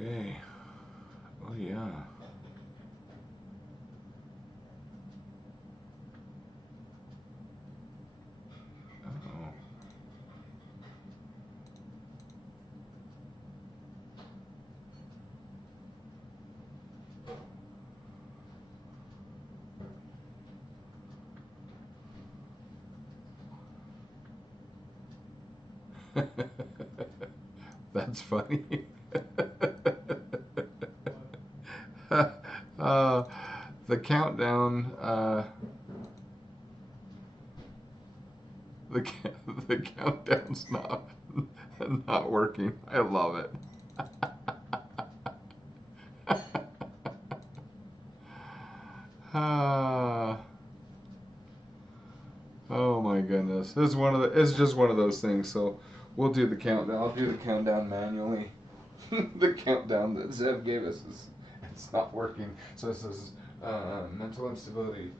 Okay. Oh, yeah. Oh. That's funny. uh, the countdown. The the countdown's not working. I love it. Ah, oh my goodness. It's just one of those things. So we'll do the countdown. I'll do the countdown manually. The countdown that Zev gave us it's not working. So it says mental instability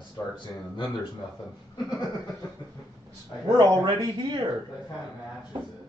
starts in, and then there's nothing. We're already here. That kind of matches it.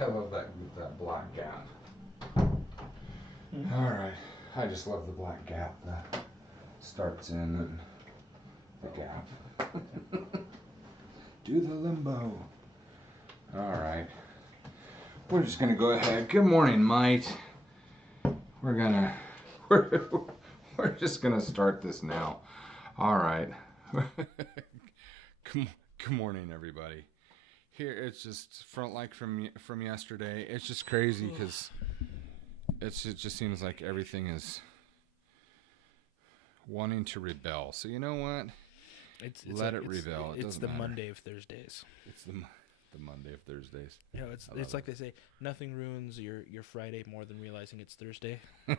I love that black gap. All right, I just love the black gap that starts in and the gap. Do the limbo. All right, we're just gonna go ahead. Good morning, mate. We're we're just gonna start this now. All right. Good morning, everybody. Here it's just from yesterday. It's just crazy because it just seems like everything is wanting to rebel. So you know what? Let it rebel. It's the matter. Monday of Thursdays. It's the Monday of Thursdays. You know, it's like they say, nothing ruins your Friday more than realizing it's Thursday. There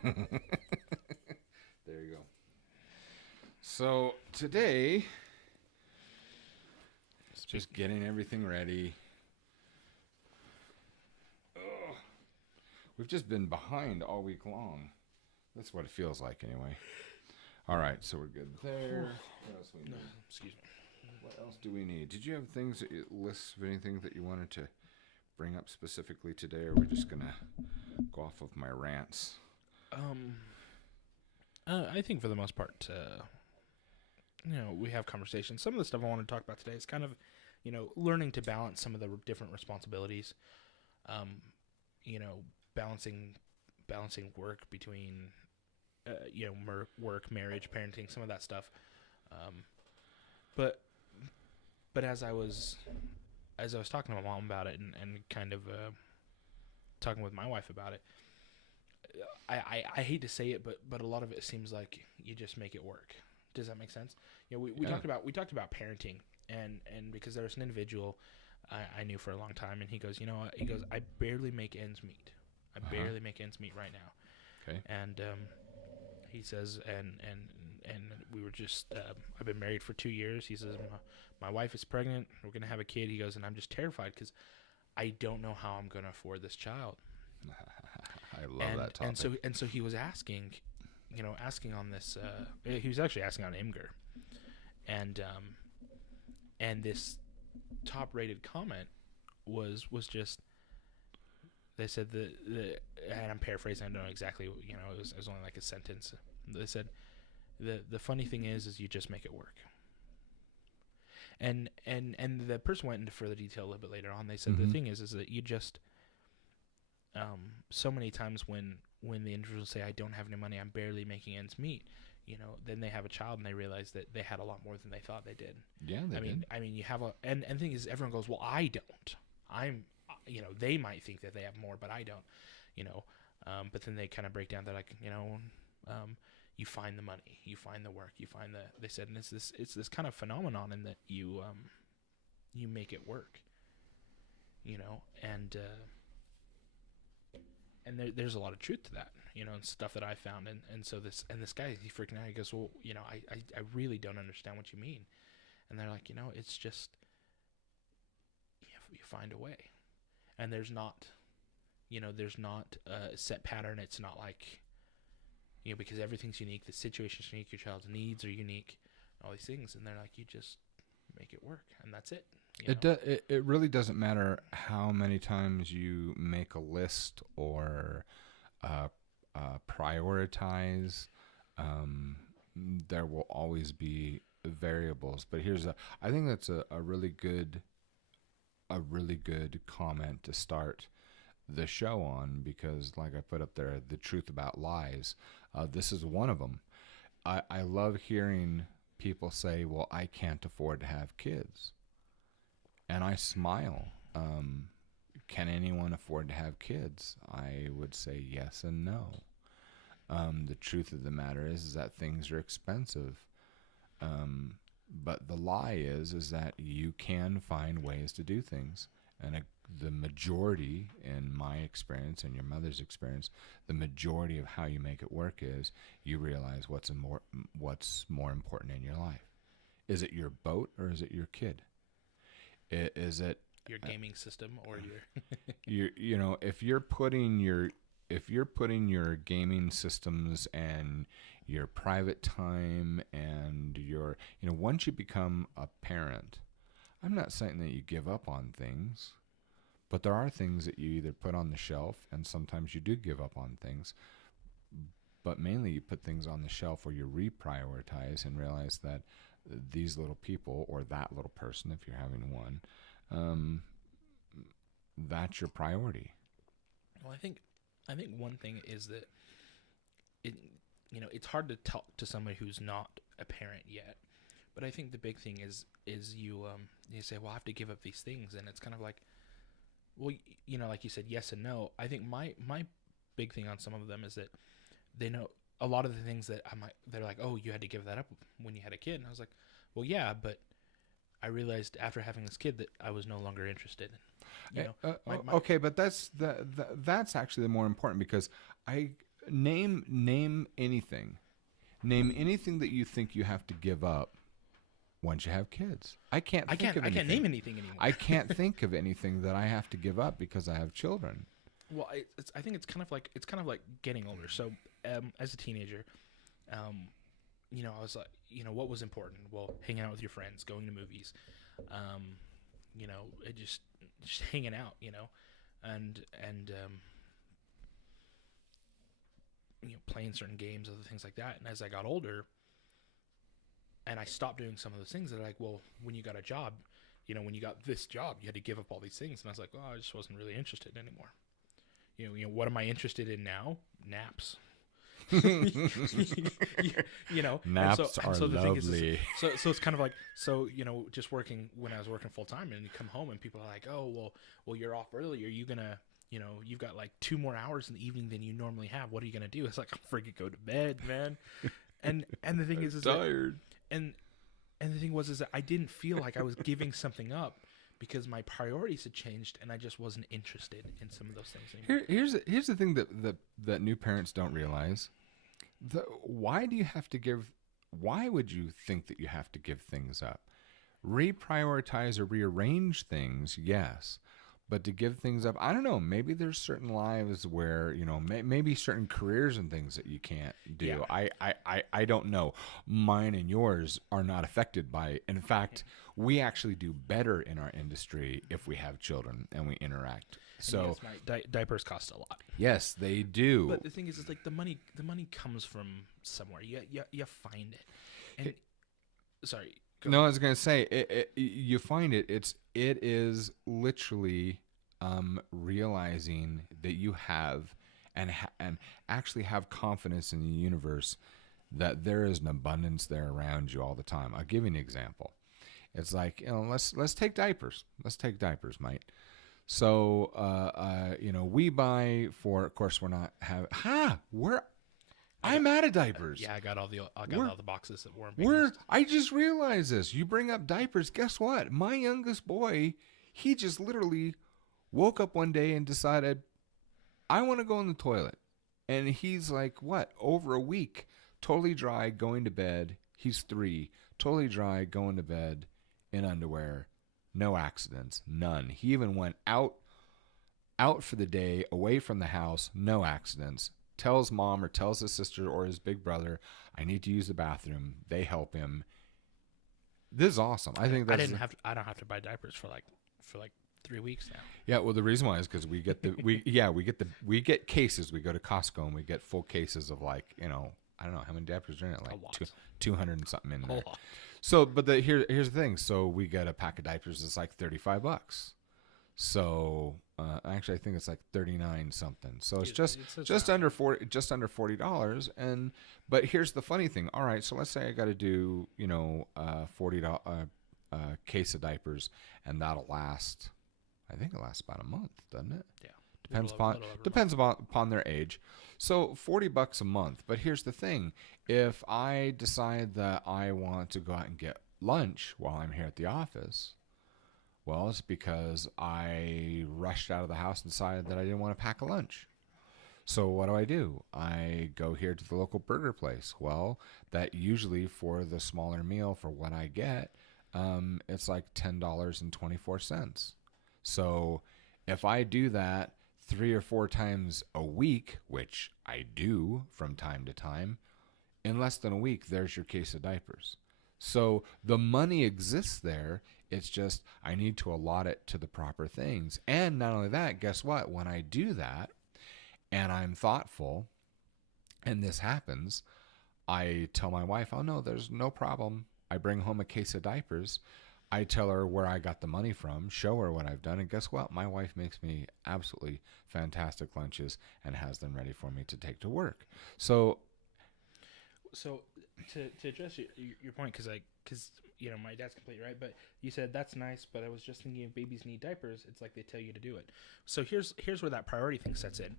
you go. So today, just getting everything ready. Ugh. We've just been behind all week long. That's what it feels like anyway. All right, so we're good there. What else we need? No, excuse me. What else do we need? Did you have lists of anything that you wanted to bring up specifically today, or are we just gonna go off of my rants? I think for the most part, we have conversations. Some of the stuff I want to talk about today is kind of, learning to balance some of the different responsibilities. Um, you know, balancing work between, work, marriage, parenting, some of that stuff. Um, but but as I was talking to my mom about it, and kind of talking with my wife about it, I hate to say it, but a lot of it seems like you just make it work. Does that make sense? We Yeah. talked about parenting, and because there was an individual I knew for a long time, and he goes, you know what? He goes, I barely make ends meet. I barely make ends meet right now. Okay. And he says, and we were just, I've been married for 2 years. He says, my wife is pregnant. We're gonna have a kid. He goes, and I'm just terrified because I don't know how I'm gonna afford this child. I love that topic. And so he was asking, asking on this. He was actually asking on Imgur, and this top-rated comment was just, they said and I'm paraphrasing. I don't know exactly. It was only like a sentence. They said the funny thing is you just make it work. And the person went into further detail a little bit later on. They said the thing is that you just, so many times when the individuals say, I don't have any money, I'm barely making ends meet, then they have a child and they realize that they had a lot more than they thought they did. Yeah, they did. I mean, you have and the thing is, everyone goes, well, I don't. They might think that they have more, but I don't, but then they kind of break down. They're like, you find the money, you find the work, they said, and it's this kind of phenomenon in that you make it work, and there's a lot of truth to that, and stuff that I found. And so this guy, he freaking out. He goes, well, I really don't understand what you mean. And they're like, it's just, you find a way. And there's not a set pattern. It's not like, because everything's unique. The situation's unique. Your child's needs are unique. All these things. And they're like, you just make it work. And that's it. It really doesn't matter how many times you make a list or prioritize. There will always be variables. But I think that's a really good comment to start the show on, because like I put up there, the truth about lies. This is one of them. I love hearing people say, well, I can't afford to have kids. And I smile. Can anyone afford to have kids? I would say yes and no. The truth of the matter is that things are expensive. But the lie is that you can find ways to do things. And the majority, in my experience and your mother's experience, the majority of how you make it work is you realize what's more important in your life. Is it your boat or is it your kid? Is it your gaming system or your if you're putting your gaming systems and your private time and your once you become a parent, I'm not saying that you give up on things, but there are things that you either put on the shelf, and sometimes you do give up on things, but mainly you put things on the shelf where you reprioritize and realize that these little people, or that little person if you're having one, that's your priority. Well, I think one thing is that it's hard to talk to somebody who's not a parent yet, but I think the big thing is you say, well, I have to give up these things, and it's kind of like, well, like you said, yes and no. I think my big thing on some of them is that they know a lot of the things that they're like, oh, you had to give that up when you had a kid. And I was like, well, yeah, but I realized after having this kid that I was no longer interested. Okay, but that's actually the more important, because I name anything that you think you have to give up once you have kids. I can't name anything anymore. I can't think of anything that I have to give up because I have children. Well, I think it's kind of like getting older. So, as a teenager, I was like, what was important? Well, hanging out with your friends, going to movies, just hanging out, and playing certain games, other things like that. And as I got older, and I stopped doing some of those things, they're like, well, when you got a job, when you got this job, you had to give up all these things. And I was like, I just wasn't really interested anymore. What am I interested in now? Naps. Naps are the lovely. Thing is, so it's kind of like, just working when I was working full time, and you come home and people are like, oh, well, you're off early. Are you gonna, you've got like 2 more hours in the evening than you normally have. What are you gonna do? It's like, I'm freaking go to bed, man. And the thing is tired. And the thing was that I didn't feel like I was giving something up because my priorities had changed and I just wasn't interested in some of those things anymore. Here's the thing that new parents don't realize. Why would you think that you have to give things up? Reprioritize or rearrange things, yes. But to give things up, I don't know. Maybe there's certain lives where, maybe certain careers and things that you can't do. Yeah. I don't know. Mine and yours are not affected by it. In fact, we actually do better in our industry if we have children and we interact. So yes, diapers cost a lot. Yes, they do. But the thing is like the money comes from somewhere. You find it. And sorry. No, I was going to say, you find it. It is literally realizing that you have and actually have confidence in the universe that there is an abundance there around you all the time. I'll give you an example. It's like, let's take diapers. Let's take diapers, mate. So, we buy for, of course, we're not having, I'm out of diapers. Yeah, I got all the boxes that weren't being used. I just realized this. You bring up diapers. Guess what? My youngest boy, he just literally woke up one day and decided, I want to go in the toilet. And he's like, over a week, totally dry, going to bed. He's 3, totally dry, going to bed in underwear. No accidents, none. He even went out for the day, away from the house, no accidents. Tells mom or tells his sister or his big brother, I need to use the bathroom. They help him. This is awesome. I think that's I don't have to buy diapers for like 3 weeks now. Yeah, well the reason why is because we get we get cases. We go to Costco and we get full cases of I don't know how many diapers are in it, like 200 and something in there. So, but here's the thing. So we get a pack of diapers that's like $35. So actually, I think it's like 39 something. So it's just under $40. But here's the funny thing. All right, so let's say I got to do $40 case of diapers, and that'll last. I think it lasts about a month, doesn't it? Yeah. Depends upon their age. So $40 a month. But here's the thing: if I decide that I want to go out and get lunch while I'm here at the office. Well, it's because I rushed out of the house and decided that I didn't want to pack a lunch. So what do? I go here to the local burger place. Well, that usually for the smaller meal for what I get, it's like $10.24. So if I do that 3 or 4 times a week, which I do from time to time, in less than a week, there's your case of diapers. So the money exists there. It's just I need to allot it to the proper things. And not only that, guess what? When I do that and I'm thoughtful and this happens, I tell my wife, oh, no, there's no problem. I bring home a case of diapers. I tell her where I got the money from, show her what I've done. And guess what? My wife makes me absolutely fantastic lunches and has them ready for me to take to work. So to address your point, because my dad's completely right, but you said that's nice, but I was just thinking if babies need diapers, it's like they tell you to do it. So here's where that priority thing sets in.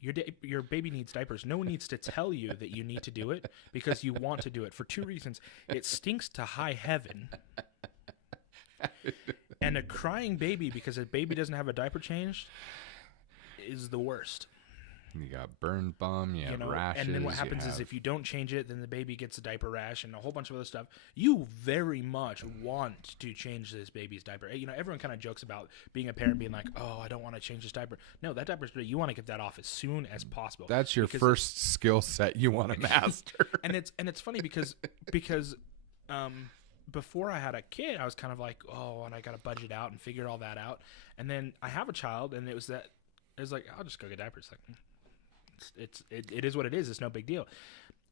Your baby needs diapers. No one needs to tell you that you need to do it because you want to do it for 2 reasons. It stinks to high heaven. And a crying baby because a baby doesn't have a diaper changed is the worst. You got burn bum, you have rashes. And then what happens is if you don't change it, then the baby gets a diaper rash and a whole bunch of other stuff. You very much want to change this baby's diaper. Everyone kind of jokes about being a parent being like, oh, I don't want to change this diaper. No, that diaper's great. You want to get that off as soon as possible. That's your first skill set you want to master. and it's funny because before I had a kid, I was kind of like, oh, and I got to budget out and figure all that out. And then I have a child, and it was like, I'll just go get diapers. Like, it is what it is. It's no big deal.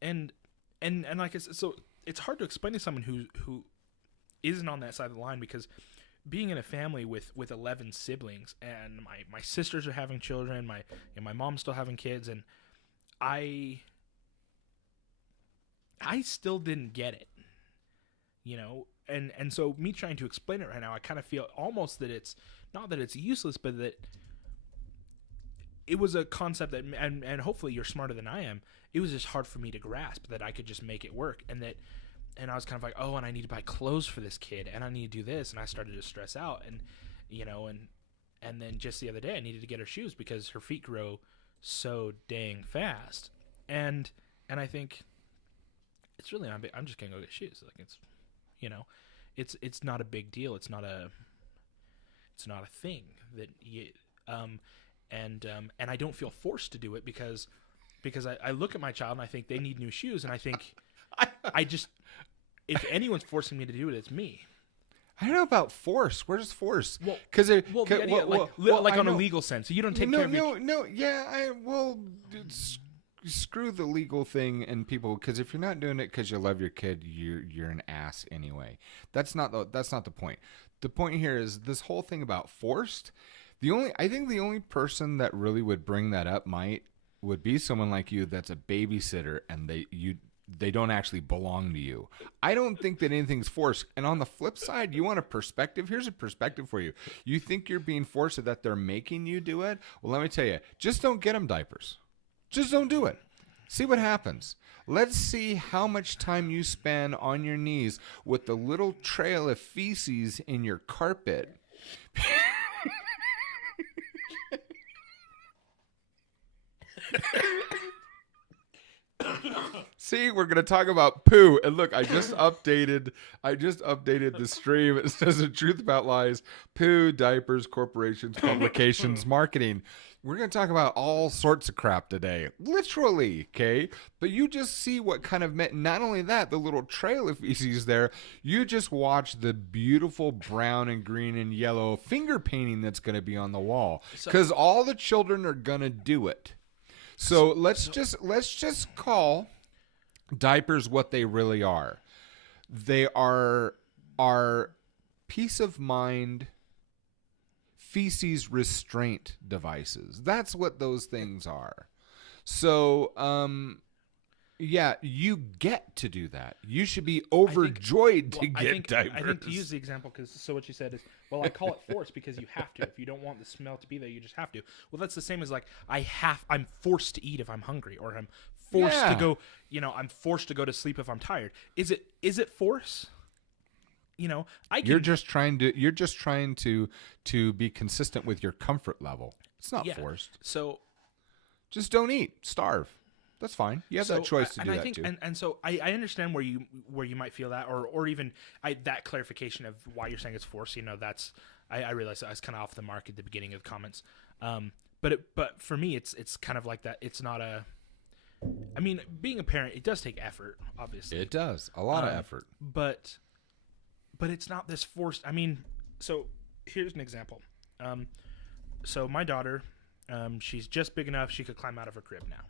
And like so it's hard to explain to someone who isn't on that side of the line, because being in a family with 11 siblings, and my sisters are having children, my mom's still having kids, and I still didn't get it, you know, and so me trying to explain it right now, I kind of feel almost that it's not that it's useless, but that it was a concept that, and hopefully you're smarter than I am, it was just hard for me to grasp that I could just make it work, and I was kind of like, oh, and I need to buy clothes for this kid, and I need to do this, and I started to stress out, and you know, and then just the other day I needed to get her shoes because her feet grow so dang fast, and I think it's really not big. I'm just gonna go get shoes. Like, it's, you know, it's not a big deal. It's not a thing that you, and I don't feel forced to do it because I look at my child and I think they need new shoes, and I think I just, if anyone's forcing me to do it, it's me. I don't know about force. Where's force? Well, Because like on a legal sense, so you don't take care of your... Screw the legal thing and people, because if you're not doing it because you love your kid, you're an ass anyway. That's not the point. The point here is this whole thing about forced. I think the only person that really would bring that up would be someone like you that's a babysitter and they don't actually belong to you. I don't think that anything's forced. And on the flip side, you want a perspective? Here's a perspective for you. You think you're being forced so that they're making you do it? Well, let me tell you, just don't get them diapers. Just don't do it. See what happens. Let's see how much time you spend on your knees with the little trail of feces in your carpet. See, we're going to talk about poo. And look, I just updated the stream. It says the truth about lies, poo, diapers, corporations, publications, marketing. We're going to talk about all sorts of crap today. Literally, okay? But you just see what kind of not only that, the little trail of feces there, you just watch the beautiful brown and green and yellow finger painting that's going to be on the wall. Because all the children are going to do it. So let's just call diapers what they really are. They are peace of mind feces restraint devices. That's what those things are. So, yeah, you get to do that. You should be overjoyed to get diapers. I think to use the example, because so what you said is, well, I call it force because you have to. If you don't want the smell to be there, you just have to. Well, that's the same as like I'm forced to eat if I'm hungry, or I'm forced to go. You know, I'm forced to go to sleep if I'm tired. Is it force? You know, you're just trying to be consistent with your comfort level. It's not forced. So just don't eat, starve. That's fine. You have that choice to do that too. And so I understand where you might feel that, or even that clarification of why you're saying it's forced. You know, that's I realized I was kind of off the mark at the beginning of the comments. But for me, it's kind of like that. It's not a. I mean, being a parent, it does take effort. Obviously, it does a lot of effort. But it's not this forced. I mean, so here's an example. So my daughter, she's just big enough she could climb out of her crib now.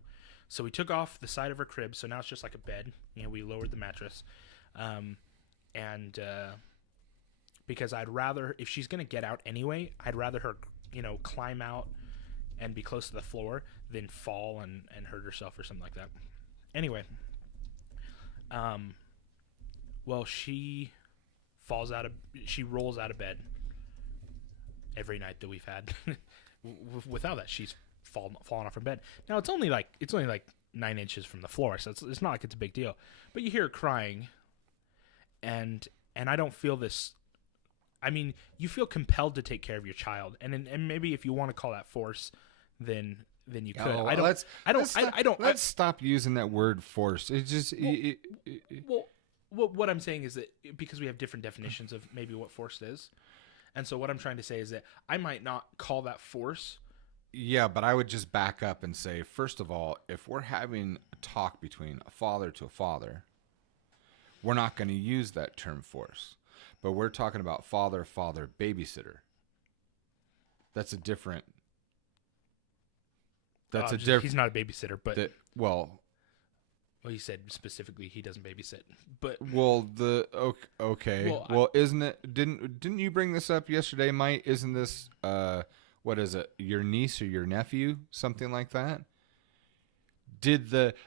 So we took off the side of her crib, so now it's just like a bed. You know, we lowered the mattress, and because I'd rather, if she's gonna get out anyway, I'd rather her, you know, climb out and be close to the floor than fall and hurt herself or something like that. Anyway, well, she rolls out of bed every night that we've had. Without that, she's fallen off her bed. Now it's only like 9 inches from the floor, so it's not like it's a big deal. But you hear her crying, and I don't feel this. I mean, you feel compelled to take care of your child, and maybe if you want to call that force, then you could. Oh, let's stop using that word force. It's just what I'm saying is that because we have different definitions of maybe what force is, and so what I'm trying to say is that I might not call that force. Yeah, but I would just back up and say, first of all, if we're having a talk between a father to a father, we're not going to use that term force. But we're talking about father, babysitter. That's a different... He's not a babysitter, but... Well, he said specifically he doesn't babysit, but Well, okay. Well, Well, isn't it? Didn't you bring this up yesterday, Mike? Isn't this what is it? Your niece or your nephew, something like that?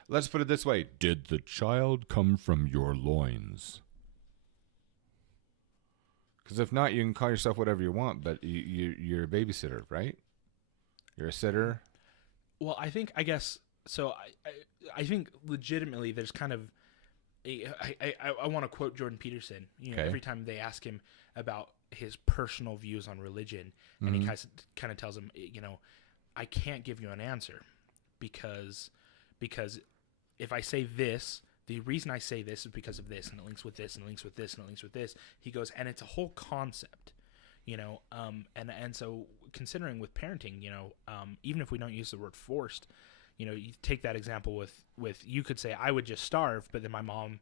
Let's put it this way: did the child come from your loins? Because if not, you can call yourself whatever you want, but you're a babysitter, right? You're a sitter. well, I guess so. I think legitimately, there's kind of I want to quote Jordan Peterson. You know, Okay. every time they ask him about his personal views on religion, and he kind of tells him, you know, I can't give you an answer because if I say this, the reason I say this is because of this, and it links with this, and it links with this, and it links with this. He goes, and it's a whole concept, you know. And so considering with parenting, you know, even if we don't use the word forced, you know, you take that example with you could say I would just starve, but then my mom,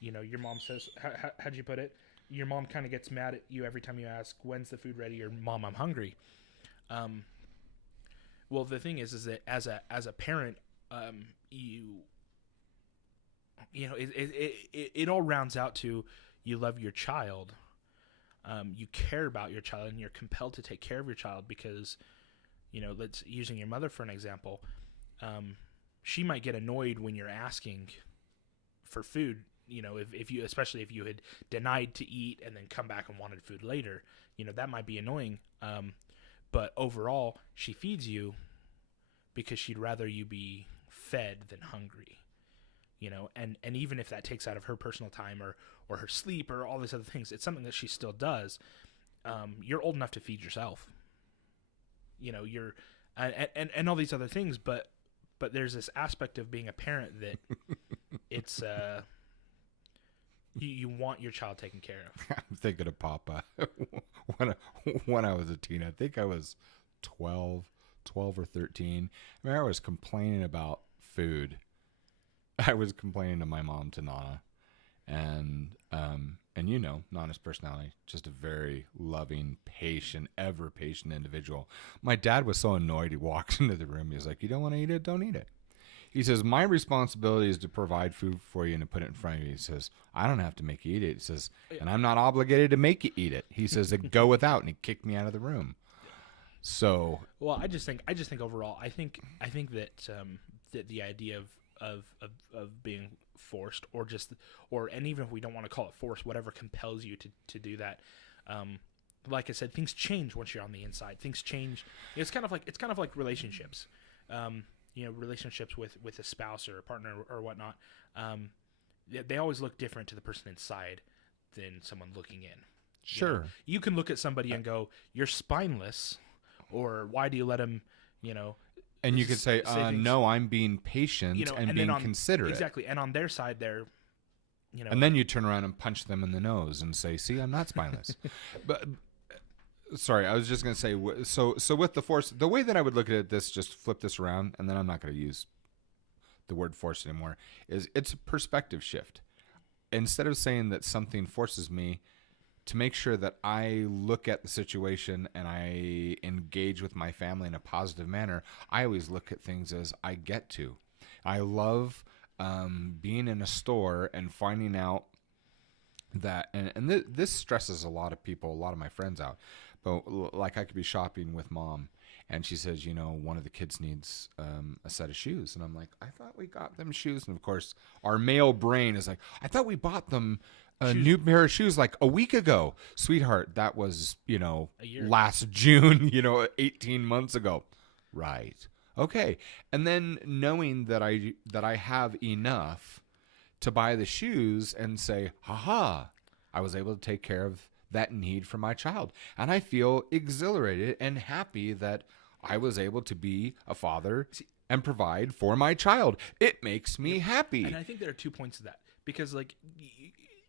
you know, your mom says, how'd you put it? Your mom kind of gets mad at you every time you ask, when's the food ready? Or mom, I'm hungry. Well, the thing is that as a parent, you know, it all rounds out to you love your child, you care about your child, and you're compelled to take care of your child because, you know, let's using your mother for an example, she might get annoyed when you're asking for food. You know, if you, especially if you had denied to eat and then come back and wanted food later, you know, that might be annoying. But overall, she feeds you because she'd rather you be fed than hungry. You know, and even if that takes out of her personal time or her sleep or all these other things, it's something that she still does. You're old enough to feed yourself. You know, you're and all these other things, but there's this aspect of being a parent that it's you want your child taken care of. I'm thinking of Papa. when I was a teen, I think I was 12 or 13. I mean, I was complaining about food. I was complaining to my mom, to Nana, and you know, Nana's personality, just a very loving, patient, ever patient individual. My dad was so annoyed. He walked into the room. He was like, "You don't want to eat it? Don't eat it." He says, "My responsibility is to provide food for you and to put it in front of you." He says, "I don't have to make you eat it." He says, "And I'm not obligated to make you eat it." He says, "Go without," and he kicked me out of the room. So, well, I just think overall, I think that that the idea of being forced and even if we don't want to call it forced, whatever compels you to do that, like I said, things change once you're on the inside. Things change. It's kind of like relationships. You know, relationships with a spouse or a partner or whatnot. They always look different to the person inside than someone looking in. sure. You know, you can look at somebody and go, "You're spineless," or "Why do you let him?" You know. And you could say, "No, I'm being patient, you know, and then being considerate." Exactly. And on their side, they're, you know. And then you turn around and punch them in the nose and say, "See, I'm not spineless." But sorry, I was just going to say, so with the force, the way that I would look at it, just flip this around, and then I'm not going to use the word force anymore, is it's a perspective shift. Instead of saying that something forces me, to make sure that I look at the situation and I engage with my family in a positive manner, I always look at things as I get to. I love being in a store and finding out that, and this stresses a lot of people, a lot of my friends out, but like I could be shopping with Mom, and she says, you know, one of the kids needs a set of shoes. And I'm like, I thought we got them shoes. And of course, our male brain is like, I thought we bought them a new pair of shoes like a week ago. Sweetheart, that was, you know, last June, you know, 18 months ago. Right. Okay. And then knowing that I have enough to buy the shoes and say, haha, I was able to take care of that need for my child. And I feel exhilarated and happy that I was able to be a father and provide for my child. It makes me happy. And I think there are 2 points to that, because like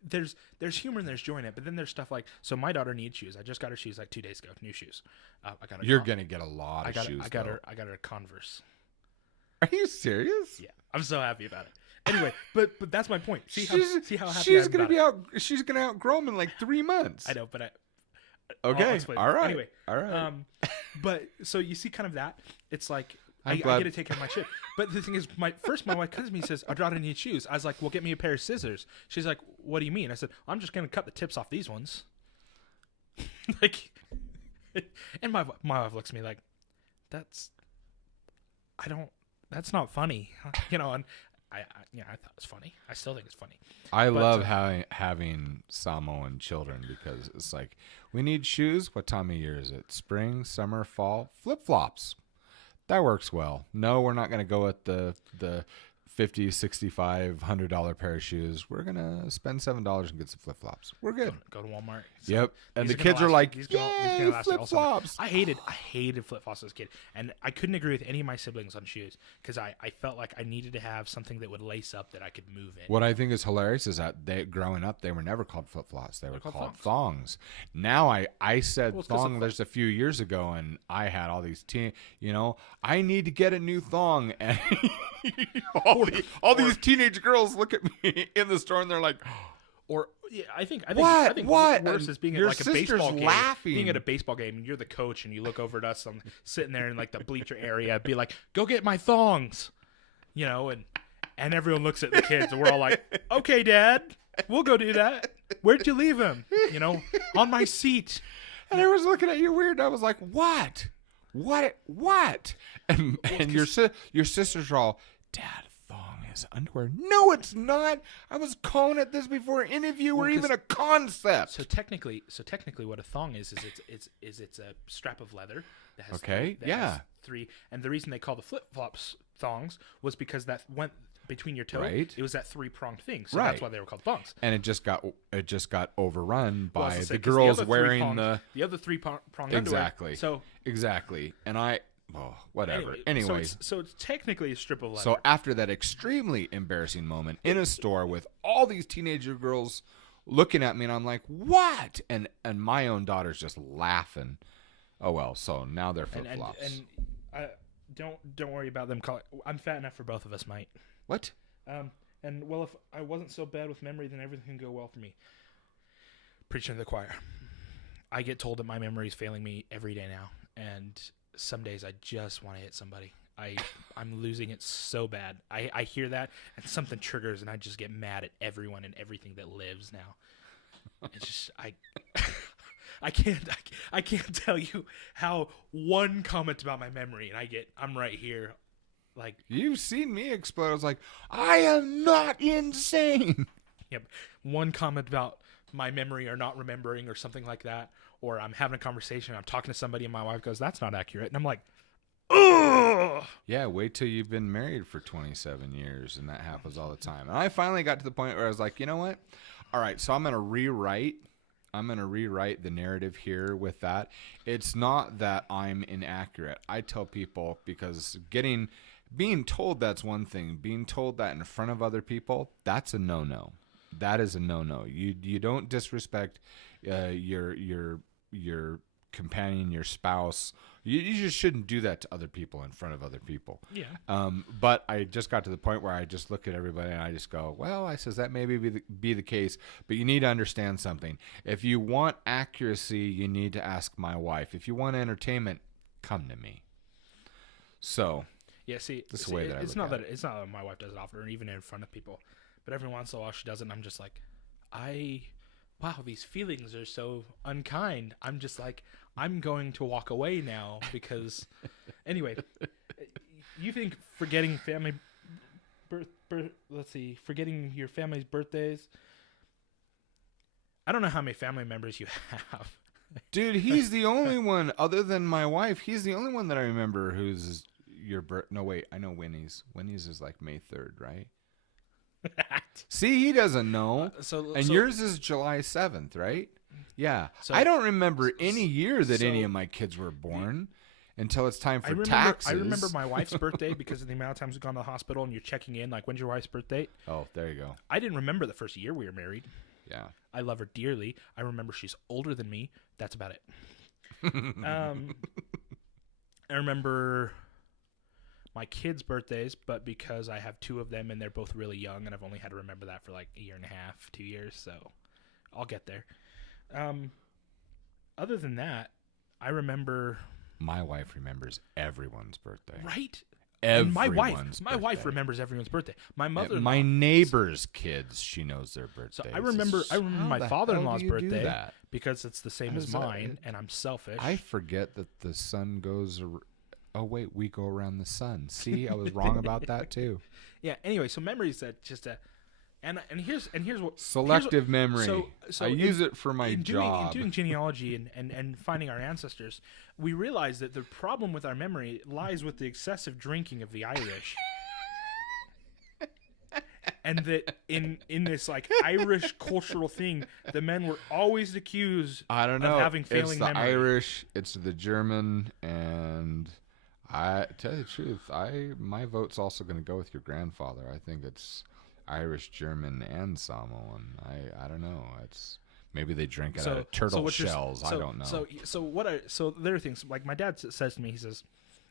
there's humor and there's joy in it, but then there's stuff like, so my daughter needs shoes. I just got her shoes like 2 days ago, new shoes. You're gonna get a lot of shoes. I got her a Converse. Are you serious? Yeah, I'm so happy about it. Anyway, but that's my point. See how happy she's I am gonna about be it. out. She's gonna outgrow him in like 3 months. I know, but okay, I'll explain. all right. Anyway, all right. But so you see, kind of that. It's like I get to take care of my shit. But the thing is, my wife comes to me and says, "Adrada needs shoes." I was like, "Well, get me a pair of scissors." She's like, "What do you mean?" I said, "I'm just gonna cut the tips off these ones." Like, and my wife looks at me like, "That's not funny," you know. And I thought it was funny. I still think it's funny. I love having Samoan children because it's like, we need shoes. What time of year is it? Spring, summer, fall? Flip-flops. That works well. No, we're not going to go with the $50, $65, $100 pair of shoes. We're going to spend $7 and get some flip-flops. We're good. Go to Walmart. Yep. And the kids are like, yay, flip-flops. I hated flip-flops as a kid. And I couldn't agree with any of my siblings on shoes because I felt like I needed to have something that would lace up that I could move in. What I think is hilarious is that growing up, they were never called flip-flops. They were called thongs. Now I said thong there's a few years ago, and I had all these I need to get a new thong. And all these teenage girls look at me in the store and they're like, I think what? Worse is being at like a baseball game. Being at a baseball game and you're the coach and you look over at us, I'm sitting there in like the bleacher area, be like, "Go get my thongs," and everyone looks at the kids and we're all like, "Okay, Dad, we'll go do that. Where'd you leave him?" On my seat. And I was looking at you weird. I was like, "What? What?" And your sisters are all, "Dad, thong is underwear." No, it's not. I was calling it this before any of you were even a concept. So technically, what a thong is it's a strap of leather that has has three. And the reason they call the flip flops thongs was because that went between your toes. Right. It was that 3-pronged thing, so that's why they were called thongs. And it just got overrun by the girls wearing the other 3-pronged exactly. underwear. So exactly, and whatever. Anyways, so it's technically a strip of leather. So after that extremely embarrassing moment in a store with all these teenager girls looking at me, and I'm like, "What?" And my own daughter's just laughing. Oh well, so now they're flip flops. And don't worry about them. I'm fat enough for both of us, mate. What? And well, if I wasn't so bad with memory, then everything can go well for me. Preaching to the choir. I get told that my memory is failing me every day now, and some days I just want to hit somebody. I'm losing it so bad. I hear that and something triggers and I just get mad at everyone and everything that lives now. It's just I can't tell you how one comment about my memory and I'm right here. Like, you've seen me explode. I was like, I am not insane. Yep. One comment about my memory or not remembering or something like that, or I'm having a conversation, I'm talking to somebody and my wife goes, "That's not accurate." And I'm like, ugh. Yeah, wait till you've been married for 27 years and that happens all the time. And I finally got to the point where I was like, you know what? All right, so I'm going to rewrite the narrative here with that. It's not that I'm inaccurate. I tell people because being told that's one thing. Being told that in front of other people, that's a no-no. That is a no-no. You don't disrespect your companion, your spouse. You just shouldn't do that to other people in front of other people. Yeah. But I just got to the point where I just look at everybody and I just go, well, I says that maybe be the case, but you need to understand something. If you want accuracy, you need to ask my wife. If you want entertainment, come to me. So. Yeah, see, this is the way that it's not that my wife does it often, or even in front of people, but every once in a while she does it, and I'm just like, wow, these feelings are so unkind. I'm just like, I'm going to walk away now because, anyway, you think forgetting forgetting your family's birthdays? I don't know how many family members you have. Dude, he's the only one other than my wife. He's the only one that I remember who's. No, wait, I know Winnie's. Winnie's is like May 3rd, right? See, he doesn't know. Yours is July 7th, right? Yeah. So, I don't remember any year that any of my kids were born until it's time for taxes. I remember my wife's birthday because of the amount of times we've gone to the hospital and you're checking in, like, when's your wife's birthday? Oh, there you go. I didn't remember the first year we were married. Yeah. I love her dearly. I remember she's older than me. That's about it. I remember my kids' birthdays, but because I have two of them and they're both really young and I've only had to remember that for like a year and a half, 2 years, so I'll get there. Other than that, I remember My wife remembers everyone's birthday. Right? Everyone's And my wife remembers everyone's birthday. My mother, my neighbor's kids, she knows their birthdays. So I remember How my the father-in-law's hell do you do birthday that? because it's the same as mine, and I'm selfish. I forget that the sun goes. Oh wait, we go around the sun. See, I was wrong about that too. Yeah. Anyway, so memories that just and here's what Selective memory. So I use it for my job. In doing genealogy and finding our ancestors, we realize that the problem with our memory lies with the excessive drinking of the Irish. And that in this like Irish cultural thing, the men were always accused I don't know. of having failing it's the memory. Irish, it's the German, and I tell you the truth, my vote's also going to go with your grandfather. I think it's Irish, German, and Samoan. I don't know. It's maybe they drink it out of turtle shells. I don't know. So there are things like my dad says to me.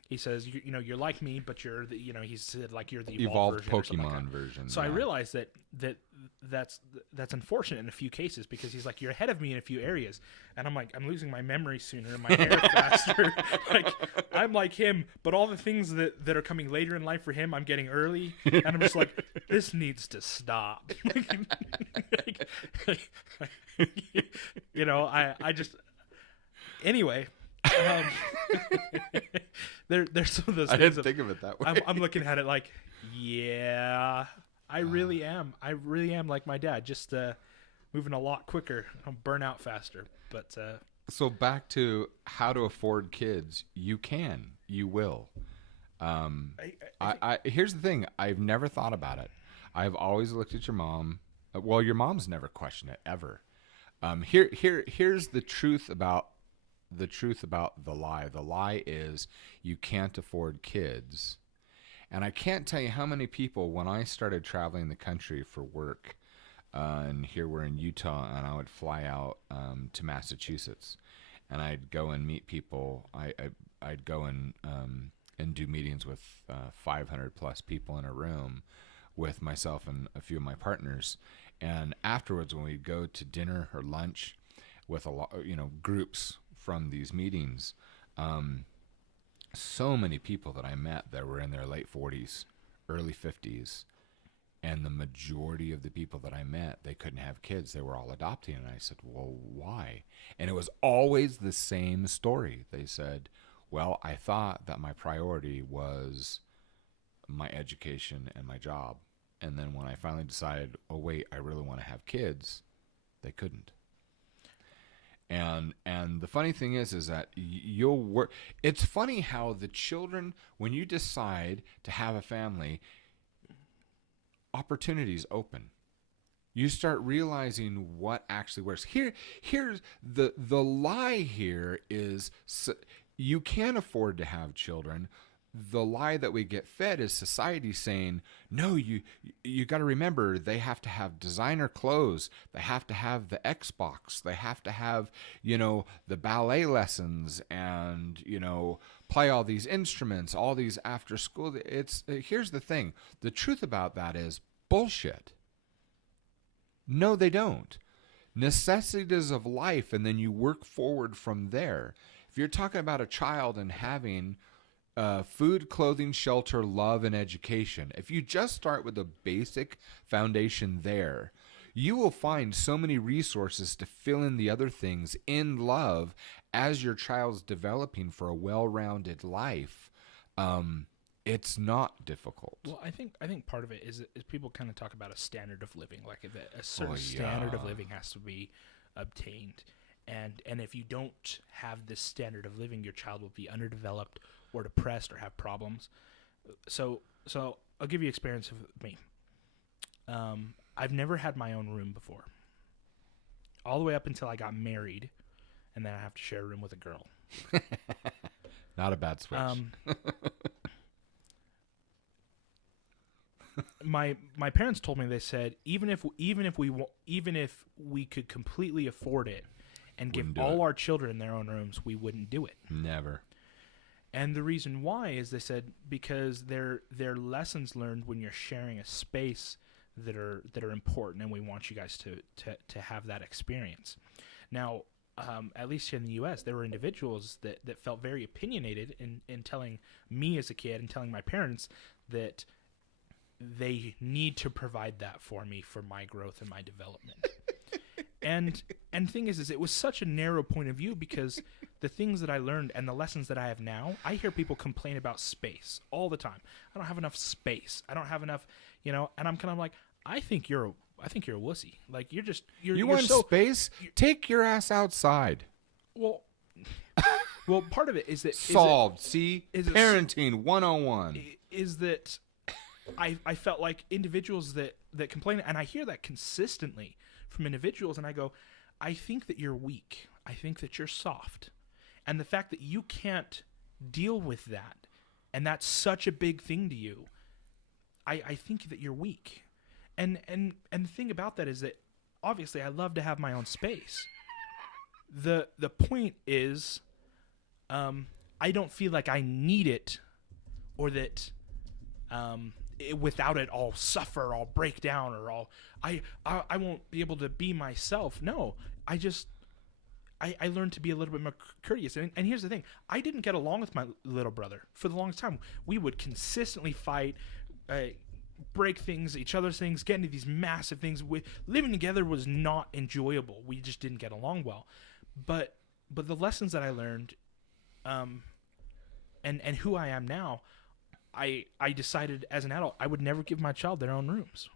He says, you know, you're like me, but you're the, you know, he said like you're the evolved version Pokemon version. So I realized that's unfortunate in a few cases because he's like, you're ahead of me in a few areas, and I'm like, I'm losing my memory sooner, my hair faster. Like I'm like him, but all the things that are coming later in life for him, I'm getting early, and I'm just like, this needs to stop. You know, I just anyway. There's some of those I things didn't think of it that way. I'm looking at it like, yeah, I really am like my dad, just moving a lot quicker. I'll burn out faster. But so back to how to afford kids. You will. Here's the thing. I've never thought about it. I've always looked at your mom. Well, your mom's never questioned it ever. Here's the truth about the lie. The lie is you can't afford kids. And I can't tell you how many people, when I started traveling the country for work, and here we're in Utah, and I would fly out to Massachusetts, and I'd go and meet people. I'd go and do meetings with 500 plus people in a room with myself and a few of my partners. And afterwards, when we'd go to dinner or lunch with a lot, groups from these meetings, so many people that I met that were in their late 40s, early 50s, and the majority of the people that I met, they couldn't have kids. They were all adopting. And I said, well, why? And it was always the same story. They said, well, I thought that my priority was my education and my job. And then when I finally decided, oh, wait, I really want to have kids, they couldn't. And the funny thing is that you'll work. It's funny how the children, when you decide to have a family, opportunities open. You start realizing what actually works. Here's the lie. Here is you can't afford to have children. The lie that we get fed is society saying, no, you got to remember, they have to have designer clothes. They have to have the Xbox. They have to have, the ballet lessons and, play all these instruments, all these after school. Here's the thing. The truth about that is bullshit. No, they don't. Necessities of life, and then you work forward from there. If you're talking about a child and having food, clothing, shelter, love, and education. If you just start with a basic foundation there, you will find so many resources to fill in the other things in love as your child's developing for a well-rounded life. It's not difficult. Well, I think part of it is people kind of talk about a standard of living, like a certain standard of living has to be obtained. And if you don't have this standard of living, your child will be underdeveloped or depressed or have problems. So I'll give you experience of me. I've never had my own room before. All the way up until I got married, and then I have to share a room with a girl. Not a bad switch. My parents told me, they said even if we could completely afford it and give all our children their own rooms, we wouldn't do it. Never. And the reason why is, they said, because they're lessons learned when you're sharing a space that are important, and we want you guys to have that experience. Now, at least here in the U.S., there were individuals that felt very opinionated in telling me as a kid and telling my parents that they need to provide that for me for my growth and my development. And the thing is it was such a narrow point of view, because the things that I learned and the lessons that I have now, I hear people complain about space all the time. I don't have enough space. I don't have enough, and I'm kind of like, I think you're a wussy. Like you're want so, space? Take your ass outside. Well, part of it is that solved. See, parenting 101 is that I felt like individuals that complain, and I hear that consistently from individuals, and I go, I think that you're weak. I think that you're soft. And the fact that you can't deal with that, and that's such a big thing to you, I think that you're weak. And the thing about that is that obviously I love to have my own space. The point is, I don't feel like I need it, or that without it I'll suffer, I'll break down, or I won't be able to be myself. No, I learned to be a little bit more courteous. And here's the thing. I didn't get along with my little brother for the longest time. We would consistently fight, break things, each other's things, get into these massive things. Living together was not enjoyable. We just didn't get along well. But the lessons that I learned, and who I am now, I decided as an adult I would never give my child their own rooms,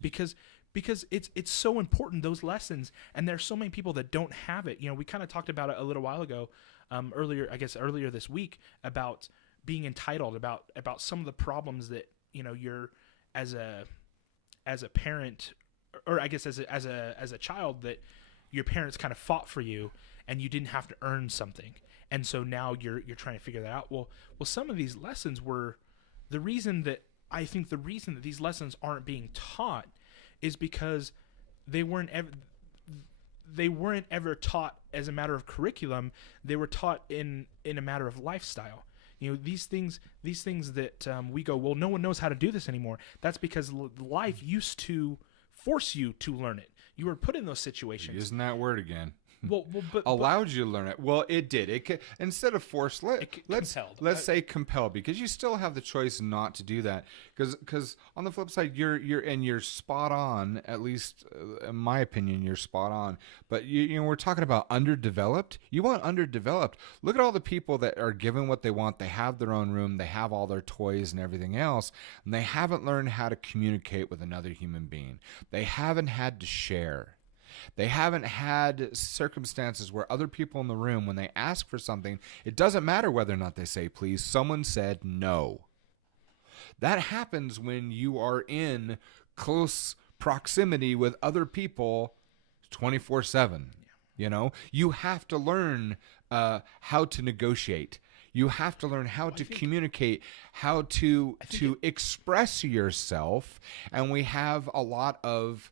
because it's so important, those lessons, and there's so many people that don't have it. We kind of talked about it a little while ago, earlier this week, about being entitled, about some of the problems that you're as a parent, or I guess as a child, that your parents kind of fought for you and you didn't have to earn something. And so now you're trying to figure that out. Well, some of these lessons were the reason that these lessons aren't being taught is because they weren't ever taught as a matter of curriculum. They were taught in a matter of lifestyle. These things that we go, well, no one knows how to do this anymore. That's because life used to force you to learn it. You were put in those situations. Using that word again. But allowed you to learn it. Well, it did. Instead of forced, let's say compelled, because you still have the choice not to do that. Because on the flip side, you're spot on. At least in my opinion, you're spot on. But we're talking about underdeveloped. You want underdeveloped. Look at all the people that are given what they want. They have their own room. They have all their toys and everything else, and they haven't learned how to communicate with another human being. They haven't had to share. They haven't had circumstances where other people in the room, when they ask for something, it doesn't matter whether or not they say please, someone said no. That happens when you are in close proximity with other people 24/7. You have to learn how to negotiate. You have to learn how to communicate, how to express yourself. And we have a lot of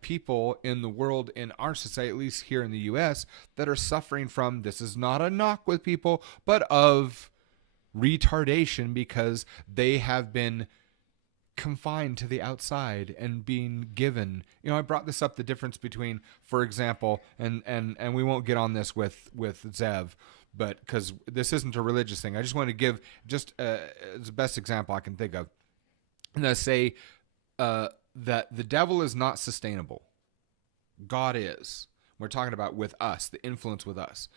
people in the world, in our society, at least here in the U.S., that are suffering from, this is not a knock with people, but of retardation, because they have been confined to the outside and being given. I brought this up, the difference between, for example, and we won't get on this with Zev, but because this isn't a religious thing, I just want to give just the best example I can think of. And I say, that the devil is not sustainable. God is. We're talking about with us, the influence with us.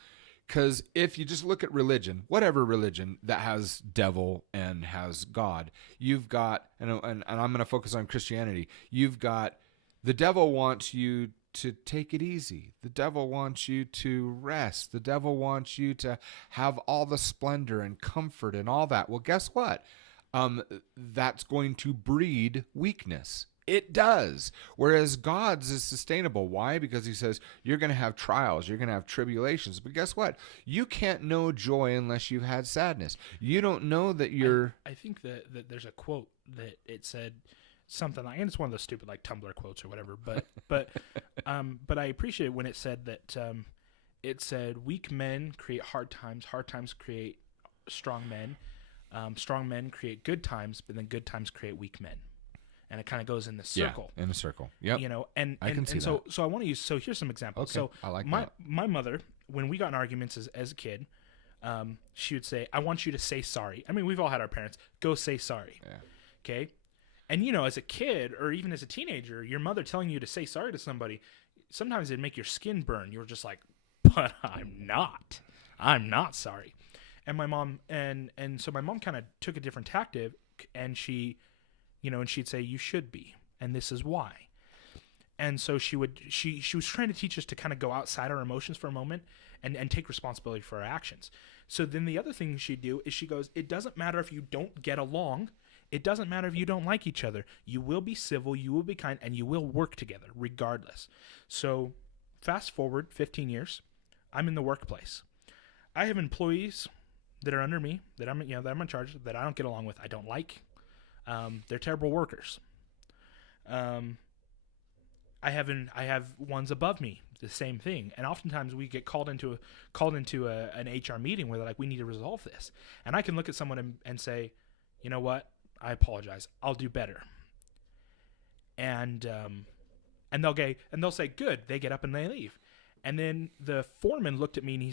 Because if you just look at religion, whatever religion that has devil and has God, you've got, and I'm going to focus on Christianity, you've got, the devil wants you to take it easy. The devil wants you to rest. The devil wants you to have all the splendor and comfort and all that. Well, guess what? That's going to breed weakness. It does. Whereas God's is sustainable. Why? Because he says you're going to have trials, you're going to have tribulations. But guess what? You can't know joy unless you've had sadness. You don't know that you're... I think that there's a quote that it said something like, and it's one of those stupid like Tumblr quotes or whatever, but I appreciate when it said that it said weak men create hard times create strong men, strong men create good times, but then good times create weak men. and it kind of goes in the Yeah, circle. in a circle. Yep. You know, and I can see so I want to use. So here's some examples. Okay, So I like my that. my mother, when we got in arguments as a kid, she would say, "I want you to say sorry." I mean, we've all had our parents go say sorry. Yeah. Okay. And, you know, as a kid or even as a teenager, your mother telling you to say sorry to somebody, sometimes it'd make your skin burn. You're just like, but I'm not sorry. And my mom, and so my mom kind of took a different tactic, and she, you know, and she'd say, you should be, and this is why. And so she was trying to teach us to kind of go outside our emotions for a moment and take responsibility for our actions. So then the other thing she'd do is she goes, it doesn't matter if you don't get along. It doesn't matter if you don't like each other. You will be civil, you will be kind, and you will work together regardless. So fast forward 15 years, I'm in the workplace. I have employees that are under me, that I'm in charge, that I don't get along with, I don't like. They're terrible workers. I have ones above me, the same thing. And oftentimes we get called into an HR meeting where they're like, we need to resolve this. And I can look at someone and say, you know what? I apologize. I'll do better. And they'll say, good. They get up and they leave. And then the foreman looked at me and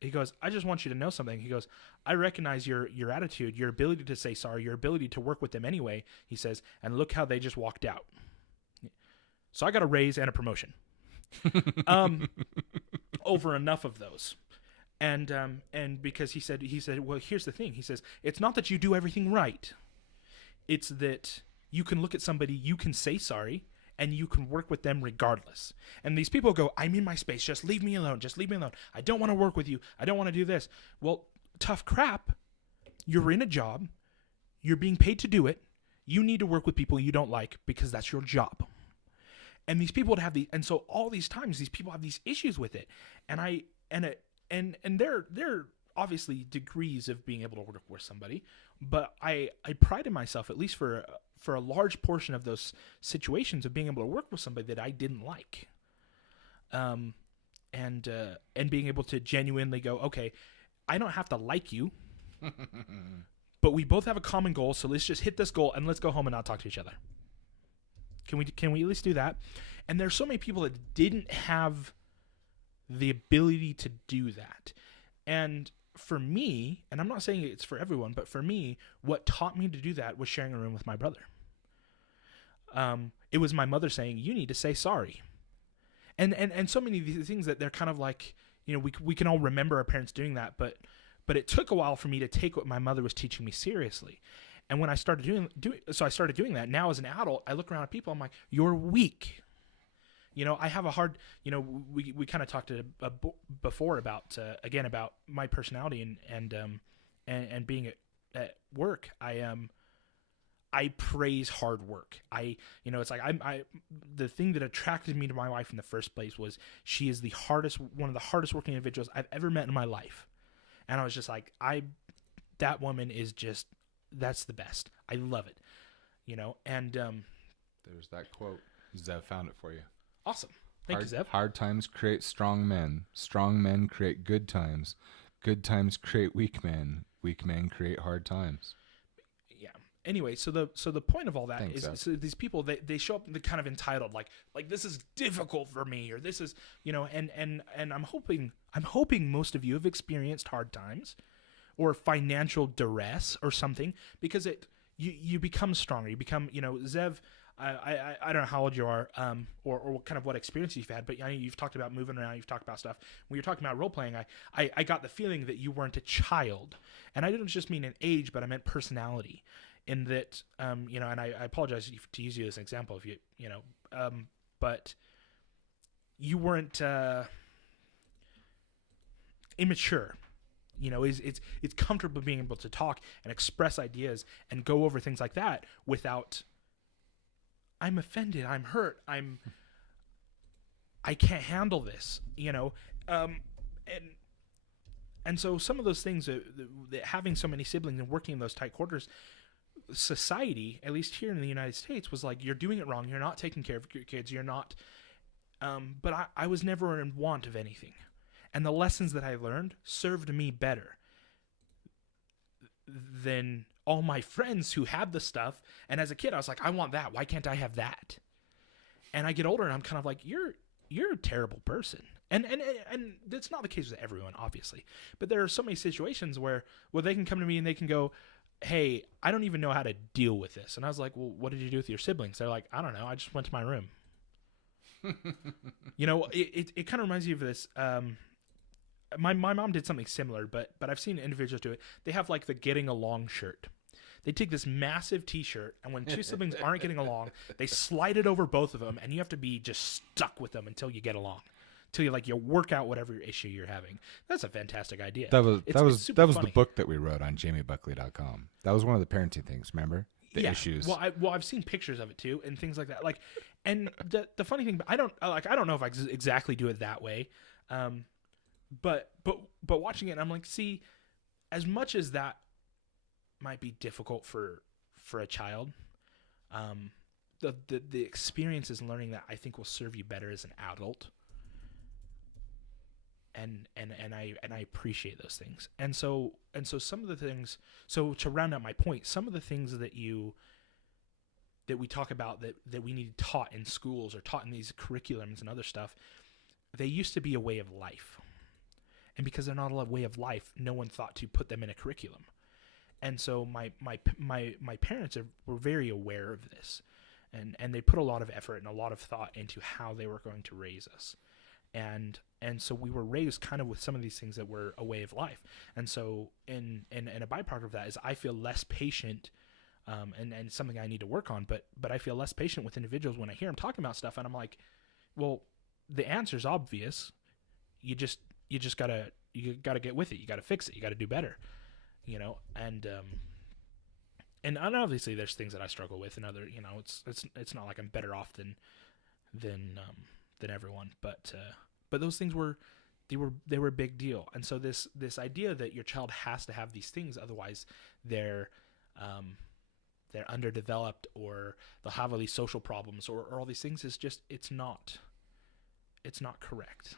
he goes, I just want you to know something. He goes, I recognize your attitude, your ability to say sorry, your ability to work with them anyway. He says, and look how they just walked out. So I got a raise and a promotion. Over enough of those. And because he said, well, here's the thing. He says, it's not that you do everything right. It's that you can look at somebody, you can say sorry, and you can work with them regardless. And these people go, I'm in my space. Just leave me alone. Just leave me alone. I don't want to work with you. I don't want to do this. Well, tough crap. You're in a job. You're being paid to do it. You need to work with people you don't like because that's your job. And these people would have and so all these times these people have these issues with it. And they're obviously degrees of being able to work with somebody, but I prided myself, at least for a large portion of those situations, of being able to work with somebody that I didn't like, and being able to genuinely go, okay, I don't have to like you, but we both have a common goal, so let's just hit this goal and let's go home and not talk to each other. Can we at least do that? And there's so many people that didn't have the ability to do that. And for me, and I'm not saying it's for everyone, but for me, what taught me to do that was sharing a room with my brother. It was my mother saying, you need to say sorry. And so many of these things that they're kind of like, you know, we can all remember our parents doing that, but it took a while for me to take what my mother was teaching me seriously. And when I started doing that, now as an adult, I look around at people, I'm like, you're weak. You know, I have a hard, you know, we kind of talked before about my personality and being at work. I praise hard work. It's like the thing that attracted me to my wife in the first place was she is one of the hardest working individuals I've ever met in my life. And I was just like, that woman is just, that's the best. I love it, you know, and, there's that quote. Zev found it for you. Awesome. Thank you, Zev. Hard times create strong men. Strong men create good times. Good times create weak men. Weak men create hard times. Yeah. Anyway, so the point of all that Thanks, is, so these people, they show up kind of entitled, like this is difficult for me, or this is, you know, and I'm hoping most of you have experienced hard times or financial duress or something, because you become stronger. You become, you know, Zev, I don't know how old you are, or kind of what experience you've had, but I mean, you've talked about moving around, you've talked about stuff. When you're talking about role playing, I got the feeling that you weren't a child, and I didn't just mean an age, but I meant personality. In that, you know, and I apologize to use you as an example, if you know, but you weren't immature. You know, it's comfortable being able to talk and express ideas and go over things like that without, I'm offended, I'm hurt, I can't handle this, you know, and so some of those things that having so many siblings and working in those tight quarters, society, at least here in the United States, was like, you're doing it wrong, you're not taking care of your kids, you're not, but I was never in want of anything, and the lessons that I learned served me better than all my friends who have the stuff. And as a kid, I was like, I want that. Why can't I have that? And I get older and I'm kind of like, you're a terrible person. And that's not the case with everyone, obviously. But there are so many situations where they can come to me and they can go, hey, I don't even know how to deal with this. And I was like, well, what did you do with your siblings? They're like, I don't know. I just went to my room. You know, it kind of reminds me of this. My mom did something similar, but I've seen individuals do it. They have like the getting along shirt. They take this massive T-shirt, and when two siblings aren't getting along, they slide it over both of them, and you have to be just stuck with them until you get along, until you work out whatever issue you're having. That's a fantastic idea. That was super the funny. book that we wrote on JaimeBuckley.com. That was one of the parenting things. Remember the issues? Well, I've seen pictures of it too, and things like that. Like, and the funny thing, I don't know if I exactly do it that way, but watching it, I'm like, see, as much as that might be difficult for a child, the experience is learning that I think will serve you better as an adult. And I appreciate those things. And so some of the things, so to round out my point, some of the things that we talk about that we need taught in schools or taught in these curriculums and other stuff, they used to be a way of life. And because they're not a way of life, no one thought to put them in a curriculum. And so my parents were very aware of this, and they put a lot of effort and a lot of thought into how they were going to raise us. And so we were raised kind of with some of these things that were a way of life. And so and a byproduct of that is I feel less patient, and something I need to work on, but I feel less patient with individuals when I hear them talking about stuff, and I'm like, well, the answer's obvious. You gotta get with it. You gotta fix it. You gotta do better. You know, and obviously there's things that I struggle with, and other, you know, it's not like I'm better off than everyone, but those things were a big deal. And so this idea that your child has to have these things, otherwise they're underdeveloped, or they'll have all these social problems, or all these things, is just, it's not correct.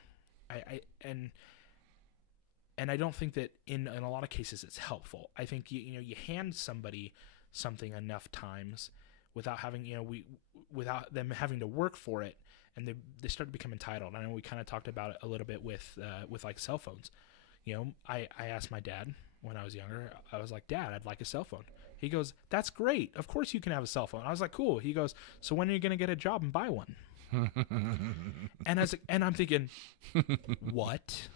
And I don't think that in a lot of cases it's helpful. I think you hand somebody something enough times without having, without them having to work for it, and they start to become entitled. I know we kind of talked about it a little bit with like cell phones. You know, I asked my dad when I was younger. I was like, Dad, I'd like a cell phone. He goes, that's great. Of course you can have a cell phone. I was like, cool. He goes, so when are you going to get a job and buy one? And I'm thinking, what?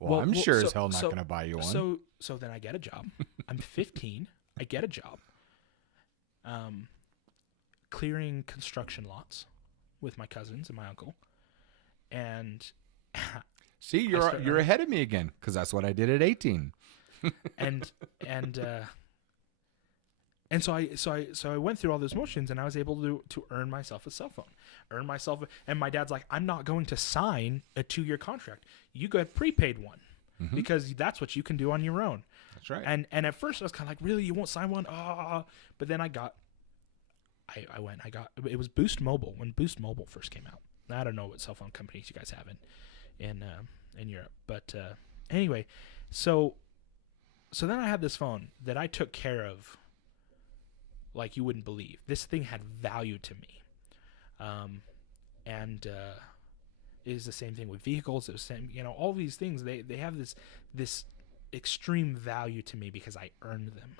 Well, I'm sure as hell not going to buy you one. So then I get a job. I'm 15. I get a job. Clearing construction lots with my cousins and my uncle. And see, you're ahead of me again, because that's what I did at 18. and so I went through all those motions, and I was able to earn myself a cell phone. And my dad's like, I'm not going to sign a 2-year contract. You get prepaid one, because that's what you can do on your own. That's right. And at first I was kind of like, really, you won't sign one? But then I got it was Boost Mobile, when Boost Mobile first came out. I don't know what cell phone companies you guys have in Europe, but anyway, so then I had this phone that I took care of like you wouldn't believe. This thing had value to me. And it is the same thing with vehicles. It was the same, all these things, they have this extreme value to me because I earned them.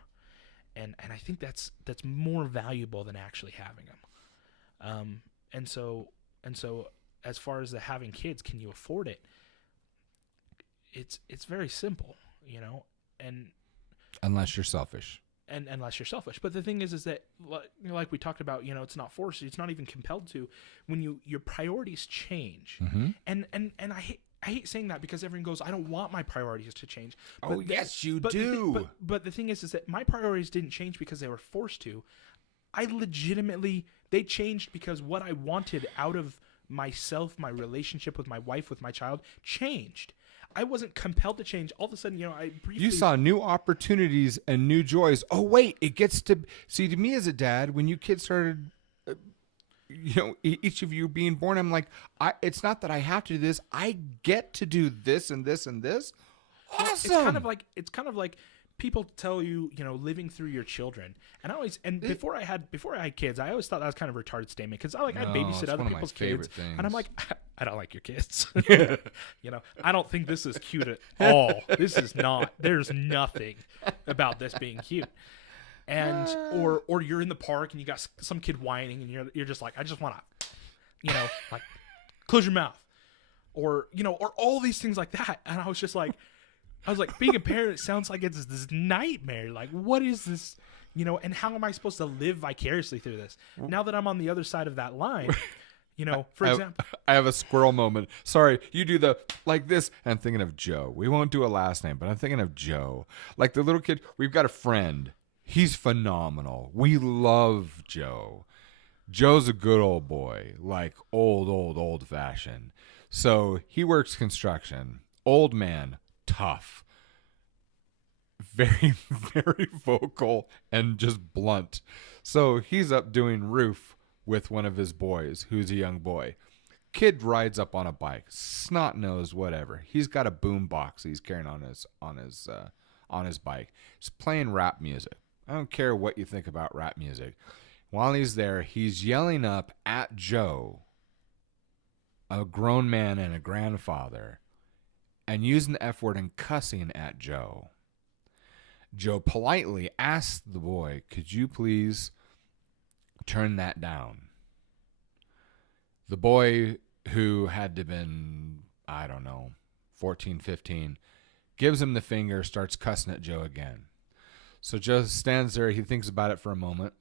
And I think that's more valuable than actually having them. And so as far as the having kids, can you afford it? It's very simple, and unless you're selfish. And unless you're selfish. But the thing is that, like we talked about, it's not forced. It's not even compelled to. When your priorities change, and I hate saying that, because everyone goes, I don't want my priorities to change. But yes, you do. But the thing is that my priorities didn't change because they were forced to. They changed because what I wanted out of myself, my relationship with my wife, with my child, changed. I wasn't compelled to change. All of a sudden, you saw new opportunities and new joys. Oh, wait, it gets to see, to me as a dad, when you kids started, each of you being born, I'm like, it's not that I have to do this. I get to do this and this and this. Awesome. It's kind of like people tell you, living through your children, and before I had kids, I always thought that was kind of a retarded statement because I babysit other people's kids, and I'm like, I don't like your kids. I don't think this is cute at all. This is not. There's nothing about this being cute. And or you're in the park and you got some kid whining and you're just like, I just want to, like, close your mouth, or all these things like that. And I was like, being a parent sounds like it's this nightmare. Like, what is this? And how am I supposed to live vicariously through this? Now that I'm on the other side of that line, for example. I have a squirrel moment. Sorry, you do the like this. And I'm thinking of Joe. We won't do a last name, but I'm thinking of Joe. Like the little kid. We've got a friend. He's phenomenal. We love Joe. Joe's a good old boy. Like old fashioned. So he works construction. Old man. Tough. Very, very vocal and just blunt. So he's up doing roof with one of his boys, who's a young boy. Kid rides up on a bike, snot nose, whatever. He's got a boom box he's carrying on his bike. He's playing rap music. I don't care what you think about rap music. While he's there, he's yelling up at Joe, a grown man and a grandfather, and using the F word and cussing at Joe. Joe politely asked the boy, could you please turn that down? The boy, who had to have been, 14, 15, gives him the finger, starts cussing at Joe again. So Joe stands there, he thinks about it for a moment,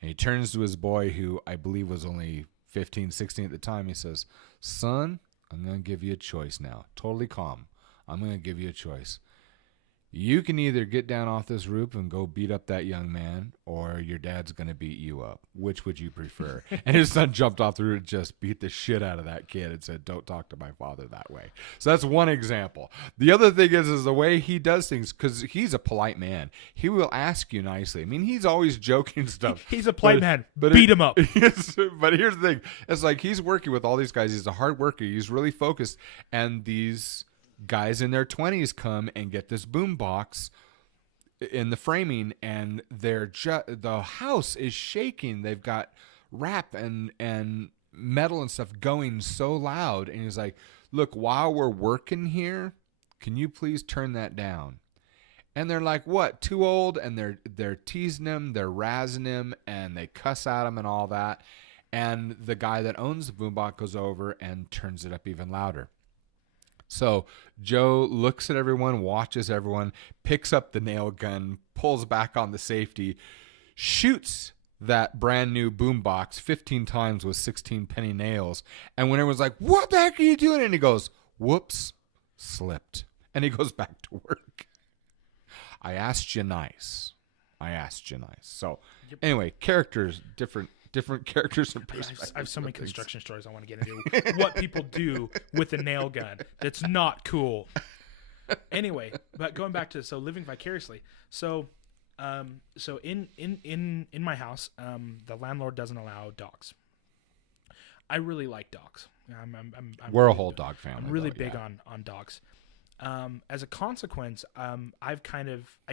and he turns to his boy, who I believe was only 15, 16 at the time. He says, son, I'm going to give you a choice now. Totally calm. I'm going to give you a choice. You can either get down off this roof and go beat up that young man, or your dad's going to beat you up. Which would you prefer? And his son jumped off the roof and just beat the shit out of that kid and said, don't talk to my father that way. So that's one example. The other thing is the way he does things, because he's a polite man. He will ask you nicely. I mean, he's always joking stuff. He's a polite man. Beat him up. But here's the thing. It's like he's working with all these guys. He's a hard worker. He's really focused. And these guys in their 20s come and get this boom box in the framing, and the house is shaking. They've got rap and metal and stuff going so loud, and he's like, look, while we're working here, can you please turn that down? And they're like, what, too old? And they're teasing him, they're razzing him, and they cuss at him and all that. And the guy that owns the boombox goes over and turns it up even louder. So Joe looks at everyone, watches everyone, picks up the nail gun, pulls back on the safety, shoots that brand new boombox 15 times with 16 penny nails. And when everyone's like, what the heck are you doing? And he goes, whoops, slipped. And he goes back to work. I asked you nice. So anyway, characters, different characters and perspectives. I have so many construction stories I want to get into. What people do with a nail gun that's not cool. Anyway, but going back to living vicariously. So in my house, the landlord doesn't allow dogs. I really like dogs. We're a whole dog family. I'm really big on dogs. As a consequence, I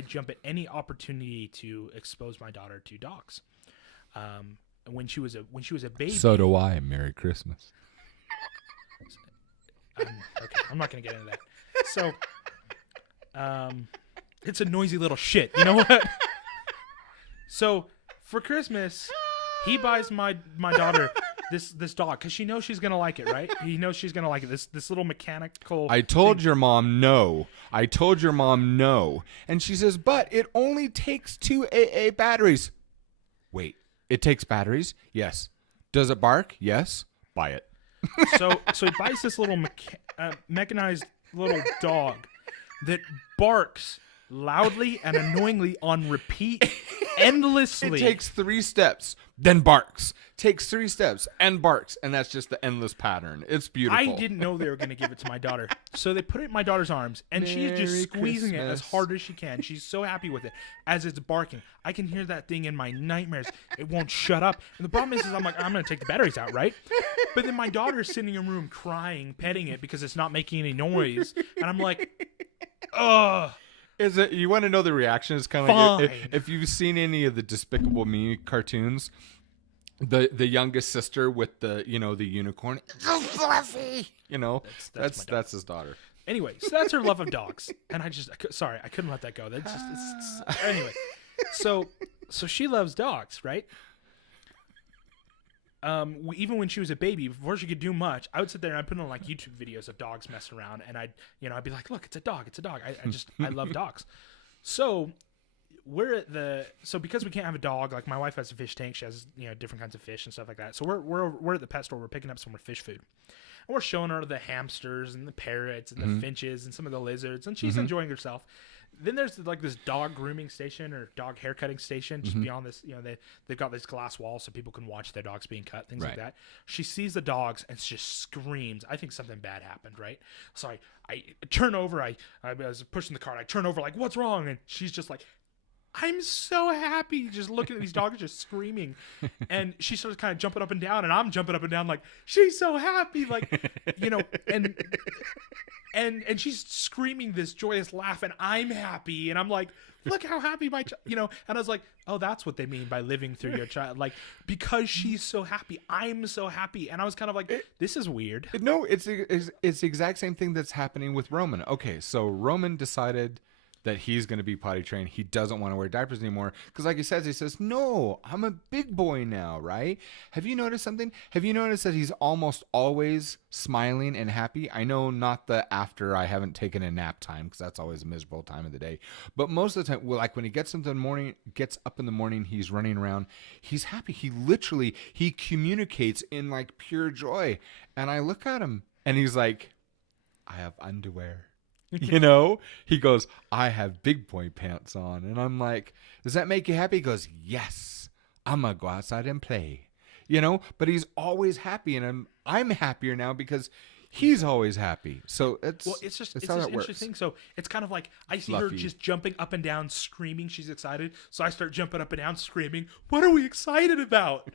jump at any opportunity to expose my daughter to dogs. When she was a baby. So do I. Merry Christmas. Okay, I'm not gonna get into that. So, it's a noisy little shit. You know what? So for Christmas, he buys my daughter this dog because she knows she's gonna like it, right? He knows she's gonna like it. This little mechanical. I told your mom no. And she says, but it only takes 2 AA batteries. Wait. It takes batteries? Yes. Does it bark? Yes. Buy it. So he buys this little mechanized little dog that barks loudly and annoyingly on repeat endlessly. It takes 3 steps, then barks. Takes 3 steps and barks, and that's just the endless pattern. It's beautiful. I didn't know they were going to give it to my daughter. So they put it in my daughter's arms, and she's just squeezing it as hard as she can. She's so happy with it as it's barking. I can hear that thing in my nightmares. It won't shut up. And the problem is I'm like, I'm going to take the batteries out, right? But then my daughter's sitting in a room crying, petting it because it's not making any noise. And I'm like, ugh. Is it? You want to know the reaction? It's kind of like Fine. if you've seen any of the Despicable Me cartoons, the youngest sister with the the unicorn. It's so fluffy. That's his daughter. Anyway, so that's her love of dogs, and I couldn't let that go. Anyway. So she loves dogs, right? Even when she was a baby, before she could do much, I would sit there and I'd put on like YouTube videos of dogs messing around, and I'd be like, look, it's a dog. I love dogs. So because we can't have a dog, like my wife has a fish tank, she has different kinds of fish and stuff like that. So we're at the pet store, we're picking up some more fish food, and we're showing her the hamsters and the parrots and the finches and some of the lizards, and she's enjoying herself. Then there's like this dog grooming station or dog haircutting station just beyond this. They've got this glass wall so people can watch their dogs being cut, things like that. She sees the dogs and just screams. I think something bad happened, right? So I turn over. I was pushing the cart. I turn over like, what's wrong? And she's just like, I'm so happy, just looking at these dogs just screaming. And she starts kind of jumping up and down, and I'm jumping up and down like, she's so happy, like, and she's screaming this joyous laugh, and I'm happy, and I'm like, look how happy my and I was like, oh, that's what they mean by living through your child, like, because she's so happy, I'm so happy. And I was kind of like, this is weird. No, it's the exact same thing that's happening with Roman. Okay, so Roman decided that he's going to be potty trained. He doesn't want to wear diapers anymore. Because like he says, no, I'm a big boy now, right? Have you noticed something? Have you noticed that he's almost always smiling and happy? I know not the after I haven't taken a nap time, because that's always a miserable time of the day. But most of the time, like when he gets up in the morning, he's running around. He's happy. He communicates in like pure joy. And I look at him and he's like, I have underwear. He goes, I have big boy pants on. And I'm like, does that make you happy? He goes, yes, I'm going to go outside and play, but he's always happy. And I'm happier now because he's always happy. So it's just interesting. So it's kind of like, I see her just jumping up and down, screaming. She's excited. So I start jumping up and down, screaming. What are we excited about?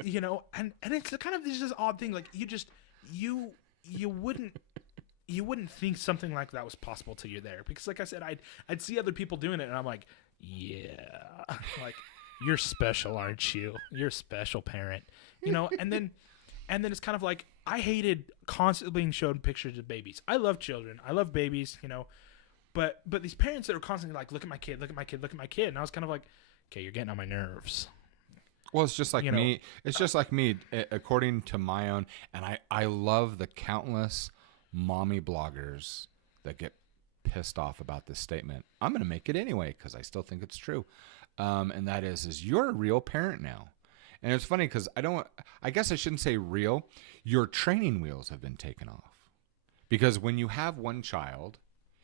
And it's kind of this odd thing. Like you wouldn't think something like that was possible till you're there, because like I said, I'd see other people doing it and I'm like, yeah, like, you're special, aren't you? You're a special parent, and then it's kind of like, I hated constantly being shown pictures of babies. I love children. I love babies, but these parents that are constantly like, look at my kid, look at my kid, look at my kid. And I was kind of like, okay, you're getting on my nerves. Well, it's just like me. It's just like me, according to my own, and I love the countless mommy bloggers that get pissed off about this statement. I'm going to make it anyway because I still think it's true. And that is you're a real parent now. And it's funny because I guess I shouldn't say real. Your training wheels have been taken off. Because when you have one child,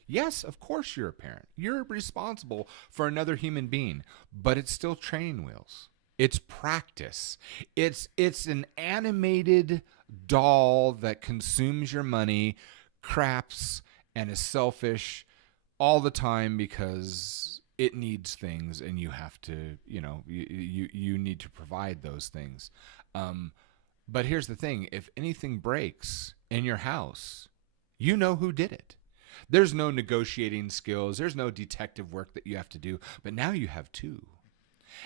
yes, of course you're a parent. You're responsible for another human being, but it's still training wheels. It's practice. It's an animated doll that consumes your money, craps, and is selfish all the time because it needs things, and you have to, you need to provide those things. But here's the thing: if anything breaks in your house, you know who did it. There's no negotiating skills. There's no detective work that you have to do. But now you have two.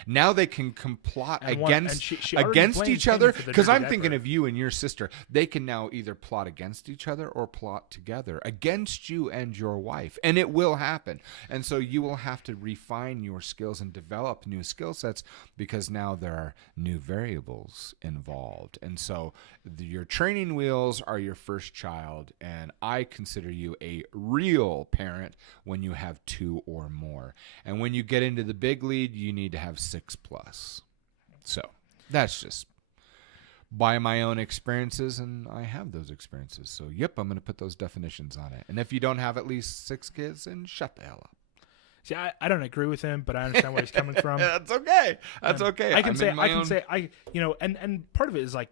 Now they can plot against each other, because I'm thinking of you and your sister. They can now either plot against each other or plot together against you and your wife, and it will happen. And so you will have to refine your skills and develop new skill sets, because now there are new variables involved. And so your training wheels are your first child, and I consider you a real parent when you have two or more. And when you get into the big league, you need to have 6+. So that's just by my own experiences, and I have those experiences. So yep, I'm going to put those definitions on it. And if you don't have at least 6 kids, then shut the hell up. See, I don't agree with him, but I understand where he's coming from. That's okay. That's okay. I can say, and part of it is like,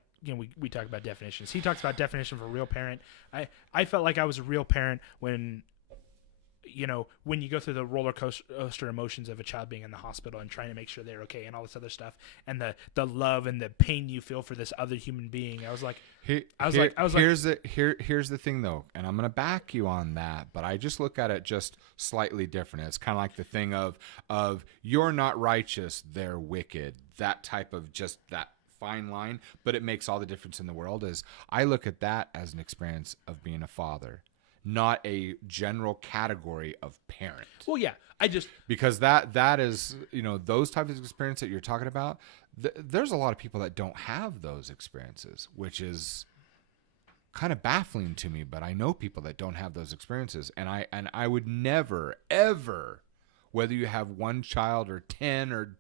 we talk about definitions. He talks about definition for a real parent. I felt like I was a real parent when, when you go through the roller coaster emotions of a child being in the hospital and trying to make sure they're okay and all this other stuff, and the love and the pain you feel for this other human being, I was like, here's the thing though, and I'm gonna back you on that, but I just look at it just slightly different. It's kind of like the thing of you're not righteous, they're wicked. That type of just that fine line, but it makes all the difference in the world. Is I look at that as an experience of being a father, not a general category of parent. Well, yeah, because that is, those types of experiences that you're talking about. There's a lot of people that don't have those experiences, which is kind of baffling to me. But I know people that don't have those experiences, and I would never ever, whether you have one child or 10 or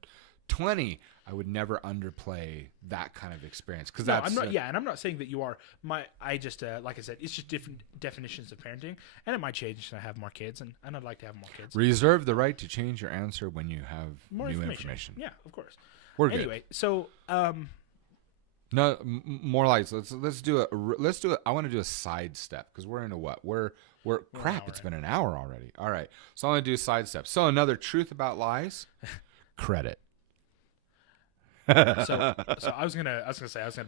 20, I would never underplay that kind of experience, because I'm not. And I'm not saying that you are. I just like I said, it's just different definitions of parenting, and it might change when I have more kids, and I'd like to have more kids. Reserve the right to change your answer when you have more new information. Yeah, of course. We're good. Anyway, so no more lights. Let's do it. I want to do a sidestep, because we're into what we're crap. It's been an hour already. All right, so I'm gonna do a sidestep. So another truth about lies: credit. so I was gonna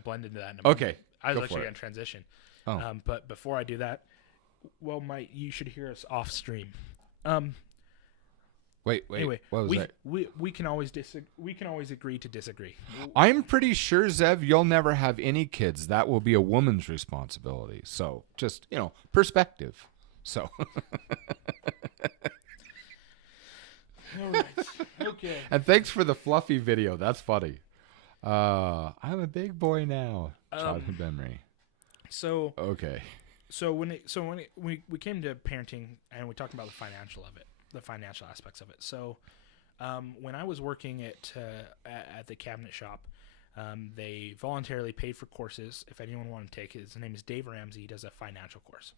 blend into that in a moment. Okay, I was actually gonna transition. But before I do that, well, you should hear us off stream. Wait. Anyway, what was that? We can always we can always agree to disagree. I'm pretty sure, Zev, you'll never have any kids. That will be a woman's responsibility. So just perspective. So. All right. Okay. And thanks for the fluffy video. That's funny. I'm a big boy now. Childhood memory. So okay. So when we came to parenting, and we talked about the financial aspects of it. So when I was working at the cabinet shop, they voluntarily paid for courses if anyone wanted to take it. His name is Dave Ramsey. He does a financial course.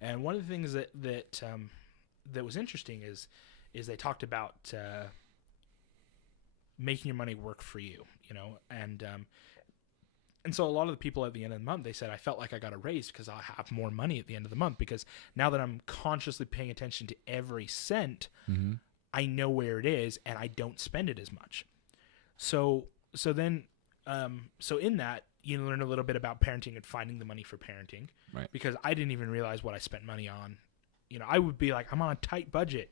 And one of the things that was interesting is they talked about making your money work for you, and so a lot of the people at the end of the month, they said, I felt like I got a raise because I'll have more money at the end of the month, because now that I'm consciously paying attention to every cent, mm-hmm. I know where it is and I don't spend it as much. So in that, you learn a little bit about parenting and finding the money for parenting, right? Because I didn't even realize what I spent money on. I would be like, I'm on a tight budget,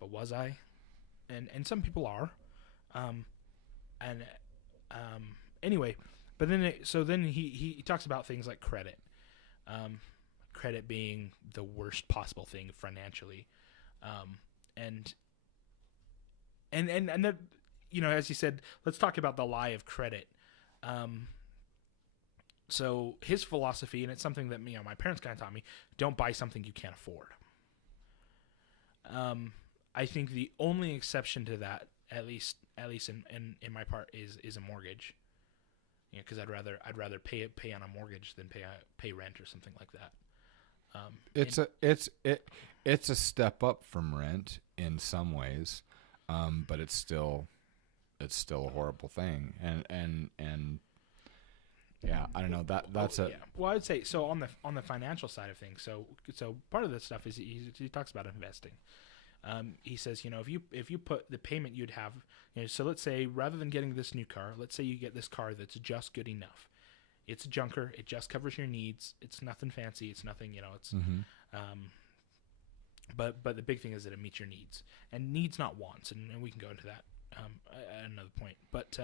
but was I? And some people are, anyway. But then he talks about things like credit, credit being the worst possible thing financially, and that, as you said, let's talk about the lie of credit. So his philosophy, and it's something that my parents kind of taught me: don't buy something you can't afford. I think the only exception to that, at least in my part, is a mortgage. Because I'd rather pay on a mortgage than pay rent or something like that. It's a step up from rent in some ways, but it's still a horrible thing. And yeah, I don't know, that's a. Yeah. Well, I would say so on the financial side of things. So part of this stuff is he talks about investing. He says, if you put the payment you'd have, so let's say rather than getting this new car, let's say you get this car that's just good enough. It's a junker. It just covers your needs. It's nothing fancy. It's nothing, it's, mm-hmm. But the big thing is that it meets your needs, and needs, not wants. And we can go into that, at another point. But,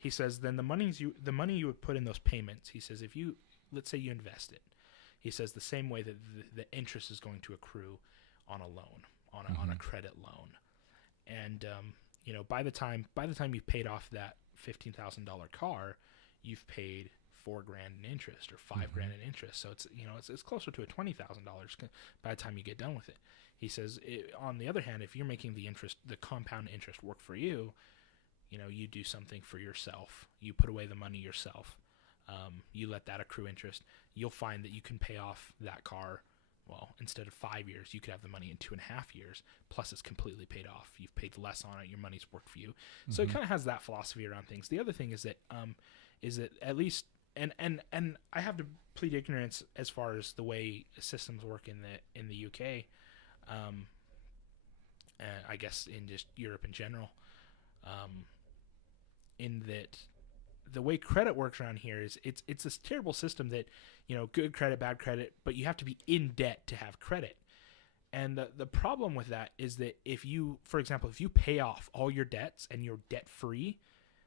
he says, then the money you would put in those payments, he says, let's say you invest it, he says the same way that the interest is going to accrue on a loan. On a credit loan, and by the time you've paid off that $15,000 car, you've paid $4,000 in interest or $5,000 in interest. So it's closer to $20,000 by the time you get done with it. He says, on the other hand, if you're making the compound interest work for you, you do something for yourself. You put away the money yourself. You let that accrue interest. You'll find that you can pay off that car. Well, instead of 5 years, you could have the money in 2.5 years. Plus, it's completely paid off. You've paid less on it. Your money's worked for you. Mm-hmm. So it kind of has that philosophy around things. The other thing is that at least, and I have to plead ignorance as far as the way systems work in the UK. and I guess in just Europe in general, in that the way credit works around here is it's this terrible system that, good credit, bad credit, but you have to be in debt to have credit. And the problem with that is that if you, for example, if you pay off all your debts and you're debt free,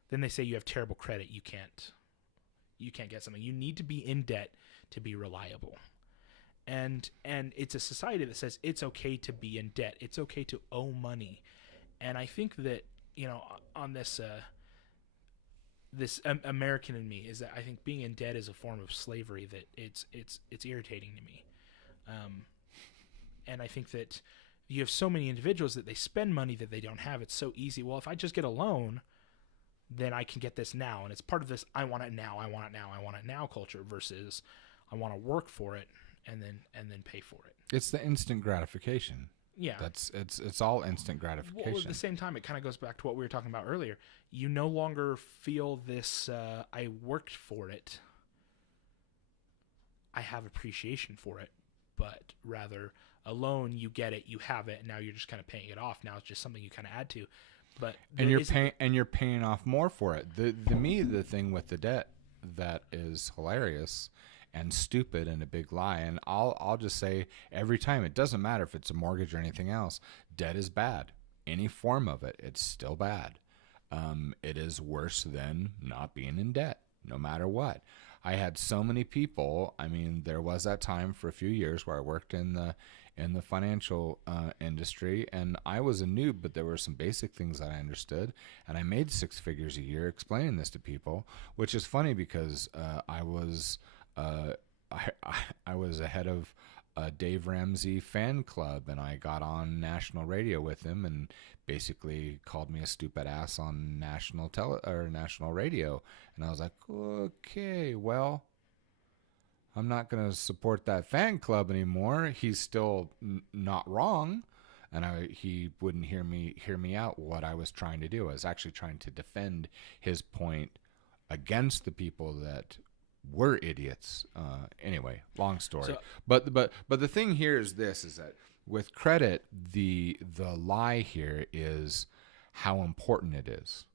then they say you have terrible credit. You can't get something. You need to be in debt to be reliable. And it's a society that says it's okay to be in debt. It's okay to owe money. And I think that, on this American in me is that I think being in debt is a form of slavery that it's irritating to me. And I think that you have so many individuals that they spend money that they don't have. It's so easy. Well, if I just get a loan, then I can get this now. And it's part of this I want it now, I want it now, I want it now culture versus I want to work for it and then pay for it. It's the instant gratification. Yeah. It's all instant gratification. Well, at the same time, it kind of goes back to what we were talking about earlier. You no longer feel this, I worked for it. I have appreciation for it, but rather a loan, you get it, you have it, and now you're just kind of paying it off. Now it's just something you kind of add to. But you're paying off more for it. The thing with the debt that is hilarious and stupid and a big lie, and I'll just say every time, it doesn't matter if it's a mortgage or anything else, debt is bad. Any form of it, it's still bad. It is worse than not being in debt, no matter what. I had so many people. I mean, there was that time for a few years where I worked in the financial industry, and I was a noob, but there were some basic things that I understood, and I made 6 figures a year explaining this to people, which is funny because I was a head of a Dave Ramsey fan club, and I got on national radio with him and basically called me a stupid ass on national radio, and I was like, okay, well, I'm not going to support that fan club anymore. He's still not wrong, and he wouldn't hear me out what I was trying to do. I was actually trying to defend his point against the people that were idiots. Anyway, long story. So, but the thing here is this: is that with credit, the lie here is how important it is,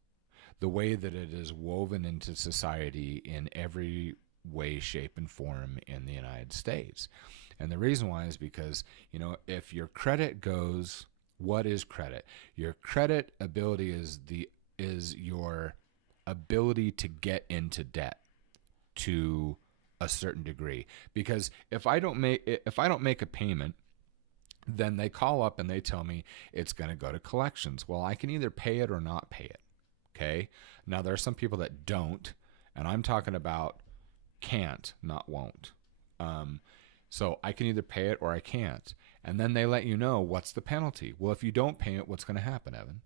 the way that it is woven into society in every way, shape, and form in the United States. And the reason why is because, if your credit goes, what is credit? Your credit ability is your ability to get into debt to a certain degree. Because if I don't make a payment, then they call up and they tell me it's going to go to collections. Well, I can either pay it or not pay it. Okay? Now there are some people that don't, and I'm talking about can't, not won't. So I can either pay it or I can't. And then they let you know what's the penalty. Well, if you don't pay it, what's going to happen, Evan?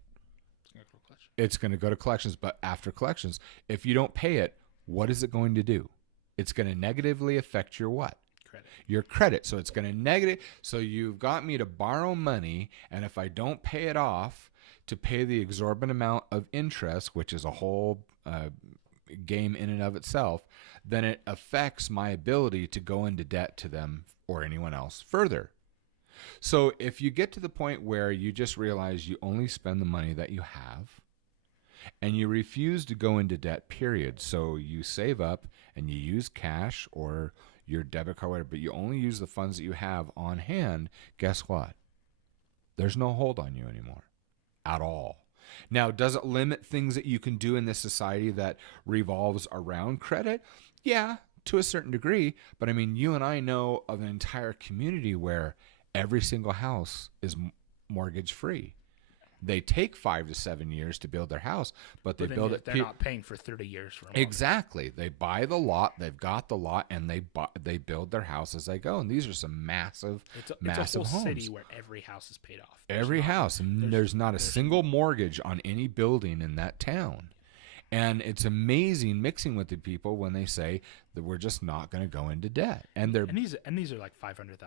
It's going to go to collections. But after collections, if you don't pay it, what is it going to do? It's going to negatively affect your what? Credit. Your credit. So it's going to negative. So you've got me to borrow money, and if I don't pay it off, to pay the exorbitant amount of interest, which is a whole game in and of itself, then it affects my ability to go into debt to them or anyone else further. So if you get to the point where you just realize you only spend the money that you have and you refuse to go into debt, period. So you save up and you use cash or your debit card, whatever, but you only use the funds that you have on hand, guess what? There's no hold on you anymore at all. Now, does it limit things that you can do in this society that revolves around credit? Yeah, to a certain degree. But I mean, you and I know of an entire community where every single house is mortgage free. They take 5 to 7 years to build their house, but they build it. They're not paying for 30 years for a month. Exactly. They buy the lot, they've got the lot, and they build their house as they go. And these are some massive it's a whole homes. City where every house is paid off. Every house, and there's not a single mortgage on any building in that town. And it's amazing mixing with the people when they say that we're just not going to go into debt. And they're and these are like $500,000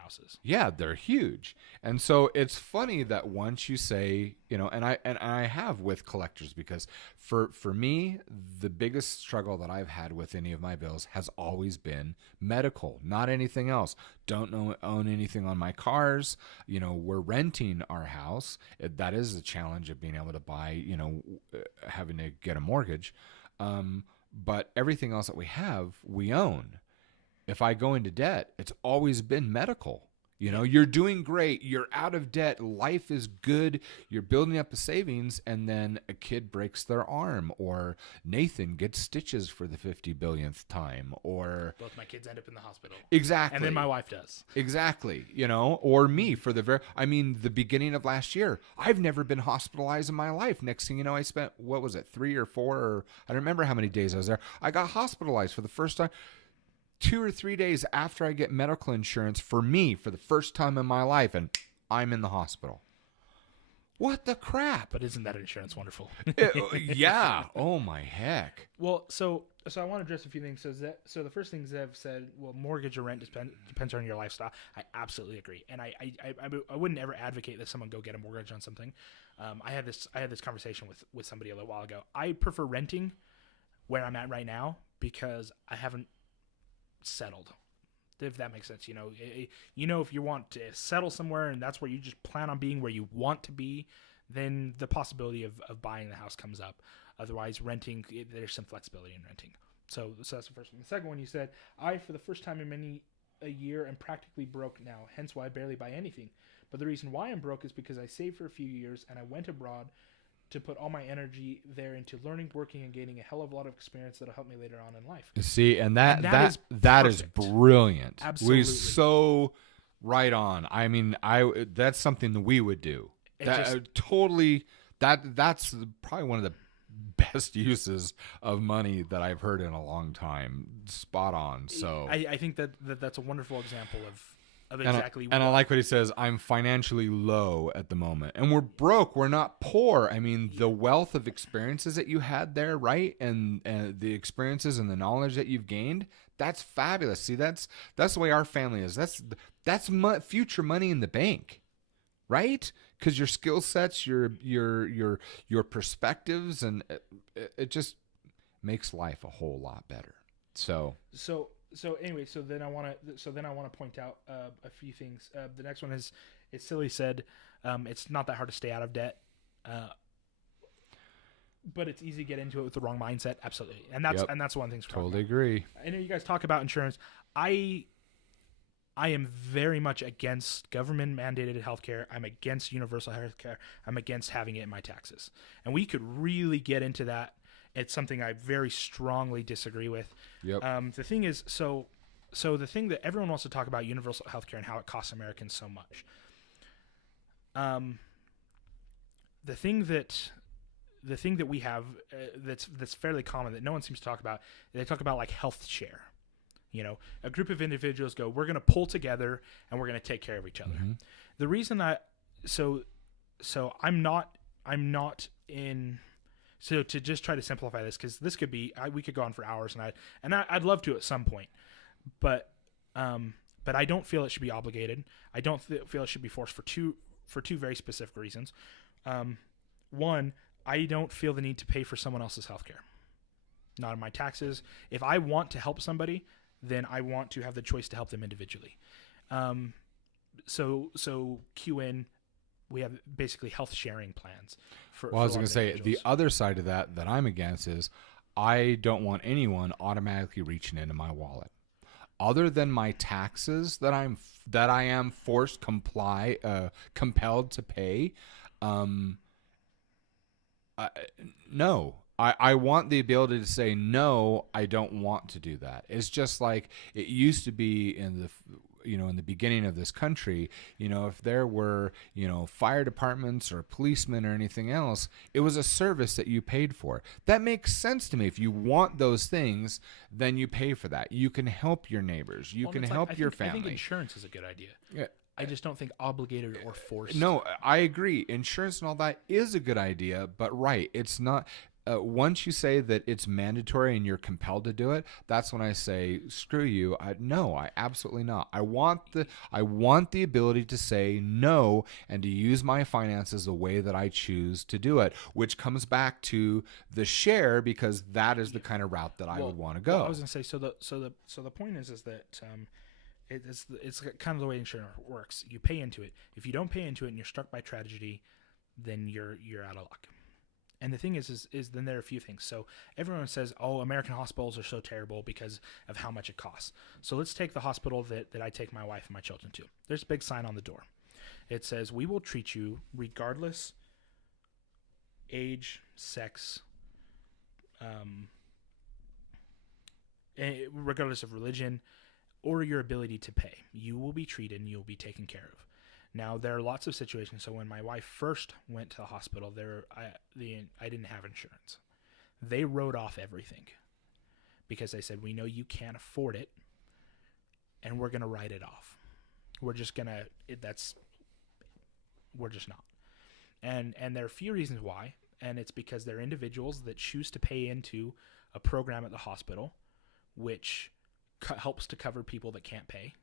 houses. yeah, they're huge. And so it's funny that once you say, and I have with collectors, because for me, the biggest struggle that I've had with any of my bills has always been medical, not anything else. Don't own anything on my cars. We're renting our house. That is the challenge of being able to buy, having to get a mortgage. But everything else that we have, we own. If I go into debt, it's always been medical. You're doing great. You're out of debt. Life is good. You're building up a savings, and then a kid breaks their arm, or Nathan gets stitches for the 50 billionth time, or both my kids end up in the hospital. Exactly. And then my wife does. Exactly. Or me for the beginning of last year. I've never been hospitalized in my life. Next thing you know, I spent, 3 or 4, or I don't remember how many days I was there. I got hospitalized for the first time. 2 or 3 days after I get medical insurance for me for the first time in my life, and I'm in the hospital. What the crap? But isn't that insurance wonderful? Yeah. Oh my heck. Well, so I want to address a few things. So the first things I've said, well, mortgage or rent depends on your lifestyle. I absolutely agree, and I wouldn't ever advocate that someone go get a mortgage on something. I had this conversation with somebody a little while ago. I prefer renting where I'm at right now because I haven't settled, if that makes sense. If you want to settle somewhere and that's where you just plan on being where you want to be, then the possibility of buying the house comes up. Otherwise, renting, there's some flexibility in renting. So that's the first one. The second one, you said, I, for the first time in a year, am practically broke now, hence why I barely buy anything. But the reason why I'm broke is because I saved for a few years and I went abroad to put all my energy there into learning, working, and gaining a hell of a lot of experience that'll help me later on in life. See, and that is brilliant. Absolutely. We're so right on. I mean, that's something that we would do. That's probably one of the best uses of money that I've heard in a long time. Spot on. So I think that's a wonderful example of exactly. And I like what he says. I'm financially low at the moment, and we're broke. We're not poor. I mean, the wealth of experiences that you had there, right? And the experiences and the knowledge that you've gained. That's fabulous. See, that's the way our family is. That's future money in the bank, right? Because your skill sets, your perspectives, and it just makes life a whole lot better. So anyway, so then I want to point out a few things. The next one is, it's silly said, it's not that hard to stay out of debt, but it's easy to get into it with the wrong mindset. Absolutely, and that's one of the things. Totally agree. I know you guys talk about insurance. I am very much against government mandated healthcare. I'm against universal healthcare. I'm against having it in my taxes, and we could really get into that. It's something I very strongly disagree with. Yep. The thing is, so the thing that everyone wants to talk about universal healthcare and how it costs Americans so much. The thing that we have that's fairly common that no one seems to talk about, they talk about like health share. A group of individuals go, we're going to pull together and we're going to take care of each other. Mm-hmm. The reason I'm not in. So to just try to simplify this, because this could be, we could go on for hours, and I'd love to at some point, but I don't feel it should be obligated. I don't feel it should be forced for two very specific reasons. One, I don't feel the need to pay for someone else's healthcare, not in my taxes. If I want to help somebody, then I want to have the choice to help them individually. So QN. We have basically health sharing plans. I was going to say, the other side of that I'm against is I don't want anyone automatically reaching into my wallet. Other than my taxes that I am compelled to pay, no. I want the ability to say, no, I don't want to do that. It's just like it used to be in the beginning of this country. If there were, fire departments or policemen or anything else, it was a service that you paid for. That makes sense to me. If you want those things, then you pay for that. You can help your neighbors. You can help your family. I think insurance is a good idea. Yeah. I just don't think obligated or forced. No, I agree. Insurance and all that is a good idea, but right, it's not. once you say that it's mandatory and you're compelled to do it, that's when I say, screw you. No, I absolutely not. I want the ability to say no and to use my finances the way that I choose to do it, which comes back to the share, because that is the kind of route that I would want to go. Well, I was gonna say, so the point is that it's kind of the way insurance works. You pay into it. If you don't pay into it and you're struck by tragedy, then you're out of luck. And the thing is then there are a few things. So everyone says, oh, American hospitals are so terrible because of how much it costs. So let's take the hospital that I take my wife and my children to. There's a big sign on the door. It says, we will treat you regardless age, sex, regardless of religion or your ability to pay. You will be treated and you'll be taken care of. Now, there are lots of situations. So when my wife first went to the hospital, I didn't have insurance. They wrote off everything because they said, we know you can't afford it, and we're going to write it off. We're just not. And there are a few reasons why, and it's because they're individuals that choose to pay into a program at the hospital, which helps to cover people that can't pay.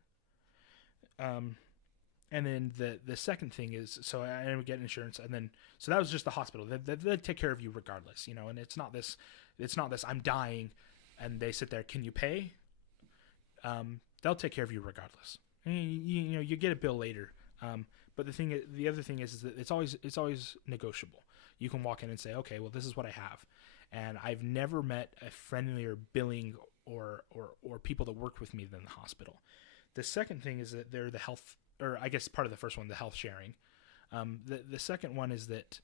And then the second thing is, so I would get insurance, and then so that was just the hospital. They take care of you regardless, and it's not this I'm dying, and they sit there, can you pay? They'll take care of you regardless. You get a bill later. But the other thing is that it's always negotiable. You can walk in and say, okay, well, this is what I have, and I've never met a friendlier billing or people that work with me than the hospital. The second thing is that they're the health. Or I guess part of the first one, the health sharing. The second one is that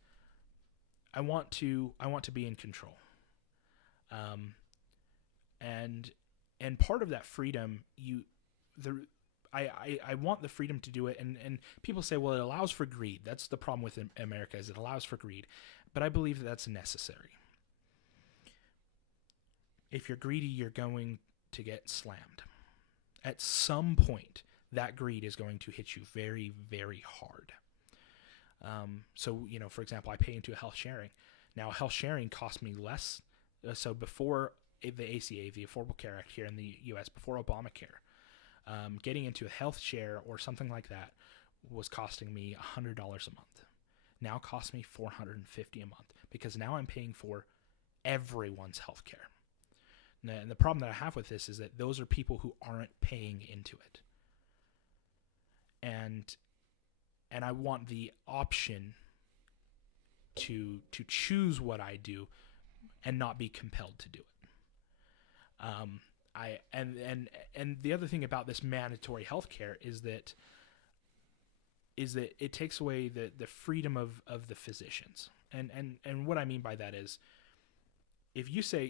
I want to be in control. And part of that freedom, I want the freedom to do it. And people say, well, it allows for greed. That's the problem with America, is it allows for greed. But I believe that that's necessary. If you're greedy, you're going to get slammed. At some point, that greed is going to hit you very, very hard. So, for example, I pay into a health sharing. Now, health sharing cost me less. So before the ACA, the Affordable Care Act here in the U.S., before Obamacare, getting into a health share or something like that was costing me $100 a month. Now costs me $450 a month, because now I'm paying for everyone's health care. And the problem that I have with this is that those are people who aren't paying into it. And I want the option to choose what I do and not be compelled to do it. And the other thing about this mandatory healthcare is that it takes away the freedom of the physicians. And what I mean by that is, if you say,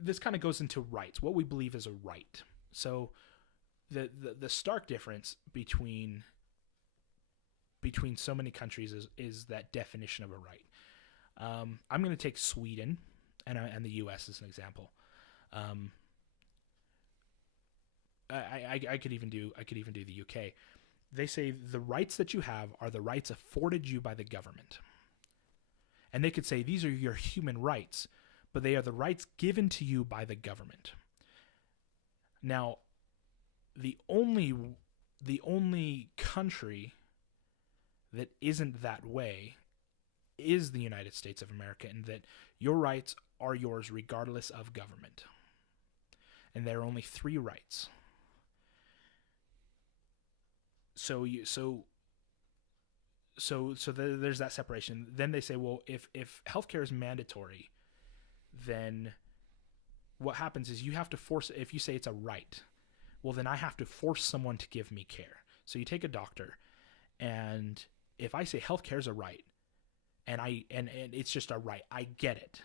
this kind of goes into rights, what we believe is a right. So the stark difference between so many countries is that definition of a right. I'm going to take Sweden and the U.S. as an example. I could even do the U.K. They say the rights that you have are the rights afforded you by the government, and they could say these are your human rights, but they are the rights given to you by the government. Now, the only country that isn't that way is the United States of America, in that your rights are yours regardless of government. And there are only 3 rights. So there's that separation. Then they say, well, if healthcare is mandatory, then what happens is you have to force, if you say it's a right, well, then I have to force someone to give me care. So you take a doctor, and if I say healthcare is a right, and it's just a right, I get it,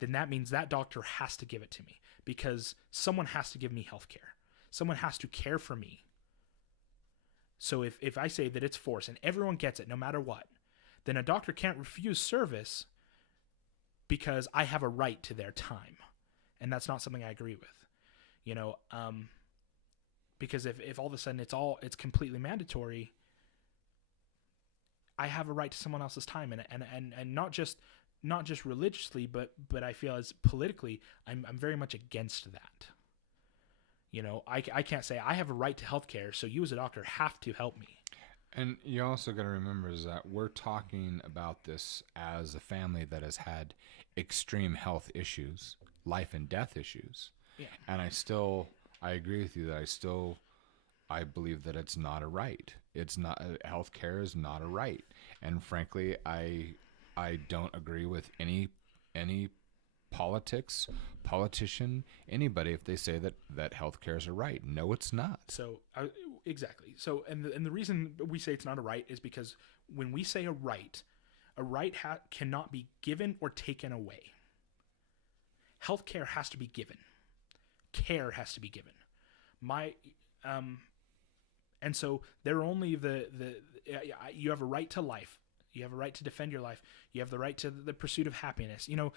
then that means that doctor has to give it to me, because someone has to give me healthcare. Someone has to care for me. So if I say that it's forced and everyone gets it no matter what, then a doctor can't refuse service because I have a right to their time. And that's not something I agree with. Because if all of a sudden it's completely mandatory, I have a right to someone else's time, and not just not just religiously, but I feel as politically, I'm very much against that. You know, I can't say I have a right to health care, so you as a doctor have to help me. And you also got to remember is that we're talking about this as a family that has had extreme health issues, life and death issues. Yeah. And I agree with you that I believe that it's not a right. It's not, health care is not a right. And frankly, I don't agree with any politician, anybody, if they say that health care is a right. No, it's not. So exactly. So and the reason we say it's not a right is because when we say a right cannot be given or taken away. Healthcare has to be given. Care has to be given. And so they're only you have a right to life. You have a right to defend your life. You have the right to the pursuit of happiness. You know,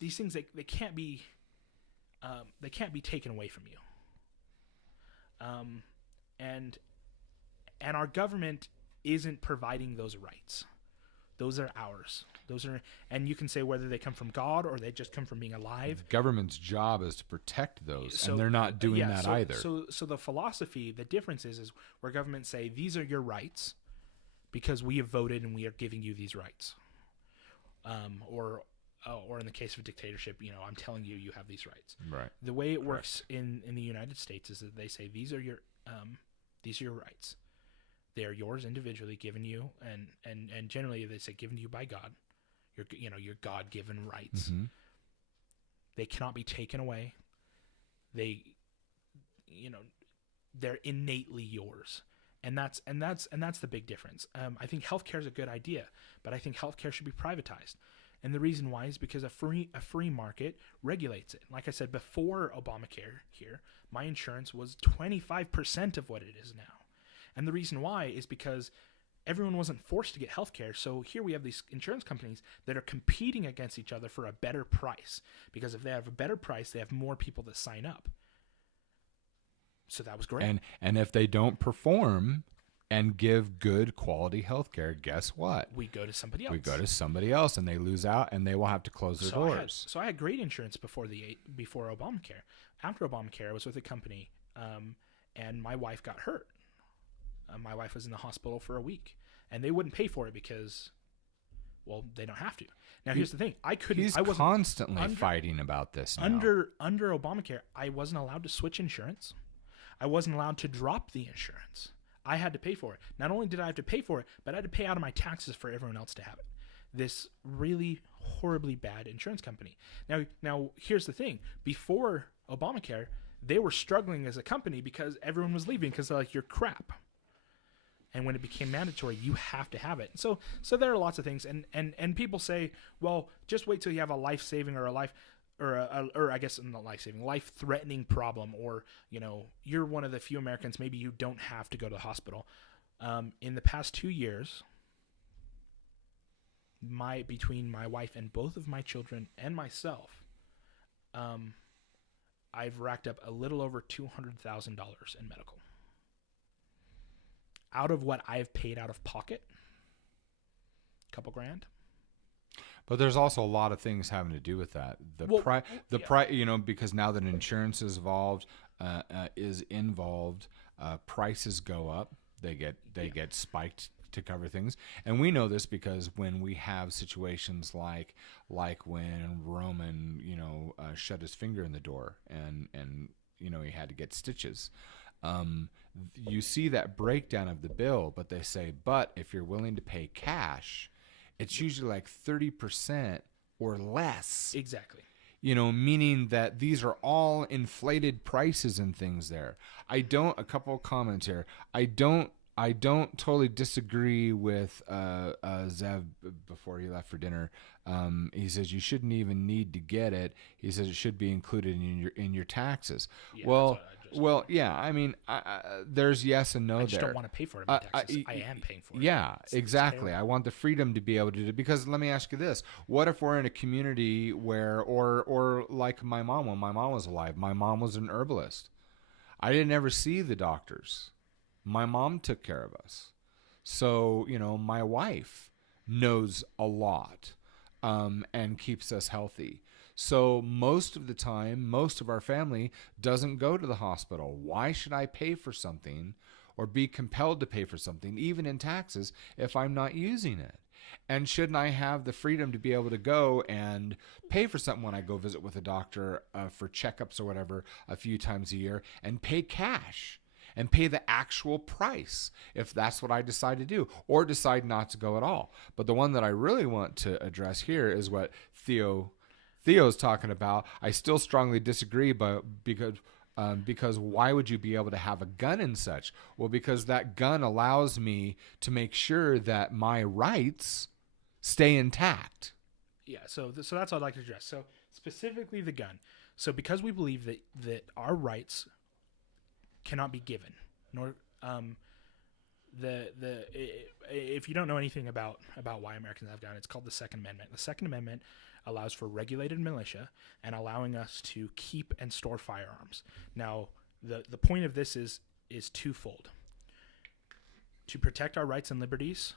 these things they can't be taken away from you. And our government isn't providing those rights. Those are ours. And you can say whether they come from God or they just come from being alive. The government's job is to protect those, and they're not doing that either. So the philosophy, the difference is where governments say these are your rights because we have voted and we are giving you these rights. Or in the case of a dictatorship, you know, I'm telling you have these rights. Right. The way it works in the United States is that they say these are your rights. They are yours individually, given you, and generally they say given to you by God. Your God-given rights. Mm-hmm. They cannot be taken away. They're innately yours, and that's the big difference. I think healthcare is a good idea, but I think healthcare should be privatized, and the reason why is because a free market regulates it. Like I said before Obamacare, here my insurance was 25% of what it is now, and the reason why is because everyone wasn't forced to get healthcare. So here we have these insurance companies that are competing against each other for a better price. Because if they have a better price, they have more people that sign up. So that was great. And if they don't perform and give good quality healthcare, guess what? We go to somebody else. We go to somebody else, and they lose out, and they will have to close their doors. I had great insurance before Obamacare. After Obamacare, I was with a company, and my wife got hurt. My wife was in the hospital for a week, and they wouldn't pay for it because, well, they don't have to. Now, here's the thing: He's constantly fighting about this now. Under Obamacare, I wasn't allowed to switch insurance. I wasn't allowed to drop the insurance. I had to pay for it. Not only did I have to pay for it, but I had to pay out of my taxes for everyone else to have it. This really horribly bad insurance company. Now, here's the thing: before Obamacare, they were struggling as a company because everyone was leaving because they're like, "You're crap." And when it became mandatory, you have to have it. So there are lots of things, and people say, well, just wait till you have a life-saving or life-threatening problem, or you're one of the few Americans, maybe you don't have to go to the hospital. In the past 2 years, between my wife and both of my children and myself, I've racked up a little over $200,000 in medical. Out of what I've paid out of pocket, a couple grand. But there's also a lot of things having to do with that. Because now that insurance is involved, prices go up. They get spiked to cover things, and we know this because when we have situations like when Roman shut his finger in the door and he had to get stitches. You see that breakdown of the bill, but they say, but if you're willing to pay cash, it's usually like 30% or less. Exactly. Meaning that these are all inflated prices and things there. A couple of comments here. I don't totally disagree with Zev before he left for dinner. He says you shouldn't even need to get it. He says it should be included in your taxes. Yeah, yeah. I mean, there's yes and no there. I just don't want to pay for it. I am paying for it. Yeah, exactly. I want the freedom to be able to do it. Because let me ask you this: what if we're in a community where, or like my mom, when my mom was alive, my mom was an herbalist. I didn't ever see the doctors. My mom took care of us. So, my wife knows a lot. and keeps us healthy. So most of the time, most of our family doesn't go to the hospital. Why should I pay for something or be compelled to pay for something, even in taxes, if I'm not using it? And shouldn't I have the freedom to be able to go and pay for something when I go visit with a doctor for checkups or whatever a few times a year, and pay cash and pay the actual price if that's what I decide to do, or decide not to go at all? But the one that I really want to address here is what Theo's talking about. I still strongly disagree, but because why would you be able to have a gun and such? Well, because that gun allows me to make sure that my rights stay intact. Yeah, so that's what I'd like to address. So specifically the gun. So because we believe that our rights cannot be given, nor if you don't know anything about why Americans have gun, it's called the Second Amendment. The Second Amendment allows for regulated militia and allowing us to keep and store firearms. Now, the point of this is twofold: to protect our rights and liberties.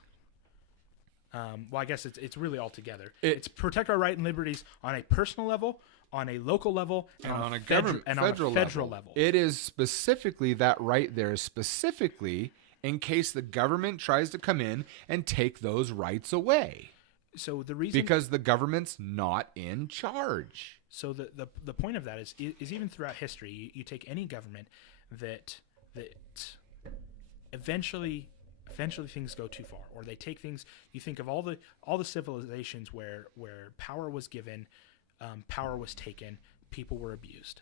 Well, I guess it's really all together. It's protect our rights and liberties on a personal level, on a local level, and on a federal level. It is specifically that right there is specifically in case the government tries to come in and take those rights away. So the reason, because the government's not in charge. So the point of that is even throughout history, you take any government that eventually things go too far, or they take things. You think of all the civilizations where power was given, power was taken, people were abused.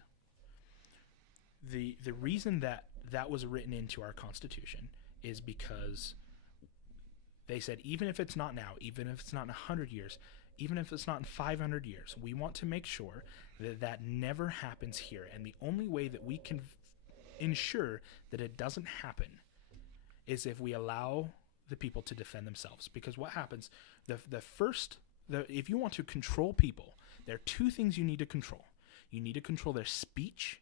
The reason that was written into our Constitution is because they said, even if it's not now, even if it's not in 100 years, even if it's not in 500 years, we want to make sure that never happens here. And the only way that we can ensure that it doesn't happen is if we allow the people to defend themselves. Because what happens, if you want to control people, there are two things you need to control. You need to control their speech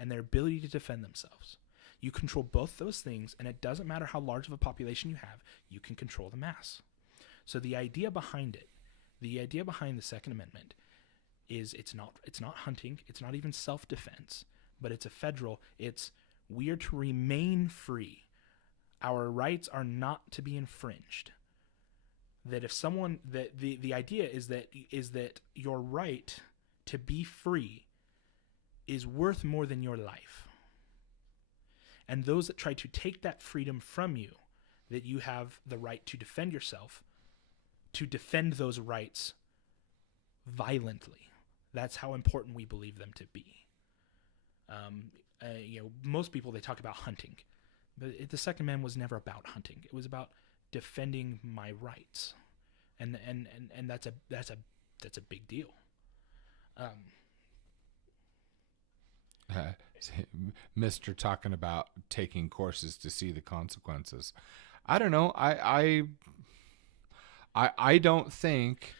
and their ability to defend themselves. You control both those things, and it doesn't matter how large of a population you have, you can control the mass. So the idea behind the Second Amendment is it's not hunting, it's not even self-defense, but it's we are to remain free. Our rights are not to be infringed. That if someone, the idea is that your right to be free is worth more than your life. And those that try to take that freedom from you, that you have the right to defend yourself, to defend those rights violently. That's how important we believe them to be. Most people, they talk about hunting, but the Second Amendment was never about hunting. It was about defending my rights, and that's a big deal. Mr. talking about taking courses to see the consequences. I don't know. I don't think.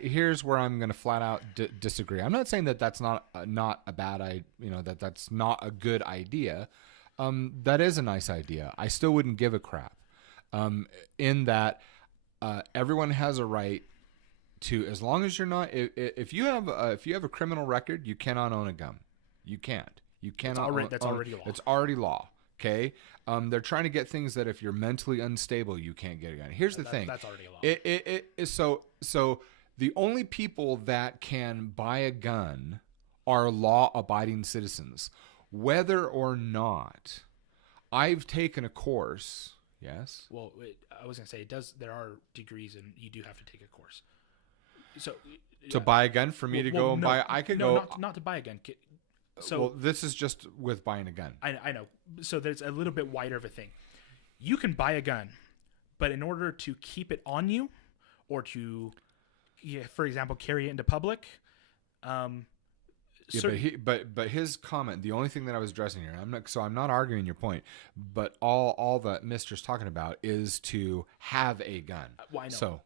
Here's where I'm going to flat out disagree. I'm not saying that that's not a bad idea. That's not a good idea. That is a nice idea. I still wouldn't give a crap. In that, everyone has a right to, as long as you're not. If you have a criminal record, you cannot own a gun. You can't. You cannot. That's already law. It's already law. Okay. They're trying to get things that if you're mentally unstable, you can't get a gun. Here's the thing. That's already a So law. the only people that can buy a gun are law-abiding citizens, whether or not I've taken a course. Yes. Well, I was gonna say there are degrees, and you do have to take a course. So to buy a gun for me buy. I could go. Not to buy a gun. So well, this is just with buying a gun. I know. So there's a little bit wider of a thing. You can buy a gun, but in order to keep it on you, or to, for example, carry it into public, but his comment, the only thing that I was addressing here, I'm not arguing your point, but all that Mister's talking about is to have a gun. Well, I know. So,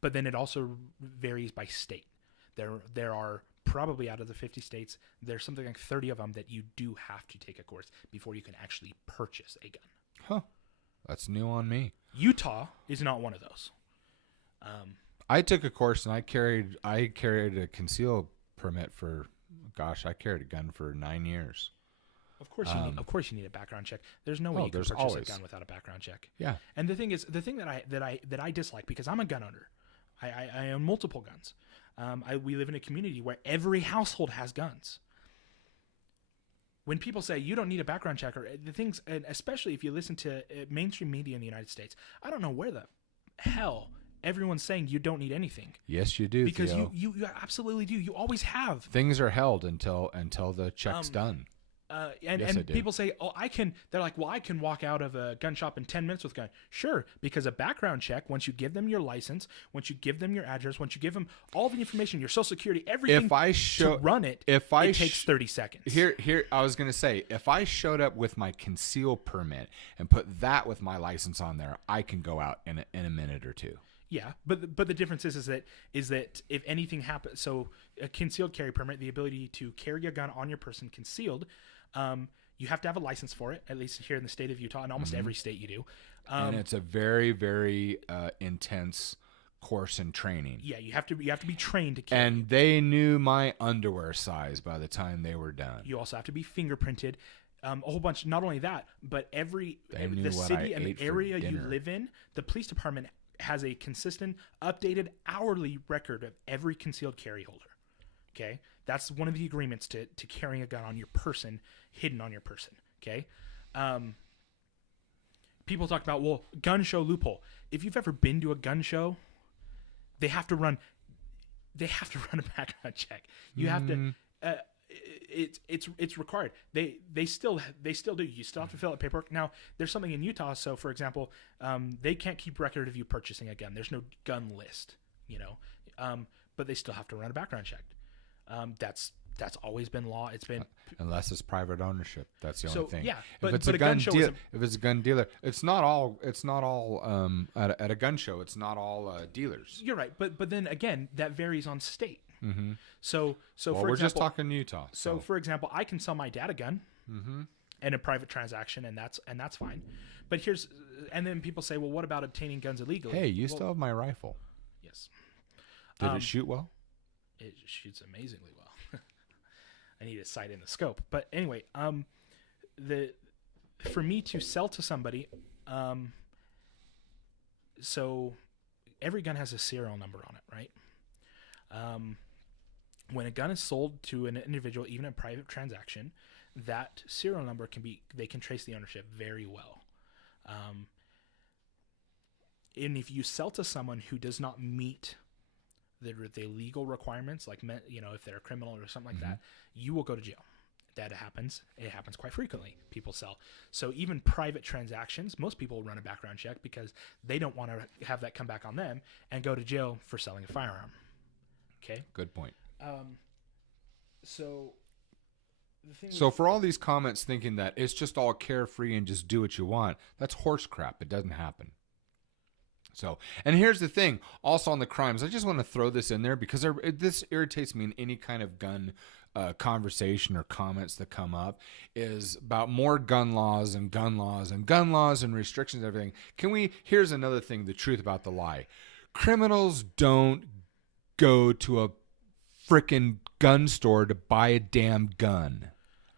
but then it also varies by state. There are probably, out of the 50 states, there's something like 30 of them that you do have to take a course before you can actually purchase a gun. Huh. That's new on me. Utah is not one of those. I took a course and I carried a conceal permit for, gosh, I carried a gun for 9 years. Of course, you need a background check. There's no way you can there's purchase always a gun without a background check. Yeah. And the thing that I dislike, because I'm a gun owner, I own multiple guns. We live in a community where every household has guns. When people say you don't need a background check, or the things, and especially if you listen to mainstream media in the United States, I don't know where the hell everyone's saying you don't need anything. Yes, you do. Because Theo. you absolutely do. You always have. Things are held until the check's done. And people say, oh, they're like, well, I can walk out of a gun shop in 10 minutes with a gun. Sure, because a background check, once you give them your license, once you give them your address, once you give them all the information, your social security, everything to run it, it takes 30 seconds. Here, I was going to say, if I showed up with my conceal permit and put that with my license on there, I can go out in a minute or two. Yeah, but the difference is that if anything happens, so a concealed carry permit, the ability to carry a gun on your person concealed, you have to have a license for it, at least here in the state of Utah, and almost every state you do. And it's a very, very intense course and training. Yeah, you have to be trained to carry. And they knew my underwear size by the time they were done. You also have to be fingerprinted. A whole bunch. Not only that, but the city and the area you live in, the police department has a consistent, updated hourly record of every concealed carry holder. Okay, that's one of the agreements to carrying a gun on your person, hidden on your person. Okay, people talk about, well, gun show loophole. If you've ever been to a gun show, they have to run a background check. You have to. It's required. They still do. You still have to fill out paperwork. Now, there's something in Utah. So, for example, they can't keep record of you purchasing a gun. There's no gun list, but they still have to run a background check. That's always been law. It's been unless it's private ownership. That's the only thing. Yeah, if it's a gun show, if it's a gun dealer, it's not all at a gun show. It's not all dealers. You're right, but then again, that varies on state. Mm-hmm. So for we're example, just talking Utah. So for example, I can sell my dad a gun in a private transaction, and that's fine. But and then people say, well, what about obtaining guns illegally? Hey, you still have my rifle. Yes. Did it shoot well? It shoots amazingly well. I need a sight in the scope. But anyway, for me to sell to somebody, so every gun has a serial number on it, right? When a gun is sold to an individual, even a private transaction, that serial number they can trace the ownership very well. And if you sell to someone who does not meet the legal requirements, like, if they're a criminal or something like that, you will go to jail. That happens. It happens quite frequently. People sell. So even private transactions, most people run a background check because they don't want to have that come back on them and go to jail for selling a firearm. Okay. Good point. So for all these comments thinking that it's just all carefree and just do what you want, that's horse crap. It doesn't happen. So, and here's the thing, also on the crimes, I just want to throw this in there because this irritates me in any kind of gun conversation or comments that come up, is about more gun laws and gun laws and gun laws and restrictions and everything. Here's another thing, the truth about the lie. Criminals don't go to a frickin' gun store to buy a damn gun.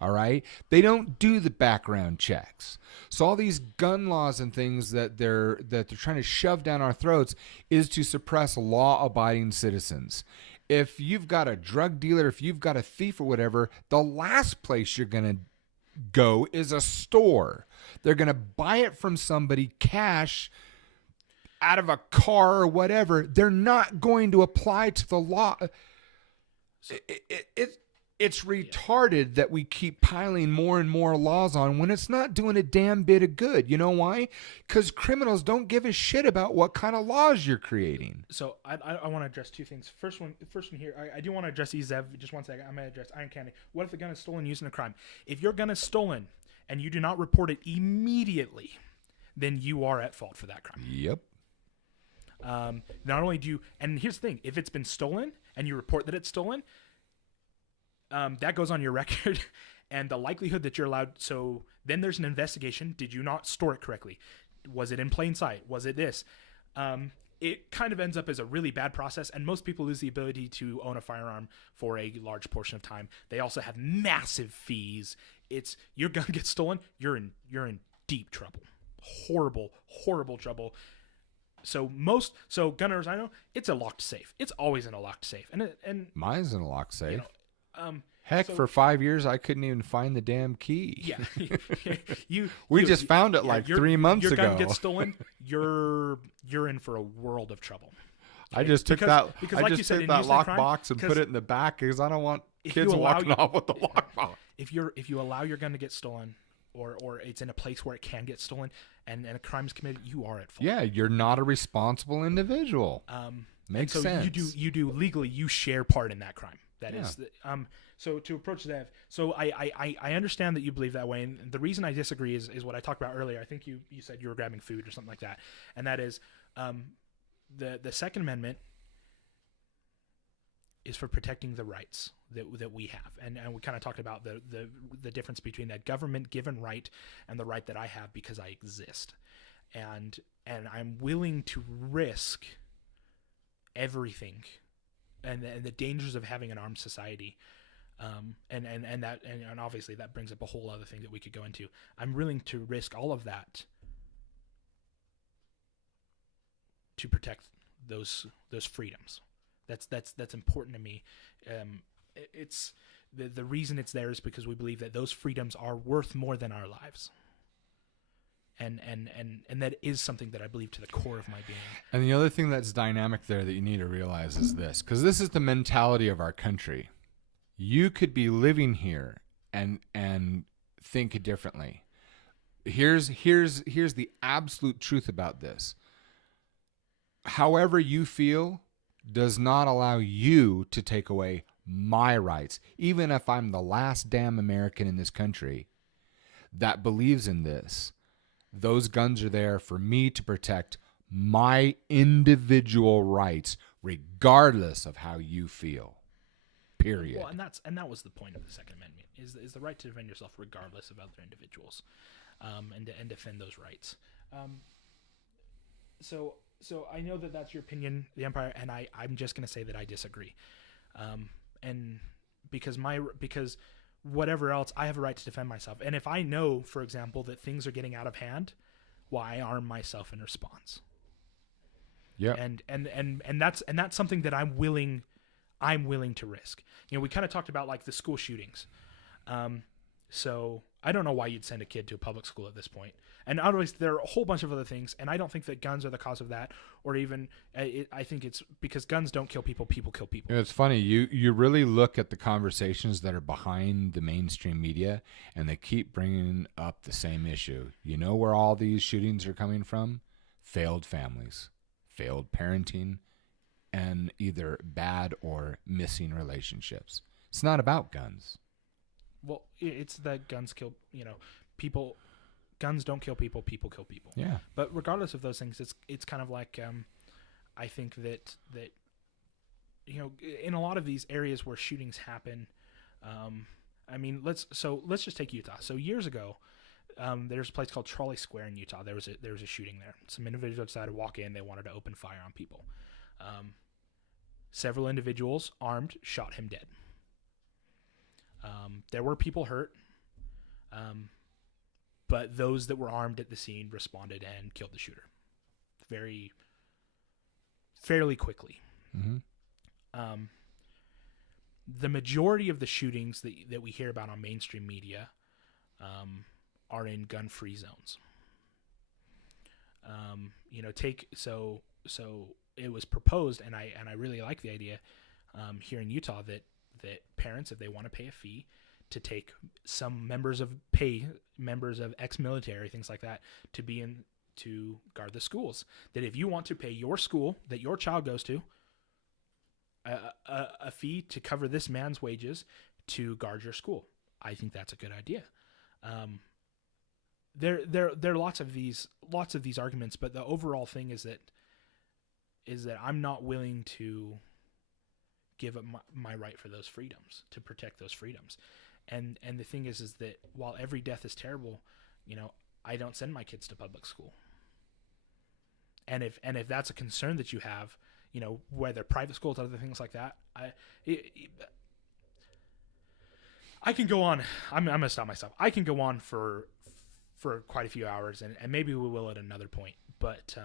All right? They don't do the background checks. So all these gun laws and things that they're trying to shove down our throats is to suppress law-abiding citizens. If you've got a drug dealer, if you've got a thief or whatever, the last place you're going to go is a store. They're going to buy it from somebody cash out of a car or whatever. They're not going to apply to the law. It's retarded that we keep piling more and more laws on when it's not doing a damn bit of good. You know why? Because criminals don't give a shit about what kind of laws you're creating. So I want to address two things. First one here, I do want to address these, Zev. Just one second. I'm going to address Iron Candy. What if the gun is stolen used in a crime? If your gun is stolen and you do not report it immediately, then you are at fault for that crime. Yep. Not only do you, and here's the thing, if it's been stolen and you report that it's stolen, that goes on your record, and the likelihood that you're allowed. So then there's an investigation. Did you not store it correctly? Was it in plain sight? Was it this? it kind of ends up as a really bad process, and most people lose the ability to own a firearm for a large portion of time. They also have massive fees. It's your gun gets stolen, you're in deep trouble, horrible trouble. So gun owners I know, it's a locked safe. It's always in a locked safe, and Mine's in a lock safe. you know, Heck, so- for 5 years I couldn't even find the damn key. yeah, We just found it like 3 months your ago. Your gun gets stolen, you're in for a world of trouble. I just took Because I like just you said, took in that Houston lock crime, box and put 'cause it in the back because I don't want if kids you allow walking your- off with the lock box. If you allow your gun to get stolen, or it's in a place where it can get stolen, and a crime is committed, you are at fault. Yeah, you're not a responsible individual. Makes so sense. you do legally, you share part in that crime. That Yeah. is so to approach that. So I understand that you believe that way, and the reason I disagree is what I talked about earlier. I think you said you were grabbing food or something like that, and that is the Second Amendment is for protecting the rights that we have, and we kind of talked about the difference between that government given right and the right that I have because I exist, and I'm willing to risk everything, and the dangers of having an armed society, and obviously that brings up a whole other thing that we could go into. I'm willing to risk all of that to protect those freedoms. That's important to me. It's the reason it's there is because we believe that those freedoms are worth more than our lives. And that is something that I believe to the core of my being. And the other thing that's dynamic there that you need to realize is this, because this is the mentality of our country. You could be living here and think differently. Here's the absolute truth about this. However you feel does not allow you to take away my rights, even if I'm the last damn American in this country that believes in this. Those guns are there for me to protect my individual rights, regardless of how you feel. Period. Well, and that was the point of the Second Amendment is the right to defend yourself regardless of other individuals, and defend those rights. So I know that that's your opinion, the Empire, and I'm just going to say that I disagree. And because whatever else, I have a right to defend myself. And if I know, for example, that things are getting out of hand, I arm myself in response. Yeah. And that's something that I'm willing to risk. We kind of talked about like the school shootings. So I don't know why you'd send a kid to a public school at this point. And otherwise, there are a whole bunch of other things, and I don't think that guns are the cause of that, or even I think it's because guns don't kill people; people kill people. It's funny. You really look at the conversations that are behind the mainstream media, and they keep bringing up the same issue. You know where all these shootings are coming from? Failed families, failed parenting, and either bad or missing relationships. It's not about guns. Well, it's that guns kill, people. Guns don't kill people; people kill people. Yeah. But regardless of those things, it's kind of like I think that in a lot of these areas where shootings happen, let's just take Utah. So years ago, there's a place called Trolley Square in Utah. There was a shooting there. Some individuals decided to walk in. They wanted to open fire on people. Several individuals armed shot him dead. There were people hurt. But those that were armed at the scene responded and killed the shooter fairly quickly. Mm-hmm. The majority of the shootings that we hear about on mainstream media are in gun-free zones. So it was proposed, and I really like the idea here in Utah that parents, if they want to pay a fee to take some members of ex-military, things like that, to guard the schools. That if you want to pay your school that your child goes to a fee to cover this man's wages to guard your school, I think that's a good idea. There are lots of these arguments, but the overall thing is that I'm not willing to give up my right for those freedoms, to protect those freedoms. And the thing is that while every death is terrible, I don't send my kids to public school. and if that's a concern that you have, you know, whether private schools, other things like that, I can go on. I'm gonna stop myself. I can go on for quite a few hours, and maybe we will at another point. But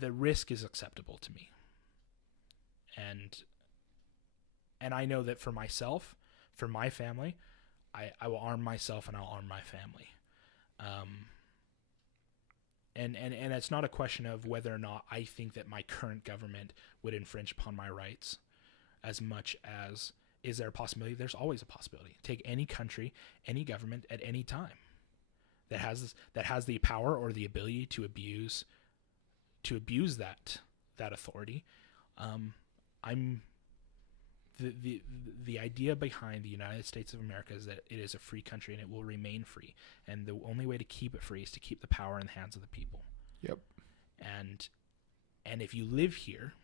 the risk is acceptable to me, and I know that for myself, for my family, I will arm myself and I'll arm my family. And it's not a question of whether or not I think that my current government would infringe upon my rights, as much as, is there a possibility? There's always a possibility. Take any country, any government at any time that has the power or the ability to abuse that authority. The idea behind the United States of America is that it is a free country and it will remain free. And the only way to keep it free is to keep the power in the hands of the people. Yep. And if you live here,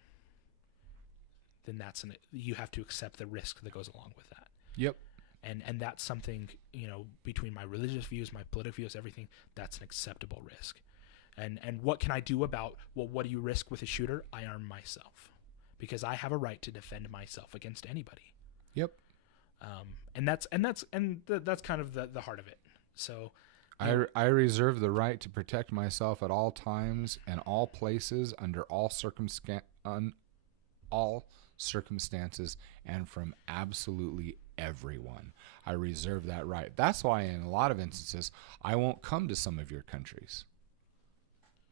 then you have to accept the risk that goes along with that. Yep. And that's something, you know, between my religious views, my political views, everything, that's an acceptable risk. And what can I do about, well, what do you risk with a shooter? I arm myself, because I have a right to defend myself against anybody. Yep. And that's kind of the heart of it. So I reserve the right to protect myself at all times and all places under all circumstances and from absolutely everyone. I reserve that right. That's why in a lot of instances I won't come to some of your countries.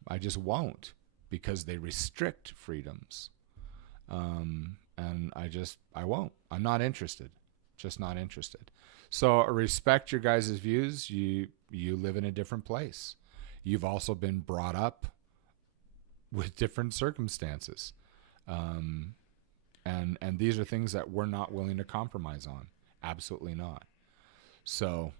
I just won't, because they restrict freedoms. And I won't. I'm not interested. Just not interested. So respect your guys' views. You live in a different place. You've also been brought up with different circumstances. And these are things that we're not willing to compromise on. Absolutely not. So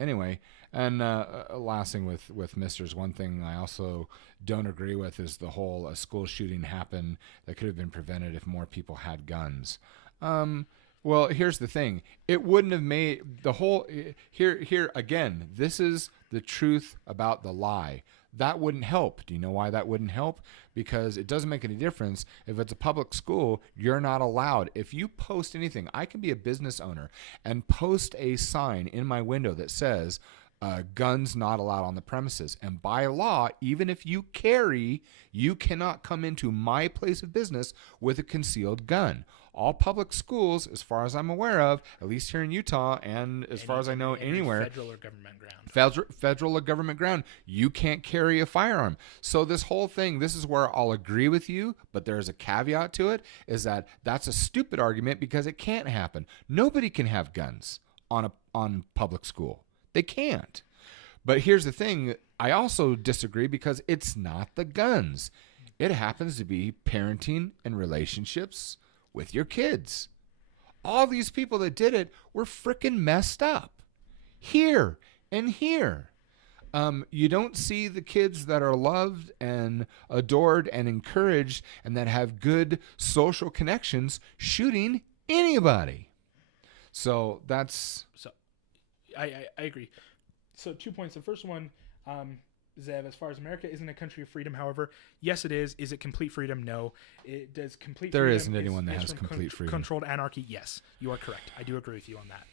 anyway, and last thing with Misters, one thing I also don't agree with is the whole school shooting happened that could have been prevented if more people had guns. Well, here's the thing. It wouldn't have made the whole... Here again, this is the truth about the lie. That wouldn't help. Do you know why that wouldn't help? Because it doesn't make any difference. If it's a public school, you're not allowed. If you post anything, I can be a business owner and post a sign in my window that says, guns not allowed on the premises. And by law, even if you carry, you cannot come into my place of business with a concealed gun. All public schools, as far as I'm aware of, at least here in Utah, and as far as I know anywhere, federal or government ground. Federal or government ground, you can't carry a firearm. So this whole thing, this is where I'll agree with you, but there's a caveat to it, is that that's a stupid argument because it can't happen. Nobody can have guns on public school. They can't. But here's the thing, I also disagree because it's not the guns. It happens to be parenting and relationships with your kids. All these people that did it were freaking messed up. Here and here. You don't see the kids that are loved and adored and encouraged and that have good social connections shooting anybody. So that's... So I agree. So 2 points. The first one, Zev, as far as America isn't a country of freedom, however, yes, it is. Is it complete freedom? No. It does complete there freedom. Isn't anyone that has complete freedom. Controlled anarchy? Yes, you are correct. I do agree with you on that.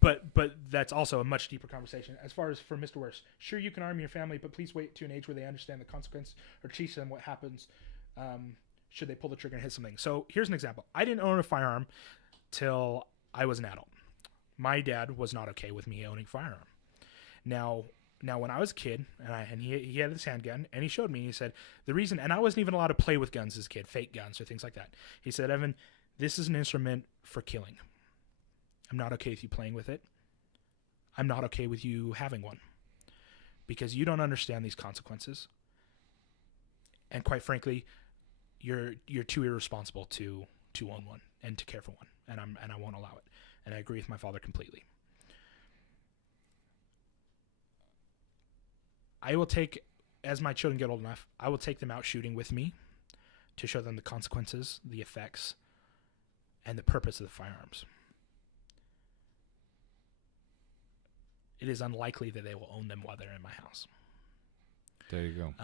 But that's also a much deeper conversation. As far as for Mr. Worse, sure, you can arm your family, but please wait to an age where they understand the consequence or teach them what happens should they pull the trigger and hit something. So here's an example. I didn't own a firearm till I was an adult. My dad was not okay with me owning a firearm. Now when I was a kid, and he had this handgun, and he showed me, he said, the reason, and I wasn't even allowed to play with guns as a kid, fake guns or things like that. He said, Evan, this is an instrument for killing. I'm not okay with you playing with it. I'm not okay with you having one. Because you don't understand these consequences. And quite frankly, you're too irresponsible to own one and to care for one. And I won't allow it. And I agree with my father completely. I will take, as my children get old enough, I will take them out shooting with me to show them the consequences, the effects, and the purpose of the firearms. it is unlikely that they will own them while they're in my house. There you go.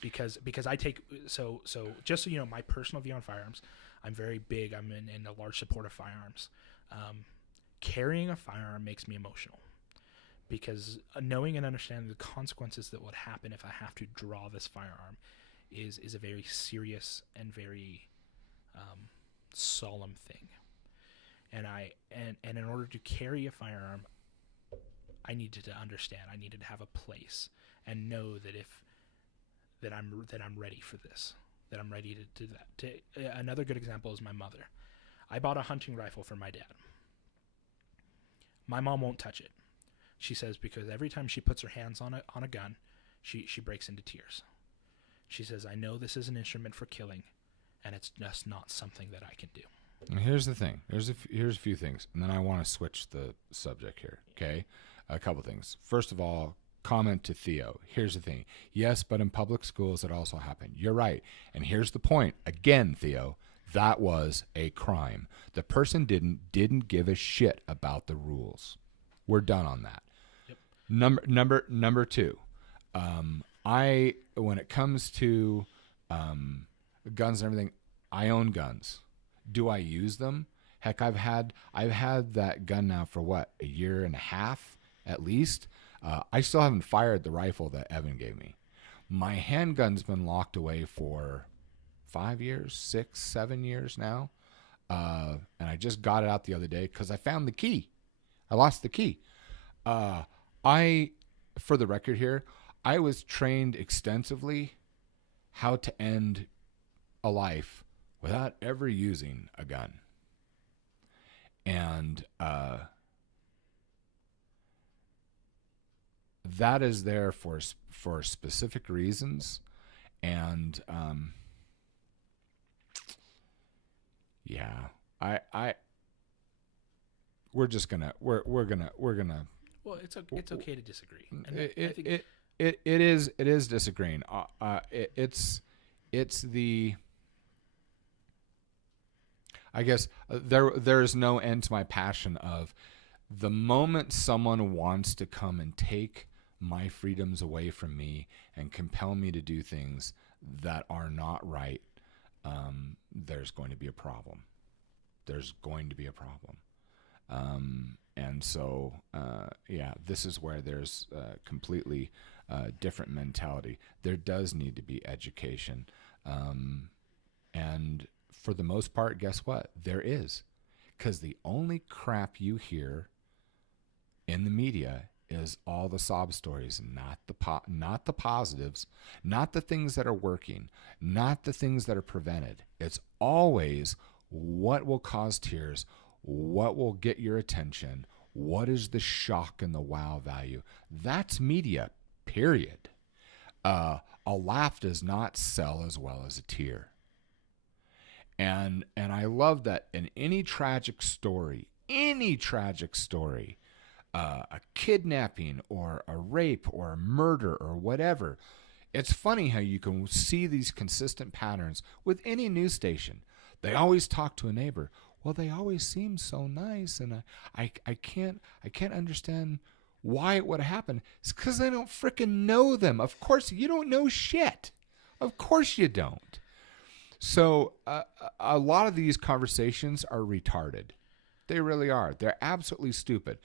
Because I take so just so you know, my personal view on firearms, I'm very big. I'm in a large support of firearms. Carrying a firearm makes me emotional because knowing and understanding the consequences that would happen if I have to draw this firearm is a very serious and very solemn thing. And in order to carry a firearm, I needed to understand. I needed to have a place and know that I'm ready for this. That I'm ready to do that. Another good example is my mother. I bought a hunting rifle for my dad. My mom won't touch it. She says because every time she puts her hands on a gun, she breaks into tears. She says, I know this is an instrument for killing, and it's just not something that I can do. And here's the thing. Here's a few things, and then I want to switch the subject here. Okay, a couple things. First of all, comment to Theo. Here's the thing. Yes, but in public schools it also happened. You're right. And here's the point. Again, Theo, that was a crime. The person didn't give a shit about the rules. We're done on that. Yep. Number two. When it comes to guns and everything, I own guns. Do I use them? Heck, I've had that gun now for what, a year and a half at least. I still haven't fired the rifle that Evan gave me. My handgun's been locked away for 5 years, 6, 7 years now. And I just got it out the other day because I found the key. I lost the key. For the record here, I was trained extensively how to end a life without ever using a gun. And that is there for specific reasons. And we're gonna. Well, it's okay to disagree. And It is disagreeing. It's the. I guess there is no end to my passion of the moment someone wants to come and take my freedoms away from me and compel me to do things that are not right. There's going to be a problem. There's going to be a problem. And so, this is where there's a completely different mentality. There does need to be education. And for the most part, guess what? There is. Because the only crap you hear in the media is all the sob stories, not the positives, not the things that are working, not the things that are prevented. It's always what will cause tears, what will get your attention, what is the shock and the wow value. That's media, period. A laugh does not sell as well as a tear. And I love that in any tragic story, a kidnapping or a rape or a murder or whatever, it's funny how you can see these consistent patterns with any news station. They always talk to a neighbor. Well, they always seem so nice, and I can't understand why it would have happened. It's because I don't frickin' know them. Of course, you don't know shit. Of course you don't. So a lot of these conversations are retarded. They really are. They're absolutely stupid.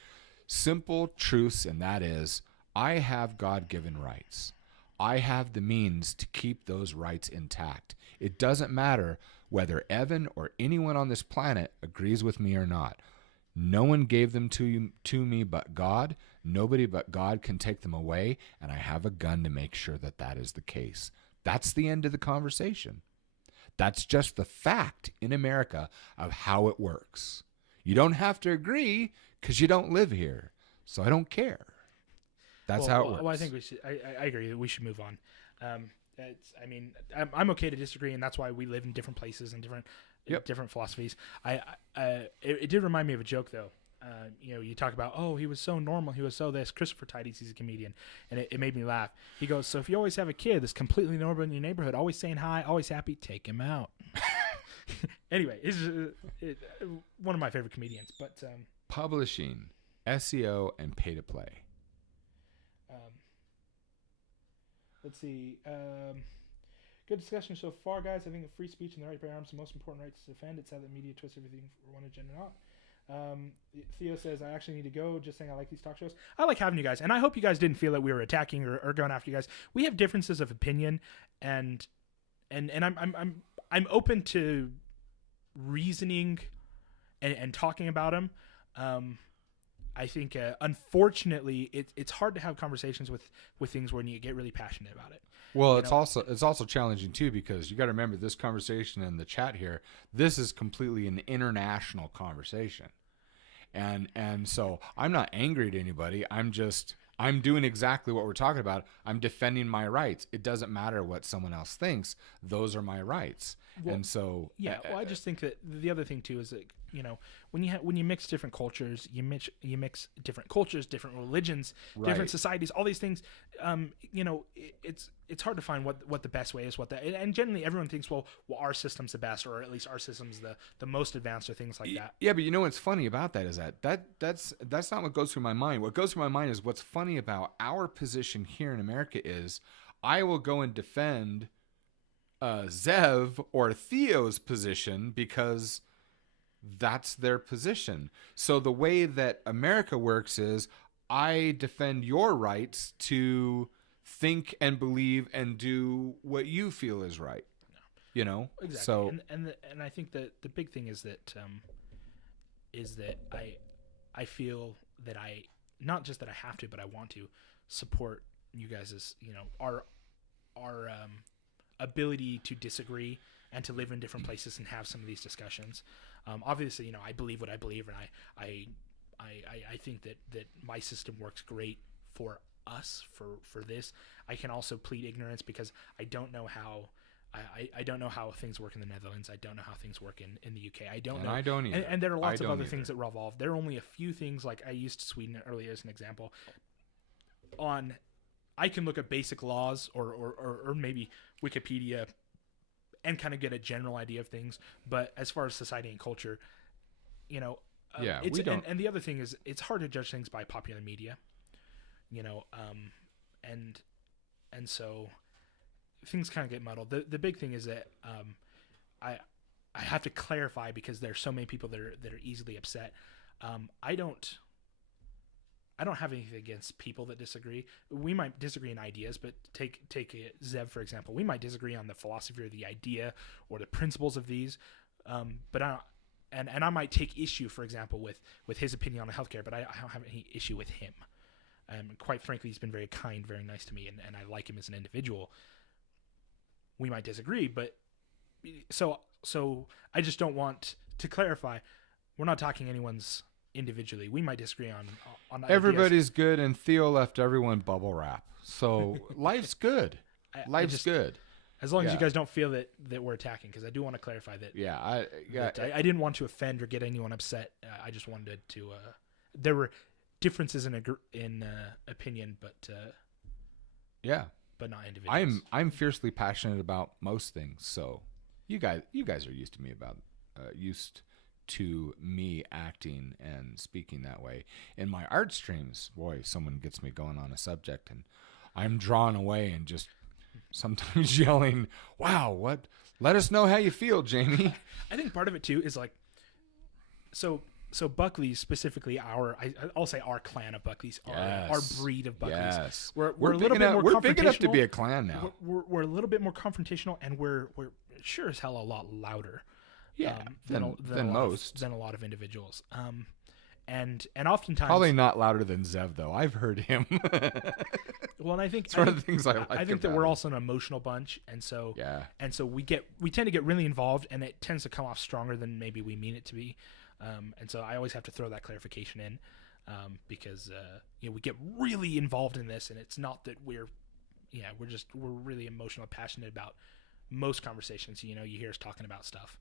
Simple truths, and that is, I have God-given rights. I have the means to keep those rights intact. It doesn't matter whether Evan or anyone on this planet agrees with me or not. No one gave them to me but God. Nobody but God can take them away, and I have a gun to make sure that that is the case. That's the end of the conversation. That's just the fact in America of how it works. You don't have to agree because you don't live here. So I don't care. That's how it works. Well, I think we should. I agree that we should move on. I'm okay to disagree, and that's why we live in different places and different philosophies. It did remind me of a joke though. You talk about, oh, he was so normal, he was so this. Christopher Tides, he's a comedian, and it made me laugh. He goes, so if you always have a kid that's completely normal in your neighborhood, always saying hi, always happy, take him out. Anyway, he's one of my favorite comedians. But publishing, SEO, and pay to play. Let's see. Good discussion so far, guys. I think that free speech and the right to bear arms are the most important rights to defend. It's sad that media twists everything for one agenda not. Theo says, I actually need to go. Just saying I like these talk shows. I like having you guys. And I hope you guys didn't feel that we were attacking or going after you guys. We have differences of opinion. And I'm open to reasoning and talking about them. I think, unfortunately, it's hard to have conversations with things when you get really passionate about it. Well, it's also challenging too, because you got to remember this conversation in the chat here. This is completely an international conversation, and so I'm not angry at anybody. I'm doing exactly what we're talking about. I'm defending my rights. It doesn't matter what someone else thinks. Those are my rights. Well, and so I just think that the other thing too is that, when you mix different cultures, you mix different cultures, different religions, different societies, all these things. It's hard to find what the best way is. And generally everyone thinks, well, our system's the best, or at least our system's the most advanced, or things like that. Yeah, but what's funny about that is that's not what goes through my mind. What goes through my mind is what's funny about our position here in America is I will go and defend Zev or Theo's position because that's their position. So the way that America works is I defend your rights to think and believe and do what you feel is right. Exactly. So and I think that the big thing is that I feel that I, not just that I have to, but I want to support you guys' our ability to disagree and to live in different places and have some of these discussions. Obviously, I believe what I believe, and I think that my system works great for us for this. I can also plead ignorance because I don't know how I don't know how things work in the Netherlands. I don't know how things work in the UK. I don't know. I don't either. And there are lots of other things that revolve. There are only a few things, like I used Sweden earlier as an example. I can look at basic laws or maybe Wikipedia and kind of get a general idea of things. But as far as society and culture, we don't. And the other thing is, it's hard to judge things by popular media, and so things kind of get muddled. The big thing is that I have to clarify, because there's so many people that are easily upset. I don't have anything against people that disagree. We might disagree in ideas, but take Zev, for example. We might disagree on the philosophy or the idea or the principles of these, but I might take issue, for example, with his opinion on healthcare, but I don't have any issue with him. Quite frankly, he's been very kind, very nice to me, and I like him as an individual. We might disagree, but so I just don't want to clarify. We're not talking anyone's individually. We might disagree on everybody's ideas. Good, and Theo left everyone bubble wrap. So life's good. Life's good. As long as you guys don't feel that we're attacking, because I do want to clarify that. Yeah, I didn't want to offend or get anyone upset. I just wanted to. There were differences in opinion, but but not individuals. I'm fiercely passionate about most things. So you guys are used to me acting and speaking that way. In my art streams, boy, someone gets me going on a subject and I'm drawn away and just sometimes yelling, wow, what? Let us know how you feel, Jamie. I think part of it too is like, so Buckley, specifically I'll say our clan of Buckleys, our breed of Buckleys. Yes. We're a little bit more confrontational. We're big enough to be a clan now. We're a little bit more confrontational, and we're sure as hell a lot louder. Than a lot of individuals. And oftentimes probably not louder than Zev, though. I've heard him. Well, and I think it's one of the things I like. I think that we're also an emotional bunch, and so we tend to get really involved, and it tends to come off stronger than maybe we mean it to be. And so I always have to throw that clarification in, because we get really involved in this, and it's not that we're really emotional and passionate about most conversations. You hear us talking about stuff.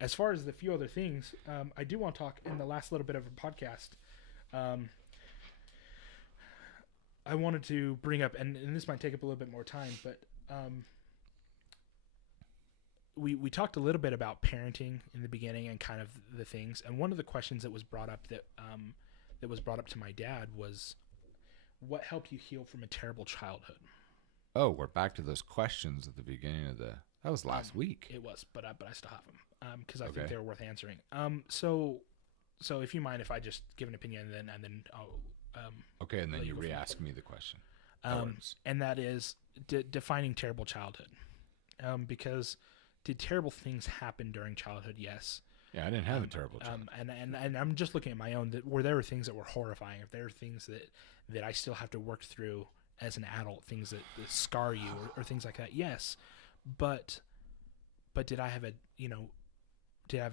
As far as the few other things, I do want to talk in the last little bit of a podcast. I wanted to bring up, and this might take up a little bit more time, but we talked a little bit about parenting in the beginning and kind of the things. And one of the questions that was brought up that was brought up to my dad was, what helped you heal from a terrible childhood? Oh, we're back to those questions at the beginning of that was last week. It was, but I still have them because I Okay. think they were worth answering. So if you mind if I just give an opinion and then I'll Okay, and then let you you go re-ask me the question. That works. and that is defining terrible childhood. Because did terrible things happen during childhood? Yes. Yeah, I didn't have a terrible childhood. And I'm just looking at my own. Were there things that were horrifying? If there are things that I still have to work through as an adult, things that scar you or things like that, yes. But did I have a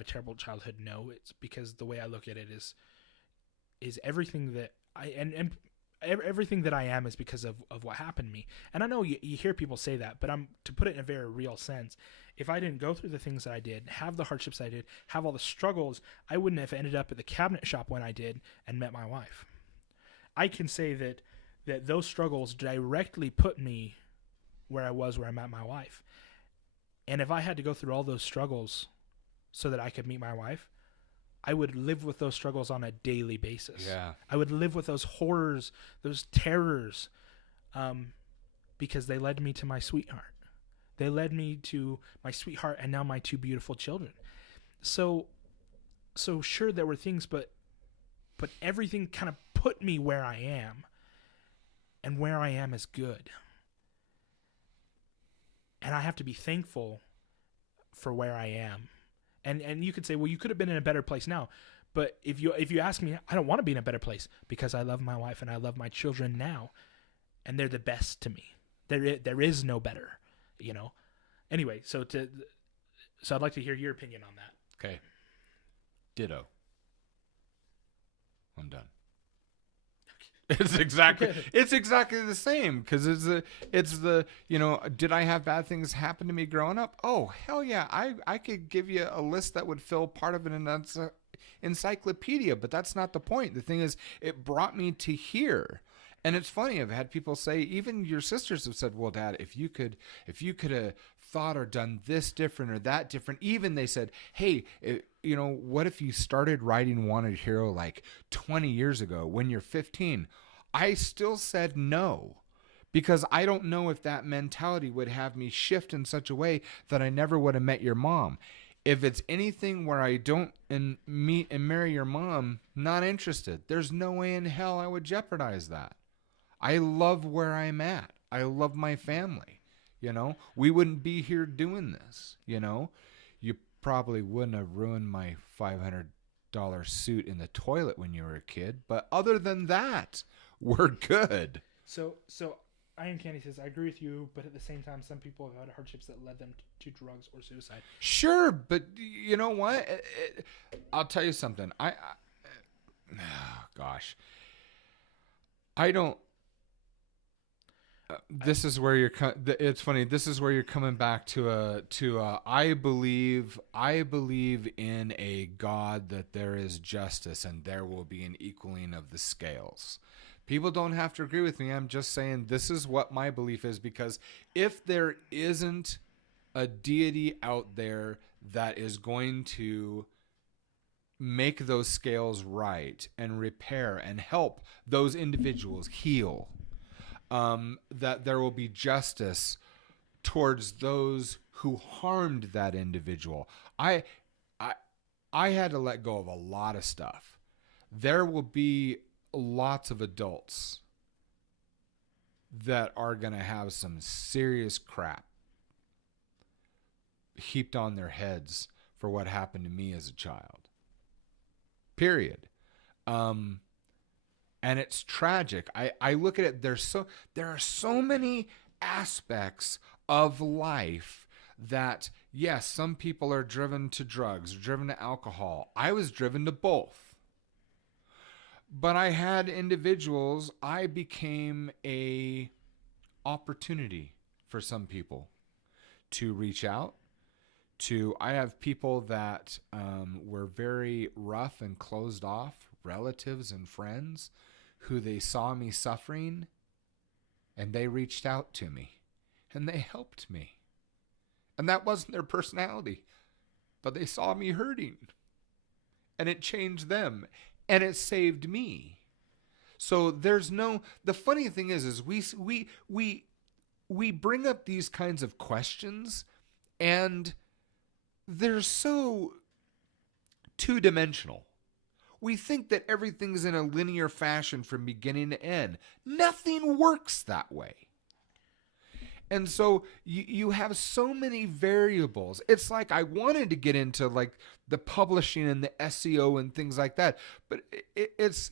terrible childhood? No. It's because the way I look at it is everything that everything that I am is because of what happened to me. And I know you hear people say that, but to put it in a very real sense, if I didn't go through the things that I did, have the hardships I did, have all the struggles, I wouldn't have ended up at the cabinet shop when I did and met my wife. I can say that those struggles directly put me where I met my wife. And if I had to go through all those struggles so that I could meet my wife, I would live with those struggles on a daily basis. Yeah. I would live with those horrors, those terrors, because they led me to my sweetheart. They led me to my sweetheart and now my two beautiful children. So sure, there were things, but everything kind of put me where I am, and where I am is good. And I have to be thankful for where I am. And you could say, well, you could have been in a better place now. But if you ask me, I don't want to be in a better place because I love my wife and I love my children now, and they're the best to me. There is no better, Anyway, so I'd like to hear your opinion on that. Okay. Ditto. I'm done. It's exactly the same because it's the did I have bad things happen to me growing up? Oh hell yeah, I could give you a list that would fill part of an encyclopedia, but that's not the point. The thing is, it brought me to here. And it's funny, I've had people say, even your sisters have said, well, Dad, if you could have thought or done this different or that different, even they said, hey, what if you started writing Wanted Hero like 20 years ago when you're 15? I still said no, because I don't know if that mentality would have me shift in such a way that I never would have met your mom. If it's anything where I don't meet and marry your mom, not interested. There's no way in hell I would jeopardize that. I love where I'm at. I love my family. We wouldn't be here doing this. You probably wouldn't have ruined my $500 suit in the toilet when you were a kid. But other than that, we're good. So Iron Candy says, I agree with you, but at the same time, some people have had hardships that led them to drugs or suicide. Sure, but you know what? I'll tell you something. I don't. This is where you're. It's funny. This is where you're coming back to I believe in a God that there is justice and there will be an equaling of the scales. People don't have to agree with me. I'm just saying this is what my belief is, because if there isn't a deity out there that is going to make those scales right and repair and help those individuals heal, that there will be justice towards those who harmed that individual. I had to let go of a lot of stuff. There will be lots of adults that are going to have some serious crap heaped on their heads for what happened to me as a child. Period. And it's tragic. I look at it, there are so many aspects of life that, yes, some people are driven to drugs, driven to alcohol. I was driven to both. But I had individuals, I became a opportunity for some people to reach out to. I have people that were very rough and closed off, relatives and friends, who they saw me suffering and they reached out to me and they helped me. And that wasn't their personality, but they saw me hurting and it changed them. And it saved me. So there's no. The funny thing is we we bring up these kinds of questions, and they're so two-dimensional. We think that everything's in a linear fashion from beginning to end. Nothing works that way. And so you have so many variables. It's like I wanted to get into like the publishing and the SEO and things like that, but it's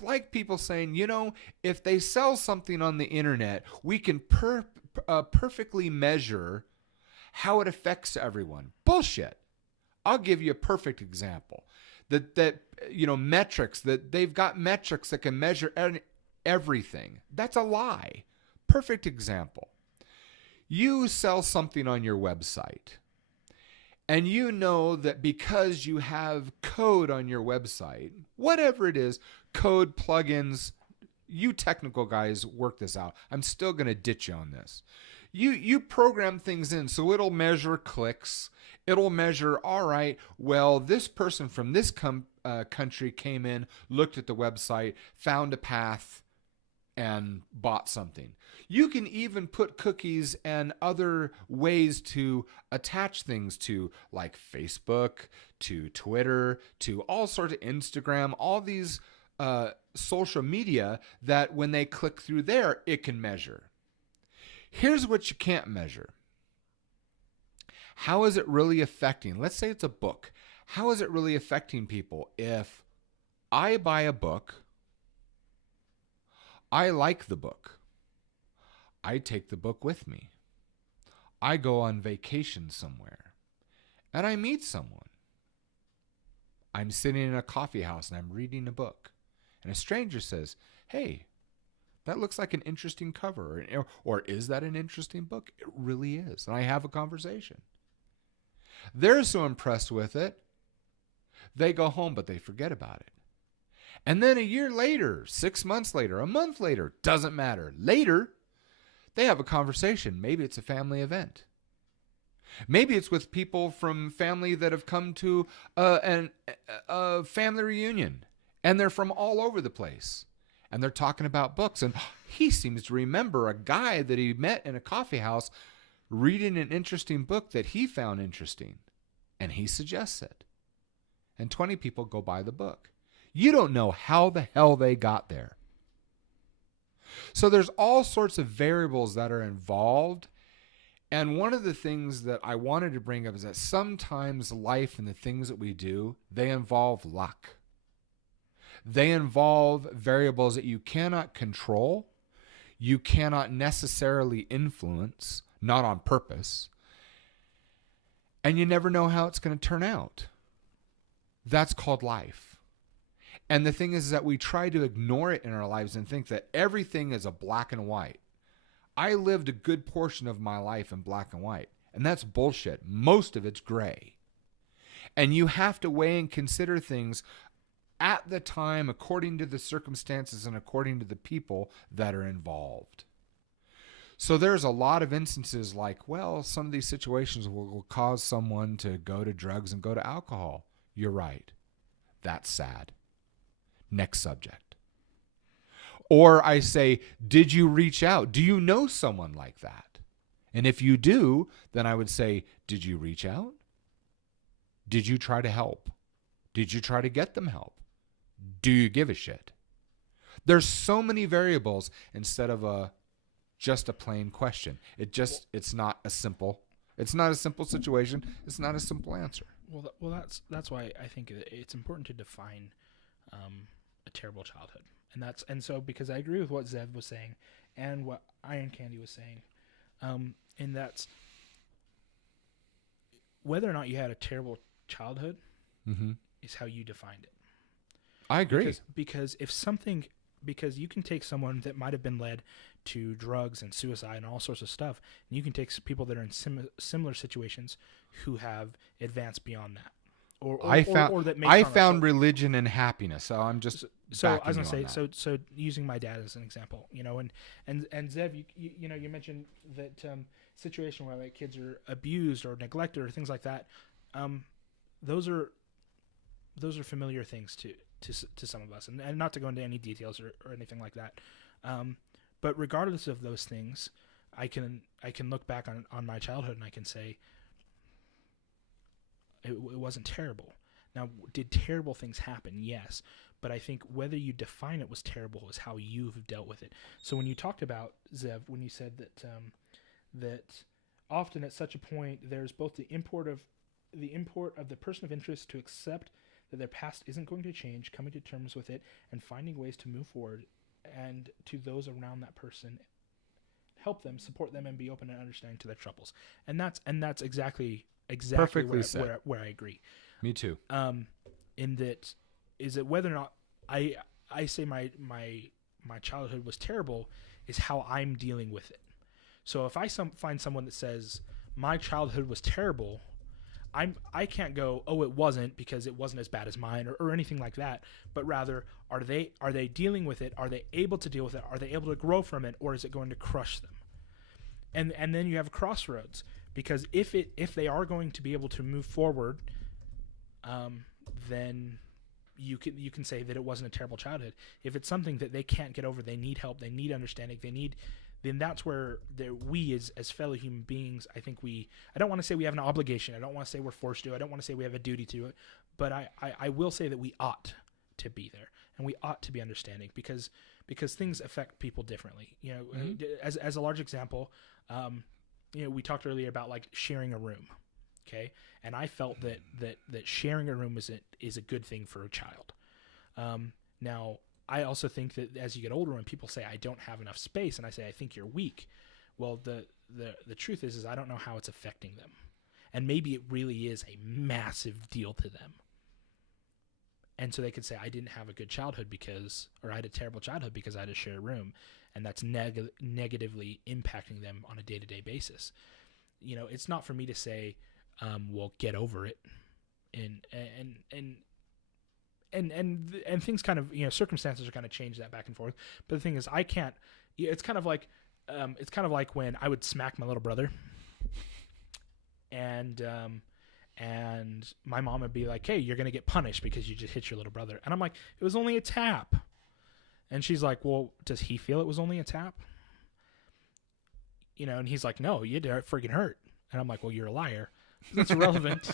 like people saying, you know, if they sell something on the internet, we can perfectly measure how it affects everyone. Bullshit. I'll give you a perfect example. That you know, metrics, that they've got metrics that can measure everything. That's a lie. Perfect example. You sell something on your website, and you know that because you have code on your website, whatever it is, code, plugins, you technical guys work this out. I'm still going to ditch you on this. You program things in so it'll measure clicks. It'll measure, all right, well, this person from this country came in, looked at the website, found a path, and bought something. You can even put cookies and other ways to attach things to, like Facebook, to Twitter, to all sorts of Instagram, all these social media that when they click through there, it can measure. Here's what you can't measure. How is it really affecting? Let's say it's a book. How is it really affecting people? If I buy a book, I like the book, I take the book with me. I go on vacation somewhere, and I meet someone. I'm sitting in a coffee house, and I'm reading a book, and a stranger says, hey, that looks like an interesting cover. Or is that an interesting book? It really is. And I have a conversation. They're so impressed with it, they go home, but they forget about it. And then a year later, 6 months later, a month later, doesn't matter. Later, they have a conversation. Maybe it's a family event. Maybe it's with people from family that have come to a family reunion, and they're from all over the place. And they're talking about books. And he seems to remember a guy that he met in a coffee house reading an interesting book that he found interesting. And he suggests it. And 20 people go buy the book. You don't know how the hell they got there. So there's all sorts of variables that are involved. And one of the things that I wanted to bring up is that sometimes life and the things that we do, they involve luck. They involve variables that you cannot control, you cannot necessarily influence, not on purpose, and you never know how it's going to turn out. That's called life. And the thing is that we try to ignore it in our lives and think that everything is a black and white. I lived a good portion of my life in black and white, and that's bullshit. Most of it's gray. And you have to weigh and consider things at the time, according to the circumstances and according to the people that are involved. So there's a lot of instances like, well, some of these situations will cause someone to go to drugs and go to alcohol. You're right. That's sad. Next subject. Or I say, did you reach out? Do you know someone like that? And if you do, then I would say, did you reach out? Did you try to help? Did you try to get them help? Do you give a shit? There's so many variables instead of just a plain question. It's not a simple situation. It's not a simple answer. Well, that's why I think it's important to define a terrible childhood, and so because I agree with what Zev was saying and what Iron Candy was saying, and that's whether or not you had a terrible childhood is how you defined it. I agree. Because you can take someone that might have been led to drugs and suicide and all sorts of stuff, and you can take people that are in similar situations who have advanced beyond that. I found religion and happiness, so I'm just so I was gonna say so using my dad as an example, and Zev, you mentioned that situation where like kids are abused or neglected or things like that. Those are familiar things to some of us, and not to go into any details or anything like that. But regardless of those things, I can look back on my childhood and I can say it wasn't terrible. Now, did terrible things happen? Yes. But I think whether you define it was terrible is how you've dealt with it. So when you talked about, Zev, when you said that that often at such a point there's both the import of the person of interest to accept that their past isn't going to change, coming to terms with it, and finding ways to move forward, and to those around that person, help them, support them, and be open and understanding to their troubles. And that's exactly Perfectly said. where I agree. Me too. In that, is it whether or not I say my childhood was terrible is how I'm dealing with it. So if I find someone that says my childhood was terrible, I can't go, oh, it wasn't because it wasn't as bad as mine or anything like that. But rather, are they dealing with it? Are they able to deal with it? Are they able to grow from it, or is it going to crush them? And then you have a crossroads, because if they are going to be able to move forward, then you can say that it wasn't a terrible childhood. If it's something that they can't get over, they need help, they need understanding, then that's where we as fellow human beings, I think I don't want to say we have an obligation. I don't want to say we're forced to. I don't want to say we have a duty to it. But I will say that we ought to be there, and we ought to be understanding, because things affect people differently. You know, as a large example, we talked earlier about like sharing a room. Okay. And I felt that sharing a room is a good thing for a child. Now, I also think that as you get older, when people say I don't have enough space, and I say I think you're weak, well, the truth is I don't know how it's affecting them, and maybe it really is a massive deal to them. And so they could say I didn't have a good childhood or I had a terrible childhood because I had to share a room, and that's negatively impacting them on a day-to-day basis. You know, it's not for me to say, well, get over it, and things kind of, circumstances are kind of change that back and forth. But the thing is, I can't. It's kind of like when I would smack my little brother, and my mom would be like, "Hey, you're gonna get punished because you just hit your little brother," and I'm like, "It was only a tap," and she's like, "Well, does he feel it was only a tap?" And he's like, "No, you did freaking hurt," and I'm like, "Well, you're a liar. That's irrelevant."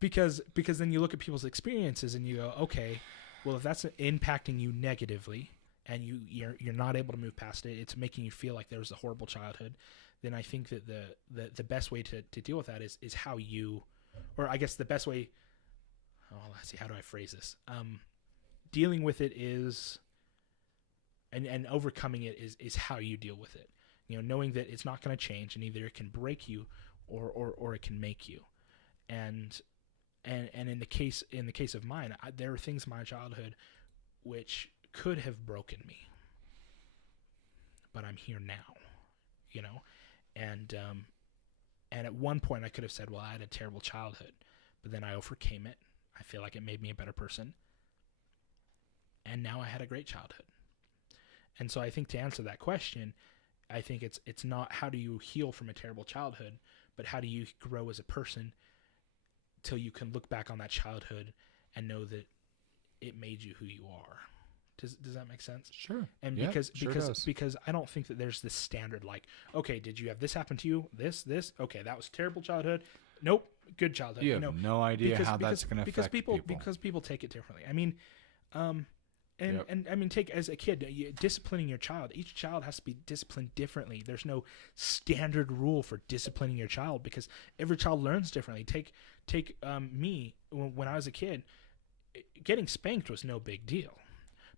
Because then you look at people's experiences and you go, okay, well, if that's impacting you negatively and you're not able to move past it, it's making you feel like there was a horrible childhood, then I think that the best way to deal with that is how you, or I guess the best way, let's see, how do I phrase this? Dealing with it is, and overcoming it is how you deal with it. Knowing that it's not going to change, and either it can break you or it can make you. And in the case of mine, there are things in my childhood which could have broken me, but I'm here now, and at one point I could have said, well, I had a terrible childhood, but then I overcame it. I feel like it made me a better person, and now I had a great childhood. And so I think to answer that question, I think it's not how do you heal from a terrible childhood, but how do you grow as a person till you can look back on that childhood and know that it made you who you are. Does that make sense? Sure. And yeah, because I don't think that there's this standard like, okay, did you have this happen to you? This? Okay, that was terrible childhood. Nope, good childhood. You have no idea how that's going to affect people. Because people take it differently. I mean, and I mean, take as a kid, disciplining your child. Each child has to be disciplined differently. There's no standard rule for disciplining your child because every child learns differently. Take me when I was a kid, getting spanked was no big deal.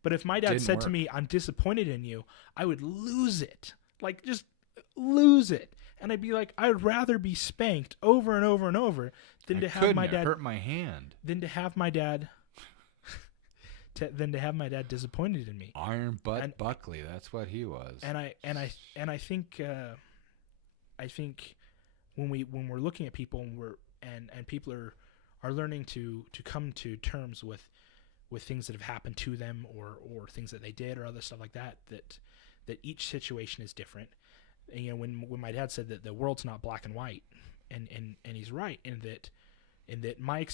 But if my dad said to me, "I'm disappointed in you," I would lose it. Like, just lose it. And I'd be like, I'd rather be spanked over and over and over than to have my dad hurt my hand. Than to have my dad disappointed in me. Iron butt Buckley, that's what he was. And I think when we're looking at people and people are learning to come to terms with things that have happened to them or things that they did or other stuff like that each situation is different. And, when my dad said that the world's not black and white, and he's right in that my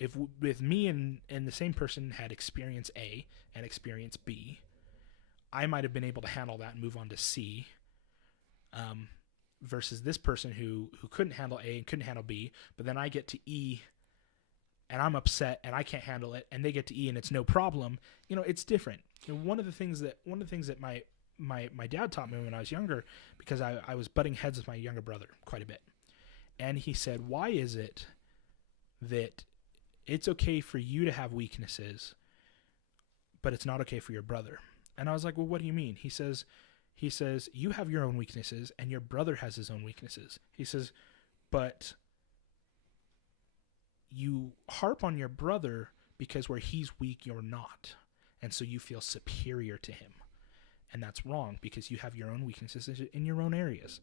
if with me and the same person had experience A and experience B, I might have been able to handle that and move on to C, versus this person who couldn't handle A and couldn't handle B, but then I get to E and I'm upset and I can't handle it, and they get to E and it's no problem. It's different. One of the things that my dad taught me when I was younger, because I was butting heads with my younger brother quite a bit, and he said, "Why is it that it's okay for you to have weaknesses, but it's not okay for your brother?" And I was like, "Well, what do you mean?" He says, "You have your own weaknesses and your brother has his own weaknesses." He says, "But you harp on your brother because where he's weak, you're not. And so you feel superior to him. And that's wrong, because you have your own weaknesses in your own areas."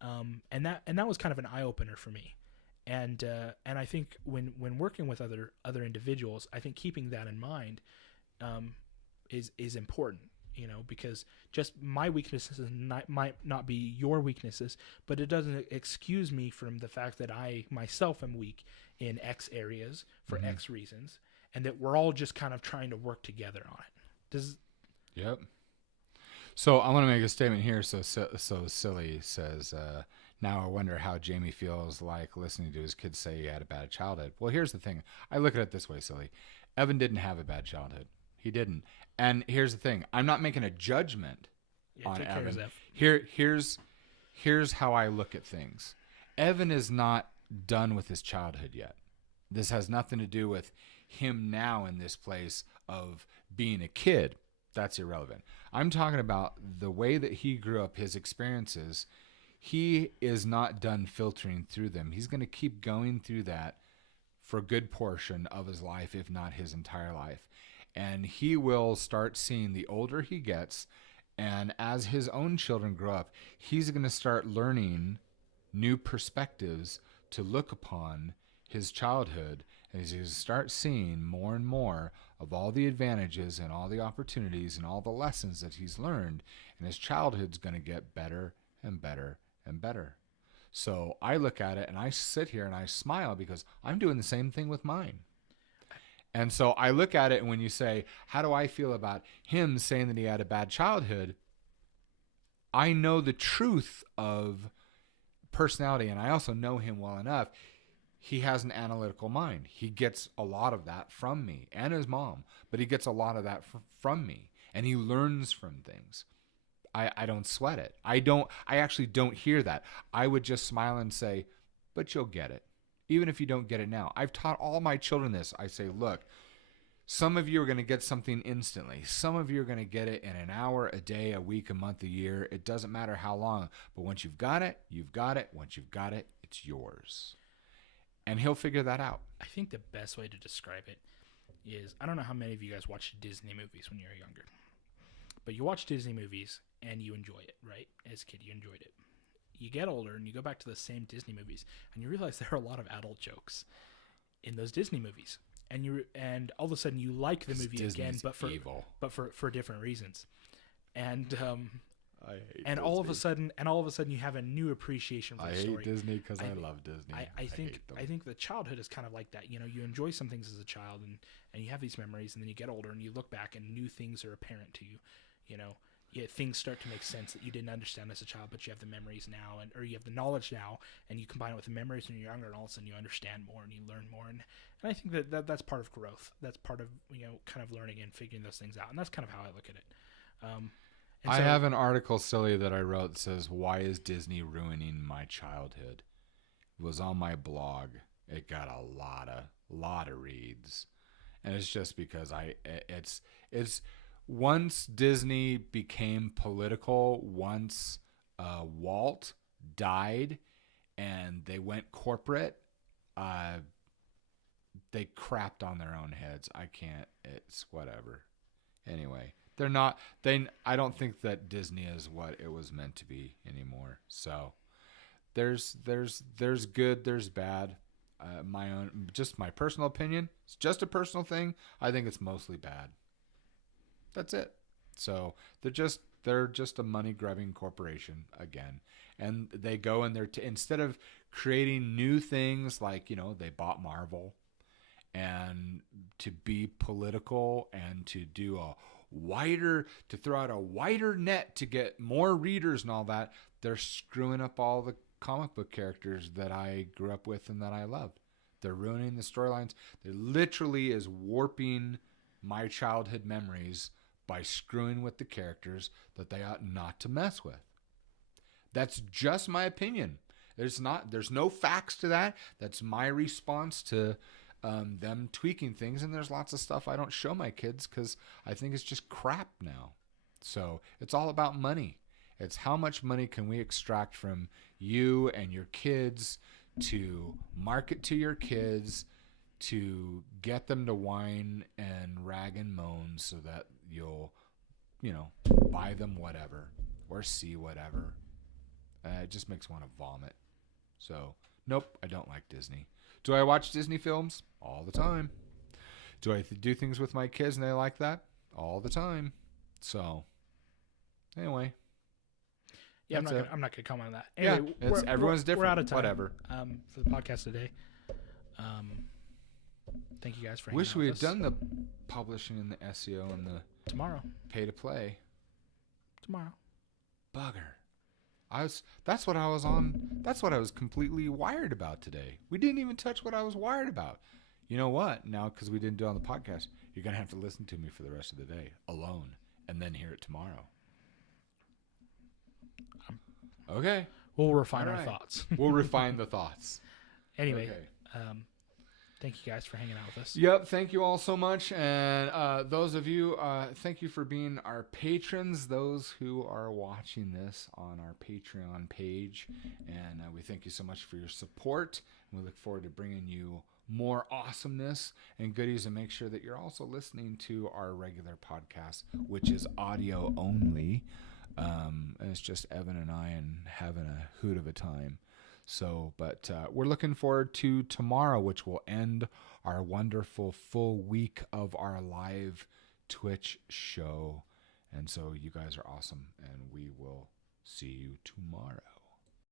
And that was kind of an eye opener for me. And I think when working with other individuals, I think keeping that in mind is important, because just my weaknesses might not be your weaknesses, but it doesn't excuse me from the fact that I myself am weak in X areas for X reasons, and that we're all just kind of trying to work together on it. Yep. So I want to make a statement here. So Silly says, now I wonder how Jamie feels like listening to his kids say he had a bad childhood. Well, here's the thing. I look at it this way, Silly. Evan didn't have a bad childhood. He didn't. And here's the thing. I'm not making a judgment on Evan. Here's how I look at things. Evan is not done with his childhood yet. This has nothing to do with him now in this place of being a kid. That's irrelevant. I'm talking about the way that he grew up, his experiences. He is not done filtering through them. He's going to keep going through that for a good portion of his life, if not his entire life. And he will start seeing the older he gets, and as his own children grow up, he's going to start learning new perspectives to look upon his childhood, and he's going to start seeing more and more of all the advantages and all the opportunities and all the lessons that he's learned, and his childhood's going to get better and better and better. So I look at it and I sit here and I smile because I'm doing the same thing with mine. And so I look at it, and when you say, how do I feel about him saying that he had a bad childhood? I know the truth of personality, and I also know him well enough. He has an analytical mind. He gets a lot of that from me and his mom, but he gets a lot of that from me, and he learns from things. I don't sweat it. I actually don't hear that. I would just smile and say, but you'll get it. Even if you don't get it now. I've taught all my children this. I say, look, some of you are going to get something instantly. Some of you are going to get it in an hour, a day, a week, a month, a year. It doesn't matter how long. But once you've got it, you've got it. Once you've got it, it's yours. And he'll figure that out. I think the best way to describe it is, I don't know how many of you guys watched Disney movies when you were younger. But you watch Disney movies and you enjoy it, right? As a kid, you enjoyed it. You get older and you go back to the same Disney movies and you realize there are a lot of adult jokes in those Disney movies, and all of a sudden you like the movie again, but for different reasons, and all of a sudden you have a new appreciation for the story. I hate Disney because I love Disney. I think the childhood is kind of like that. You enjoy some things as a child and you have these memories, and then you get older and you look back and new things are apparent to you. Things start to make sense that you didn't understand as a child, but you have the memories now, or you have the knowledge now, and you combine it with the memories when you're younger, and all of a sudden you understand more and you learn more. And I think that's part of growth. That's part of kind of learning and figuring those things out. And that's kind of how I look at it. I have an article, Silly, that I wrote that says, "Why is Disney ruining my childhood?" It was on my blog. It got a lot of reads, and it's just because it's. Once Disney became political, once Walt died and they went corporate, they crapped on their own heads. It's whatever. Anyway, I don't think that Disney is what it was meant to be anymore. So there's good, there's bad. Just my personal opinion. It's just a personal thing. I think it's mostly bad. That's it. So they're just a money grubbing corporation again, and they go and instead of creating new things like they bought Marvel, and to be political and to do a wider, to throw out a wider net to get more readers and all that, they're screwing up all the comic book characters that I grew up with and that I loved. They're ruining the storylines. They literally is warping my childhood memories by screwing with the characters that they ought not to mess with. That's just my opinion. There's no facts to that. That's my response to them tweaking things. And there's lots of stuff I don't show my kids because I think it's just crap now. So it's all about money. It's how much money can we extract from you and your kids to market to your kids, to get them to whine and rag and moan so that you'll, buy them whatever or see whatever. It just makes me want to vomit. So, nope, I don't like Disney. Do I watch Disney films? All the time. Do I do things with my kids and they like that? All the time. So, anyway. Yeah, I'm not gonna comment on that. Anyway, yeah, everyone's different. We're out of time. Whatever. For the podcast today. Thank you guys for hanging Wish out we with had us. done the publishing and the SEO and the Tomorrow. pay to play. Tomorrow. Bugger. That's what I was on. That's what I was completely wired about today. We didn't even touch what I was wired about. You know what? Now, because we didn't do it on the podcast, you're going to have to listen to me for the rest of the day alone and then hear it tomorrow. Okay. We'll refine All our right. thoughts. We'll refine the thoughts. Anyway, Okay. thank you guys for hanging out with us. Yep. Thank you all so much. And those of you, thank you for being our patrons, those who are watching this on our Patreon page. And we thank you so much for your support. And we look forward to bringing you more awesomeness and goodies, and make sure that you're also listening to our regular podcast, which is audio only. And it's just Evan and I and having a hoot of a time. So, but we're looking forward to tomorrow, which will end our wonderful full week of our live Twitch show. And so you guys are awesome, and we will see you tomorrow.